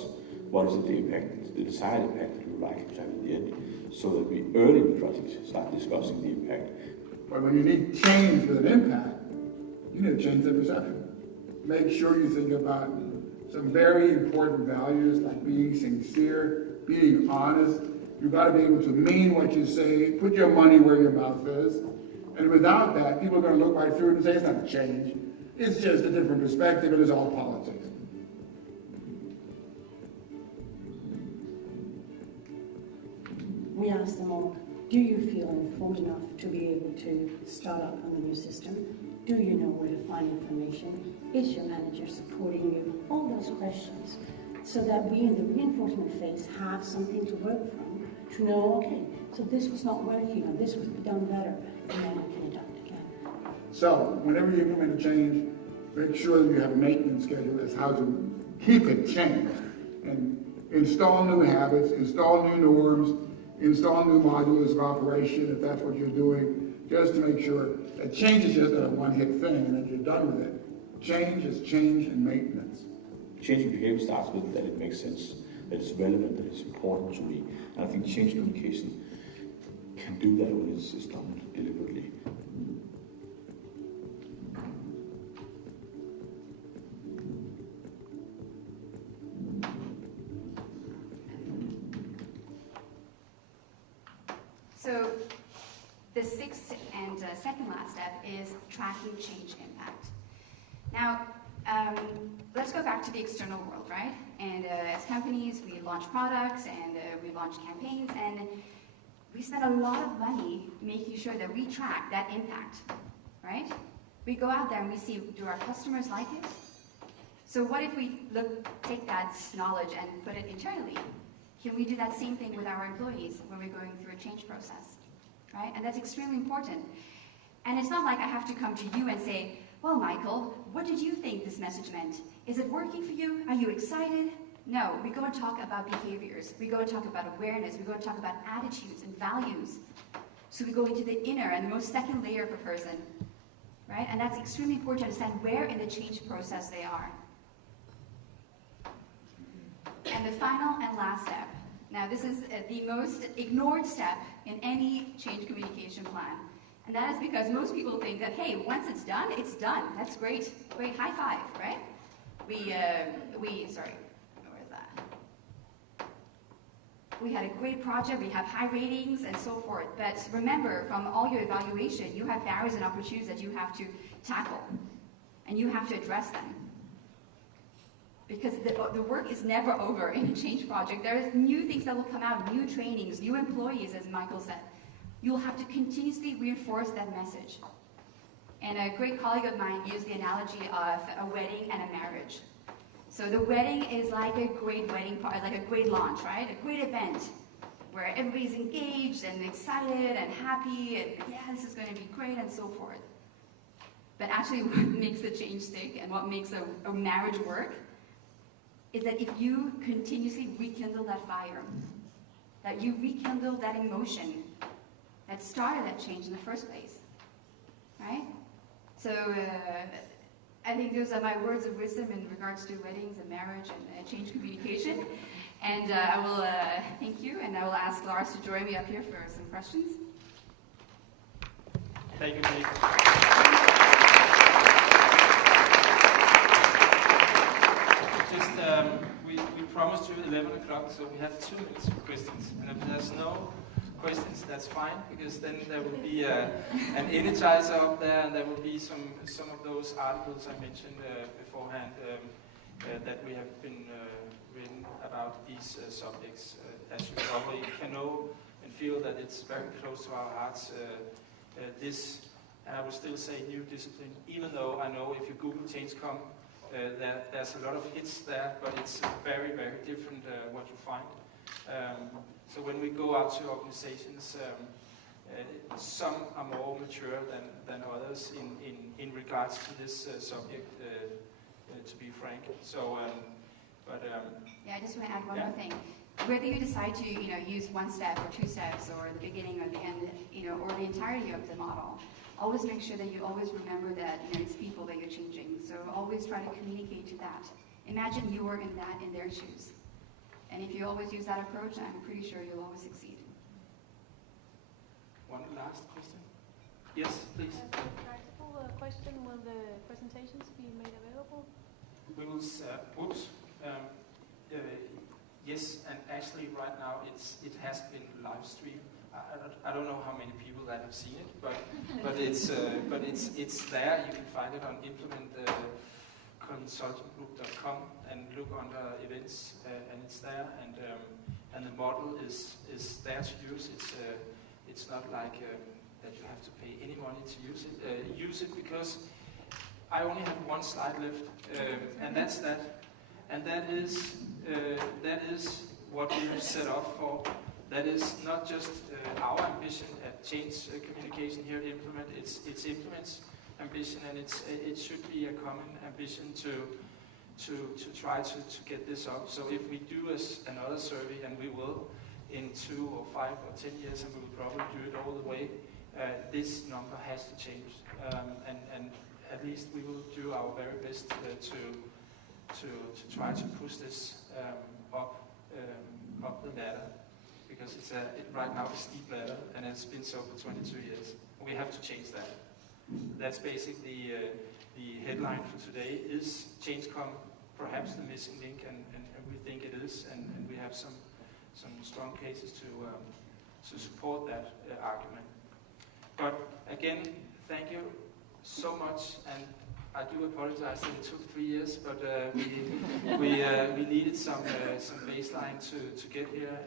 what is the impact, the desired impact that we would like to have at the end, so that we early in the project start discussing the impact. But when you need change with an impact, you need to change the perception. Make sure you think about some very important values like being sincere, being honest. You've got to be able to mean what you say, put your money where your mouth is. And without that, people are going to look right through it and say, it's not a change. It's just a different perspective, and it's all politics. We asked them all, do you feel informed enough to be able to start up on the new system? Do you know where to find information? Is your manager supporting you? All those questions. So that we in the reinforcement phase have something to work from, to know, okay, so this was not working, or this would be done better, and then I can adapt again. So, whenever you implement a change, make sure that you have a maintenance schedule as how to keep it changed. And install new habits, install new norms, install new modules of operation if that's what you're doing, just to make sure that change is just a one-hit thing and then you're done with it. Change is change and maintenance. Changing behavior starts with that it makes sense, that it's relevant, that it's important to me. And I think change communication can do that when it's done deliberately. So the sixth and second last step is tracking change impact. Now, let's go back to the external world, right? And as companies, we launch products and we launch campaigns, and we spend a lot of money making sure that we track that impact, right? We go out there and we see, do our customers like it? So what if we take that knowledge and put it internally? Can we do that same thing with our employees when we're going through a change process, right? And that's extremely important. And it's not like I have to come to you and say, well, Michael, what did you think this message meant? Is it working for you? Are you excited? No, we go and talk about behaviors. We go and talk about awareness. We go and talk about attitudes and values. So we go into the inner and the most second layer of a person, right? And that's extremely important to understand where in the change process they are. And the final and last step. Now, this is the most ignored step in any change communication plan. And that is because most people think that, hey, once it's done, it's done. That's great. Great, high five, right? Sorry, where is that? We had a great project, we have high ratings and so forth. But remember, from all your evaluation, you have barriers and opportunities that you have to tackle. and you have to address them. Because the work is never over in a change project. There are new things that will come out, new trainings, new employees, as Michael said. You'll have to continuously reinforce that message. And a great colleague of mine used the analogy of a wedding and a marriage. So the wedding is like a great wedding party, like a great launch, right? A great event where everybody's engaged and excited and happy and yeah, this is going to be great and so forth. But actually what makes the change stick and what makes a marriage work is that if you continuously rekindle that fire, that you rekindle that emotion that started that change in the first place, right? So I think those are my words of wisdom in regards to weddings and marriage and change communication. And I will thank you, and I will ask Lars to join me up here for some questions. Thank you, Nick. We promised you 11 o'clock, so we have 2 minutes for questions. And if there's no questions, that's fine, because then there will be an energizer up there, and there will be some of those articles I mentioned beforehand that we have been written about these subjects. As you probably can know and feel that it's very close to our hearts, this, and I will still say new discipline, even though I know if you Google Change.com, there's a lot of hits there, but it's very, very different what you find. So when we go out to organizations, some are more mature than others in regards to this subject, to be frank. So, yeah, I just want to add one more thing. Whether you decide to, use 1 step or 2 steps, or the beginning or the end, or the entirety of the model, always make sure that you always remember that it's people that you're changing. So always try to communicate to that. Imagine you were in their shoes. And if you always use that approach, I'm pretty sure you'll always succeed. One last question? Yes, please. As a practical question, will the presentations be made available? We will, yes, and actually right now it has been live streamed. I don't know how many people that have seen it, but it's there. You can find it on implementconsultinggroup.com and look under events, and it's there. And the model is there to use. It's not like that you have to pay any money to use it. Use it because I only have 1 slide left, and that's that. And that is what we have set up for. That is not just our ambition at Change Communication here at Implement. It's Implement's ambition, and it should be a common ambition to try to get this up. So if we do another survey, and we will in 2 or 5 or 10 years, and we will probably do it all the way, this number has to change, and at least we will do our very best to try to push this up the ladder, because it's right now a steep ladder, and it's been so for 22 years. We have to change that. That's basically the headline for today. Is Change.com perhaps the missing link? And we think it is, and we have some strong cases to support that argument. But again, thank you so much, and I do apologize that it took 3 years, but we needed some baseline to get here.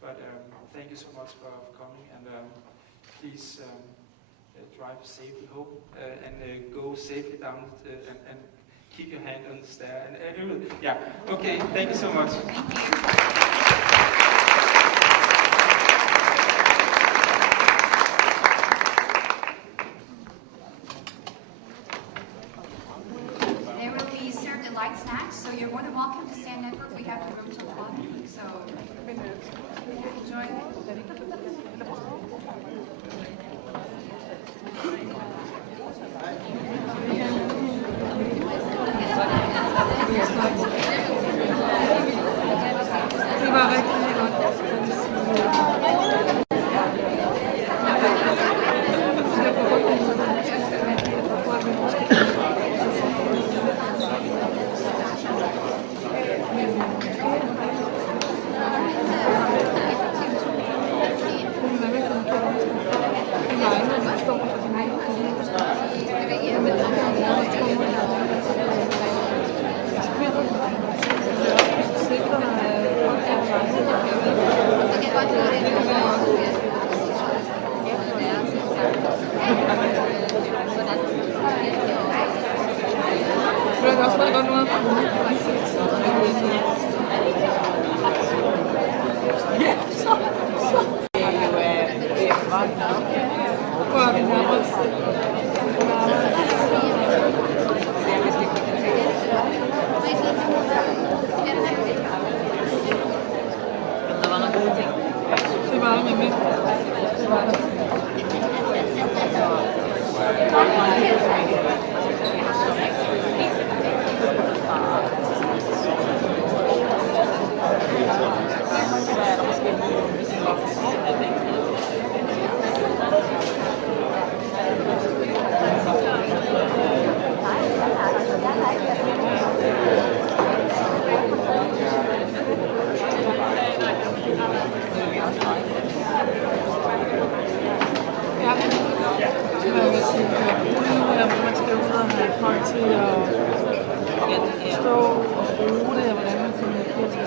But thank you so much for coming, and please drive safely home and go safely down and keep your hand on the stair. And yeah, okay. Thank you so much. Thank you. There will be served a light snack, so you're more than welcome to stand up. We have the room till 12, so enjoy. Det var rigtig godt.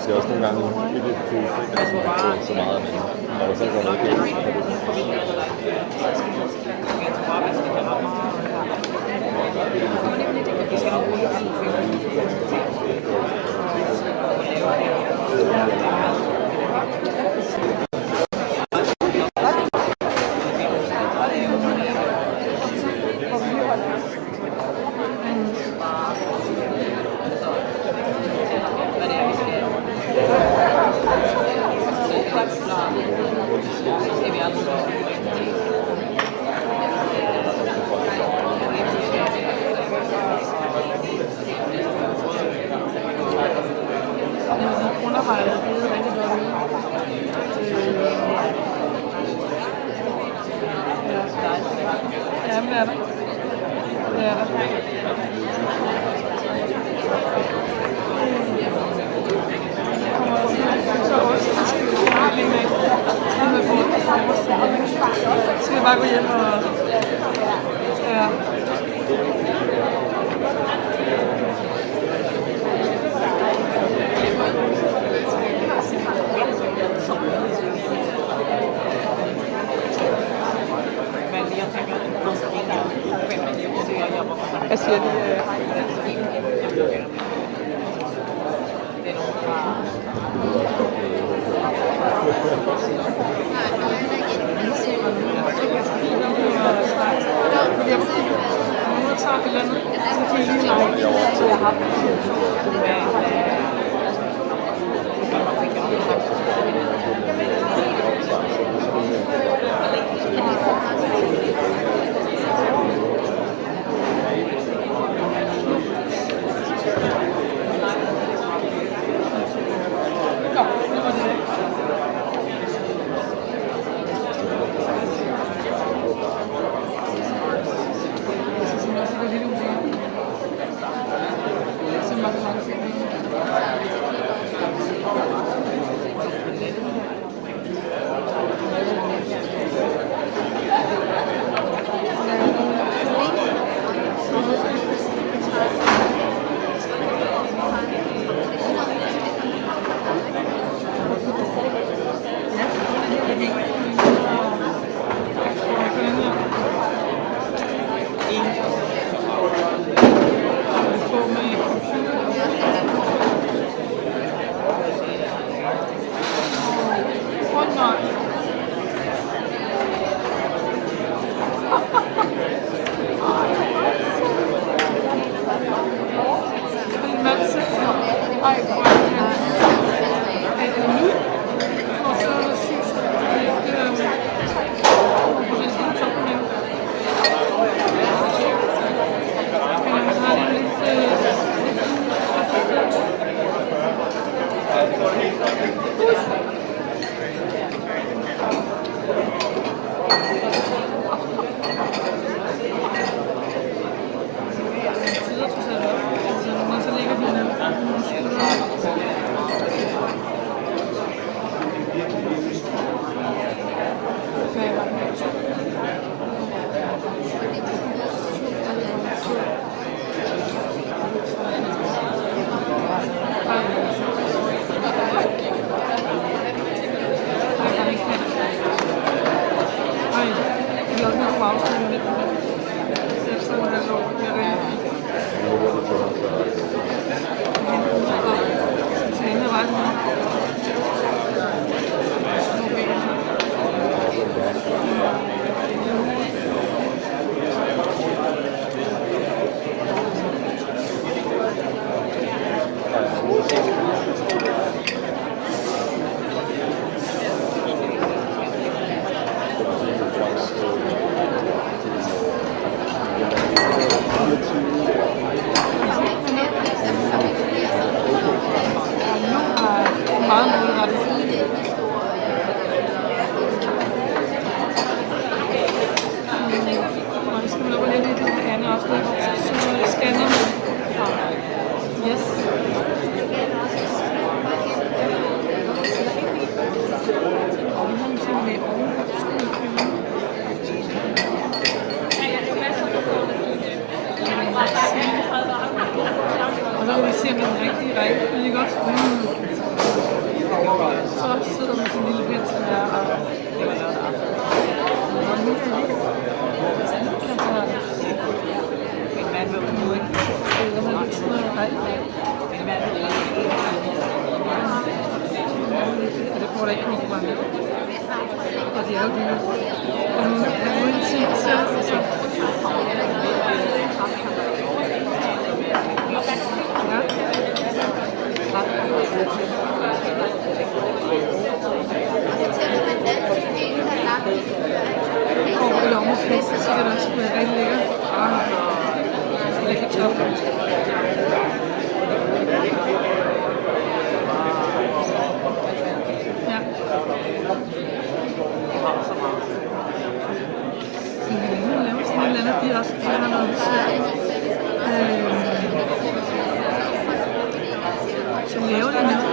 Det er også nogle gange lidt positivt, at man får så meget, men når der så går noget galt, så er det Skal jeg bare gå hjem og... Ja. Jeg siger lige... Og så kan vi se, om den rigtige rækkefølge, ikke også? Og det får der ikke konkurrence. Og det er jo dyre. Og nu er det en ting selv, og så... Og lommeplæs, så kan det også blive rigtig lækkert. Og det kan toppe. Ja. Så vi kan lave sådan et eller andet, de også har noget besvær. Så laver de noget.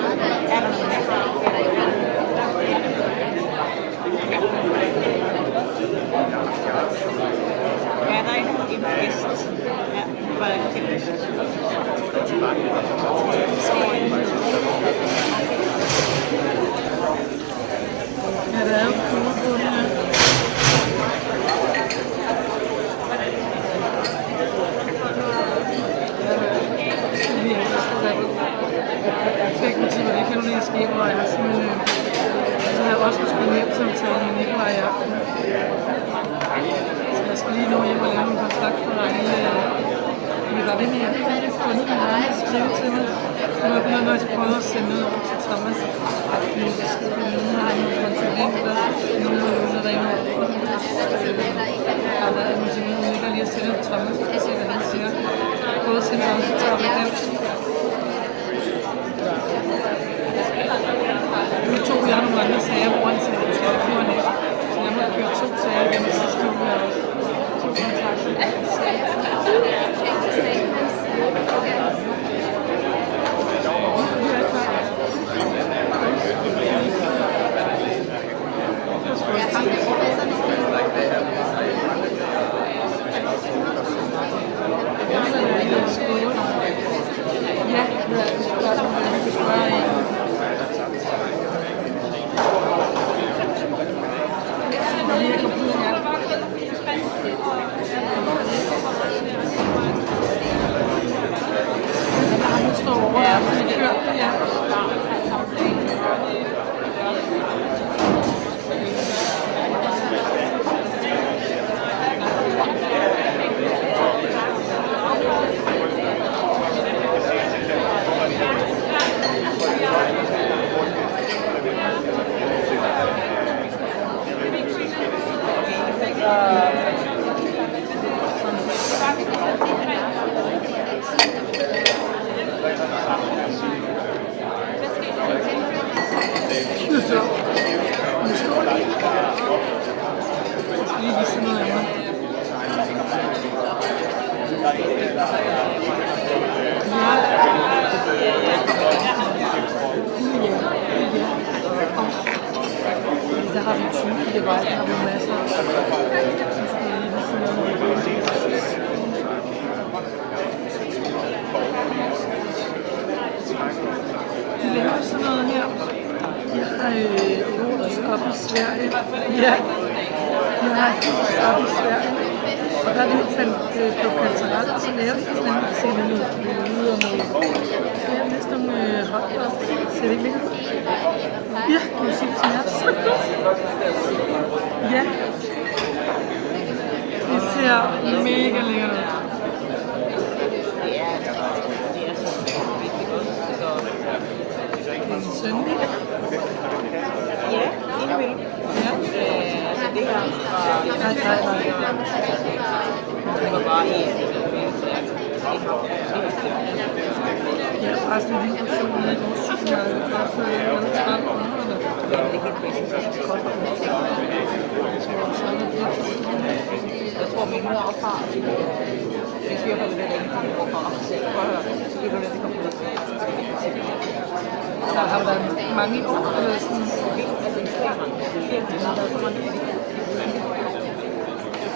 Ja, der er en gæst. Ja, hvor er det gæst. Ja, der er jo kurvebund her. Det kan du lige ske, hvor jeg har simpelthen... Så har jeg også skulle hjem samtale med Nikolaj i aften. Så jeg skal lige nå hjem og lave nogle kontrakter, og lige var det med, jeg har ikke fundet noget at skrive til mig. Nu er jeg nødt til at prøve at sende noget op til Thomas. Nu har jeg nogle konsulenter, nu har jeg noget, der ringer op. Jeg har været motiveret ikke lige at sende Thomas, og se, hvad han siger. Prøve at sende noget til Thomas. Nu tog jeg nogle andre sager, hvor han sagde, at jeg skulle køre så jeg måtte køre 2 sager gennem sidste uge her også. 2 kontakter. Ja, det spørger jeg. Der har vi 20 det var, der har vi masser. De laver sådan noget her. Jeg har op i Sverige. Ja, jeg har hus op i Sverige. Og der er det på kantarel, og så laver de sådan noget, der ser noget fløde og noget. Det er næsten nogle hotdog. Ser det ikke lækkert ud? Ja, kan du se, det smager så godt. Ja. Det ser mega lækkert ud. Det er en søndag. Ja, indimellem. Ja. Altså det her var... Det var bare en. Ja, resten af din portion nede i vores supermarked. Det er for 30 kroner. Det er helt præcis. Jeg tror, min mor og far, hvis vi har fået det længe, hvorfor selv prøver, så vil du lade det komme ud. Der har været mange år, eller sådan.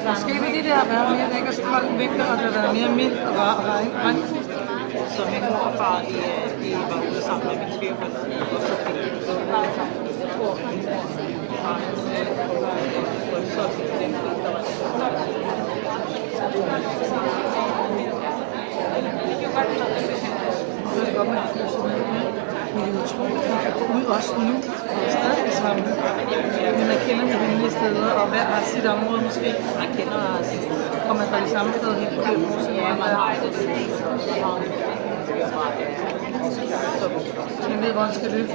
Måske vil det der være mere lækkert koldt vinter, og det være mere mild og regnfuldt. Så min mor og far, de var ude sammen med min svigerforældre, og så fik de så meget sammen. Jeg tror, min mor har en så fik den der var opmærksomhed og så videre. Men det er utroligt, at vi kan gå ud også nu, og stadig sammen. Men man kender hinanden i steder, og hver har sit område måske. Man kender os, og man går det samme sted helt på det år, så man ved, hvor man skal løbe.